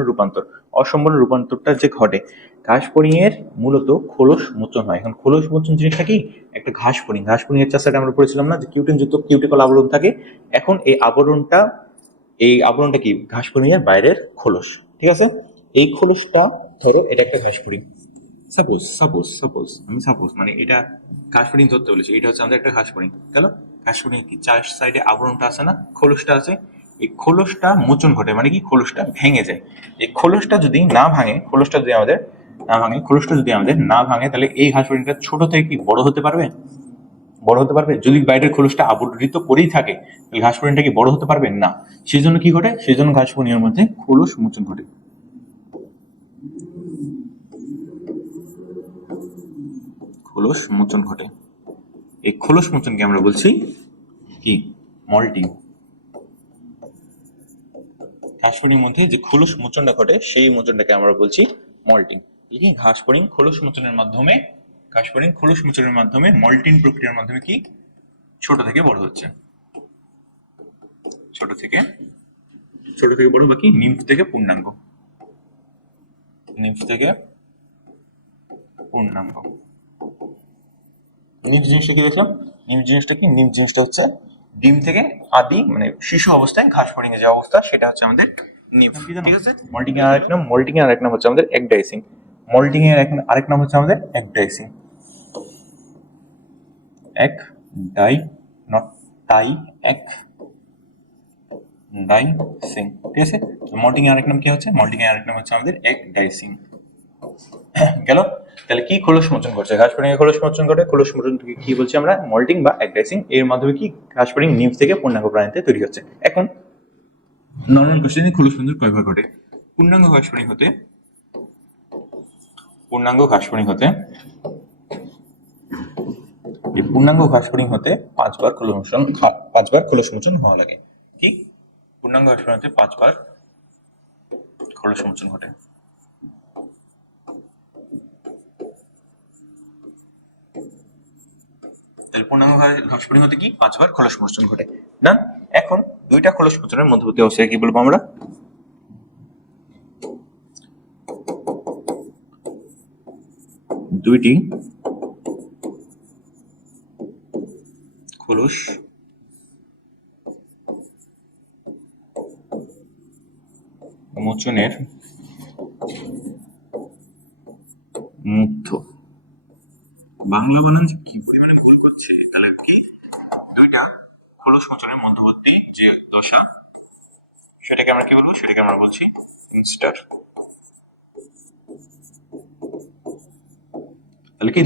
রূপান্তরটা যে ঘটে, ঘাস ফড়িংয়ের মূলত খোলস মোচন হয়। এখন খোলস মোচন জিনিসটা কি? একটা ঘাস ফড়িংয়ের চাষাটা আমরা পড়েছিলাম না যে কিউটিন যুক্ত কিউটিকল আবরণ থাকে। এখন এই আবরণটা কি? ঘাস ফড়িংয়ের বাইরের খোলস, ঠিক আছে? এই খোলসটা ধরো এটা একটা ঘাস ফড়িং, সাপোজ মানে এটা ঘাস ফড়িং ধরতে বলেছি, এটা হচ্ছে আমাদের একটা ঘাস ফড়িং গেল। ঘাস ফড়িং কি চার সাইডে আবরণটা আছে না, খোলসটা আছে, এই খোলসটা মোচন ঘটে, মানে কি খোলসটা ভেঙে যায়। এই খোলসটা যদি আমাদের না ভাঙে, তাহলে এই ঘাস ফড়িংটা ছোট থেকে কি বড় হতে পারবে? যদি বাইরের খোলসটা আবৃত করেই থাকে, তাহলে ঘাস ফড়িংটা কি বড় হতে পারবে না। সেই জন্য কি ঘটে? সেই জন্য ঘাস ফড়িংয়ের মধ্যে খোলস মোচন ঘটে। এই খোলস মোচনকে আমরা বলছি কি? মল্টিং। ঘাস ফড়িংয়ের মধ্যে যে খোলস মোচনটা ঘটে, সেই মোচনটাকে আমরা বলছি মল্টিং। কি ঘাস ফড়িং খোলস মোচনের মাধ্যমে মল্টিং প্রক্রিয়ার মাধ্যমে কি ছোট থেকে বড় হচ্ছে, ছোট থেকে বড়, বাকি নিম্ফ থেকে পূর্ণাঙ্গ। নিম্ফ জিনিসটা কি দেখলাম? নিম্ফ জিনিসটা হচ্ছে ডিম থেকে আদি মানে শিশু অবস্থায় ঘাস ফড়িং এর যে অবস্থা, সেটা হচ্ছে আমাদের নিম্ফ, ঠিক আছে? মল্টিং এর আরেক নাম হচ্ছে আমাদের একডাইসিং। একডাইসিং, ঠিক আছে? মল্টিং এর আরেক নাম কি হচ্ছে? আমাদের একডাইসিং গেল। তাহলে কি খোলস মোচন করছে? ঘাস ফড়িং এ খোলস মোচন থেকে কি বলছি আমরা? মল্টিং বা একডাইসিং। এর মাধ্যমে কি ঘাস ফড়িং নিম্ফ থেকে পূর্ণাঙ্গ প্রাণীতে তৈরি হচ্ছে। এখন নর্মাল কোশ্চেনে খোলস মোচন কয় ভাগ ঘটে? পূর্ণাঙ্গ ঘাস ফড়িং হতে 5 বার খোলস মোচন হওয়া লাগে, কি পূর্ণাঙ্গ হাসপাতালে 5 বার খোলস মোচন ঘটে। তাহলে পূর্ণাঙ্গ ঘাসফড়িং হতে কি 5 বার খোলস মোচন ঘটে। ডান। এখন দুইটা খোলস মোচনের মধ্যবর্তী অবস্থায় কি বলবো আমরা? দুইটি খোলস মোচনের মুক্ত, বাংলা বানান যে কি পরিমাণে ভুল করছে, তাহলে কি দুইটা খোলস মোচনের মধ্যবর্তী যে দশা সেটাকে আমরা কি বলবো? সেটাকে আমরা বলছি ইনস্টার। তাহলে কি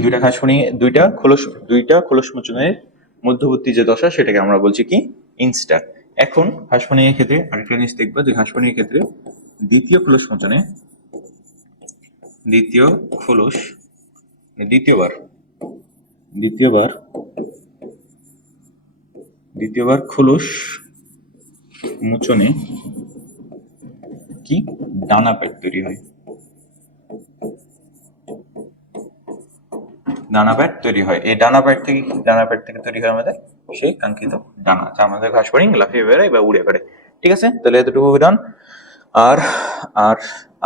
দুইটা খোলস মোচনের মধ্যবর্তী যে দশা সেটাকে আমরা বলছি কি ইনস্টার। এখন হাঁসফানিকের ক্ষেত্রে আরেকটা জিনিস দেখবো যে হাঁসফানিকের ক্ষেত্রে দ্বিতীয় খোলস মোচনে দ্বিতীয়বার খোলস মোচনে কি ডানা প্যাড তৈরি হয়। এই ডানা প্যাড থেকে তৈরি হয় আমাদের সেই কাঙ্ক্ষিত ডানা, যা আমাদের ঘাসফড়িং লাফিয়ে বেড়ায় বা উড়ে বেড়ায়। ঠিক আছে, তাহলে এতটুকু ডান। আর আর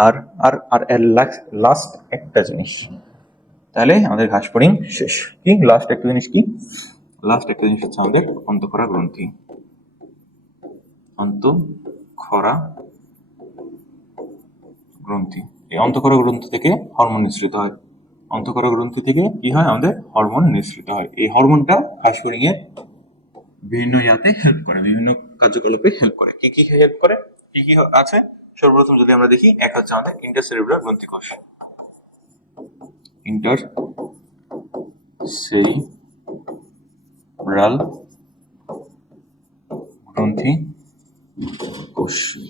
আর আর আর লাস্ট একটা জিনিস, তাহলে আমাদের ঘাসফড়িং শেষ। কি লাস্ট একটা জিনিস হচ্ছে আমাদের অন্তঃক্ষরা গ্রন্থি। এই অন্তঃক্ষরা গ্রন্থি থেকে হরমোন নিঃসৃত হয়। কি হয়? আমাদের হরমোন নিঃসৃত হয়। এই হরমোনটা ঘাসফড়িং এর বিভিন্ন বিভিন্ন কার্যকলাপে হেল্প করে। কি কি হেল্প করে, কি কি আছে? সর্বপ্রথম যদি আমরা দেখি, এক হচ্ছে আমাদের ইন্টারসেরিব্রাল গ্রন্থিকোষ।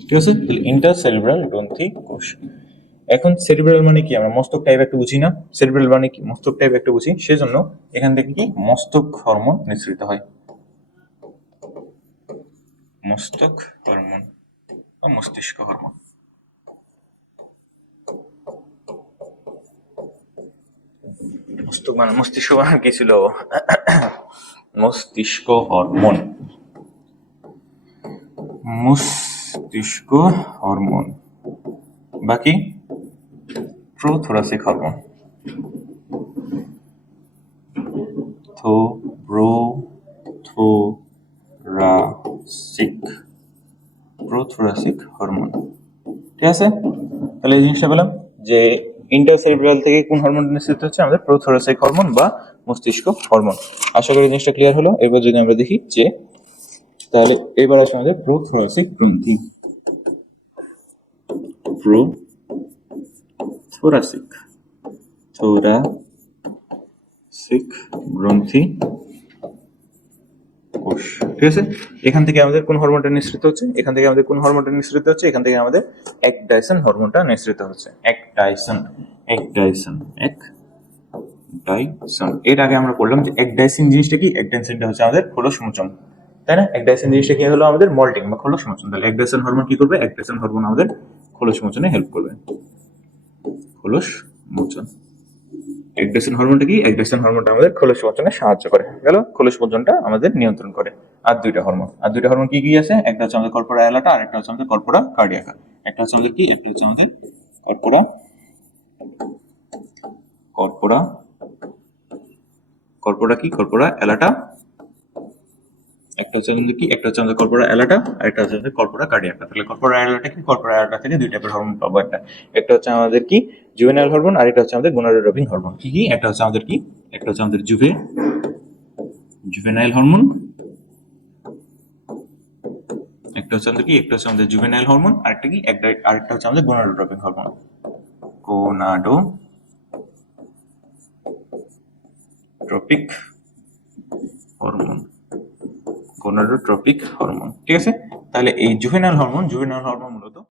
ঠিক আছে, ইন্টারসেরিব্রাল গ্রন্থিকোষ। এখন সেরিব্রাল মানে কি? আমরা মস্তক টাইপ একটা বুঝি না? সেরিব্রাল মানে কি? মস্তক টাইপ একটা বুঝি। সেজন্য এখান থেকে কি মস্তক হরমোন নিঃসৃত হয়। মস্তক হরমোন বা মস্তিষ্ক হরমোন। মস্তিষ্ক মানে কি ছিল? মস্তিষ্ক হরমোন বাকি প্রোথোরাসিক হরমোন। Prothoracic hormone. ঠিক আছে, তাহলে এই জিনিসটা বললাম যে ইন্টারসেরিব্রাল থেকে কোন হরমোন নিঃসৃত হচ্ছে? আমাদের প্রোথোরাসিক হরমোন বা মস্তিষ্ক হরমোন। আশা করি জিনিসটা ক্লিয়ার হলো। এবার যদি আমরা দেখি যে তাহলে এবার আসে আমাদের প্রোথোরাসিক গ্রন্থি। থোরাসিক গ্রন্থি কোষ। ঠিক আছে, এখান থেকে আমাদের কোন হরমোনটা নিঃসৃত হচ্ছে? এখান থেকে আমাদের একডাইসন হরমোনটা নিঃসৃত হচ্ছে। একডাইসন। এর আগে আমরা বললাম যে একডাইসিন জিনিসটা কি? একডাইসিনটা হচ্ছে আমাদের খোলস মোচন, তাই না? একডাইসিন জিনিসটা কি হলো? আমাদের মল্টিং বা খোলস মোচন। তাহলে একডাইসন হরমোন কি করবে? একডাইসন হরমোন আমাদের খোলস মোচনে হেল্প করবে। একডাইসন হরমোনটা কি? একডাইসন হরমোনটা আমাদের খোলস মোচনে সাহায্য করে। গেল, খোলস মোচনটা আমাদের নিয়ন্ত্রণ করে। আর দুইটা হরমোন কি কি আছে? একটা হচ্ছে আমাদের কর্পোরা অ্যালাটা, আর একটা হচ্ছে আমাদের কর্পোরা কার্ডিয়াকা। একটা হচ্ছে আমাদের কর্পোরা অ্যালাটা। একটা হচ্ছে আমাদের কর্পোরা অ্যালাটা, আর একটা হচ্ছে আমাদের কর্পোরা কার্ডিয়াকা। তাহলে কর্পোরা অ্যালাটা থেকে দুই টাইপের হরমোন পাবো। একটা হচ্ছে আমাদের কি জুভেনাইল হরমোন, আর একটা হচ্ছে আমাদের গোনাডোট্রপিক হরমোন। কি একটা হচ্ছে আমাদের জুভেনাইল হরমোন, আরেকটা হচ্ছে আমাদের গোনাডোট্রপিক হরমোন। Gonadotropic hormone. ঠিক আছে, তাহলে এই জুভেনাইল হরমোন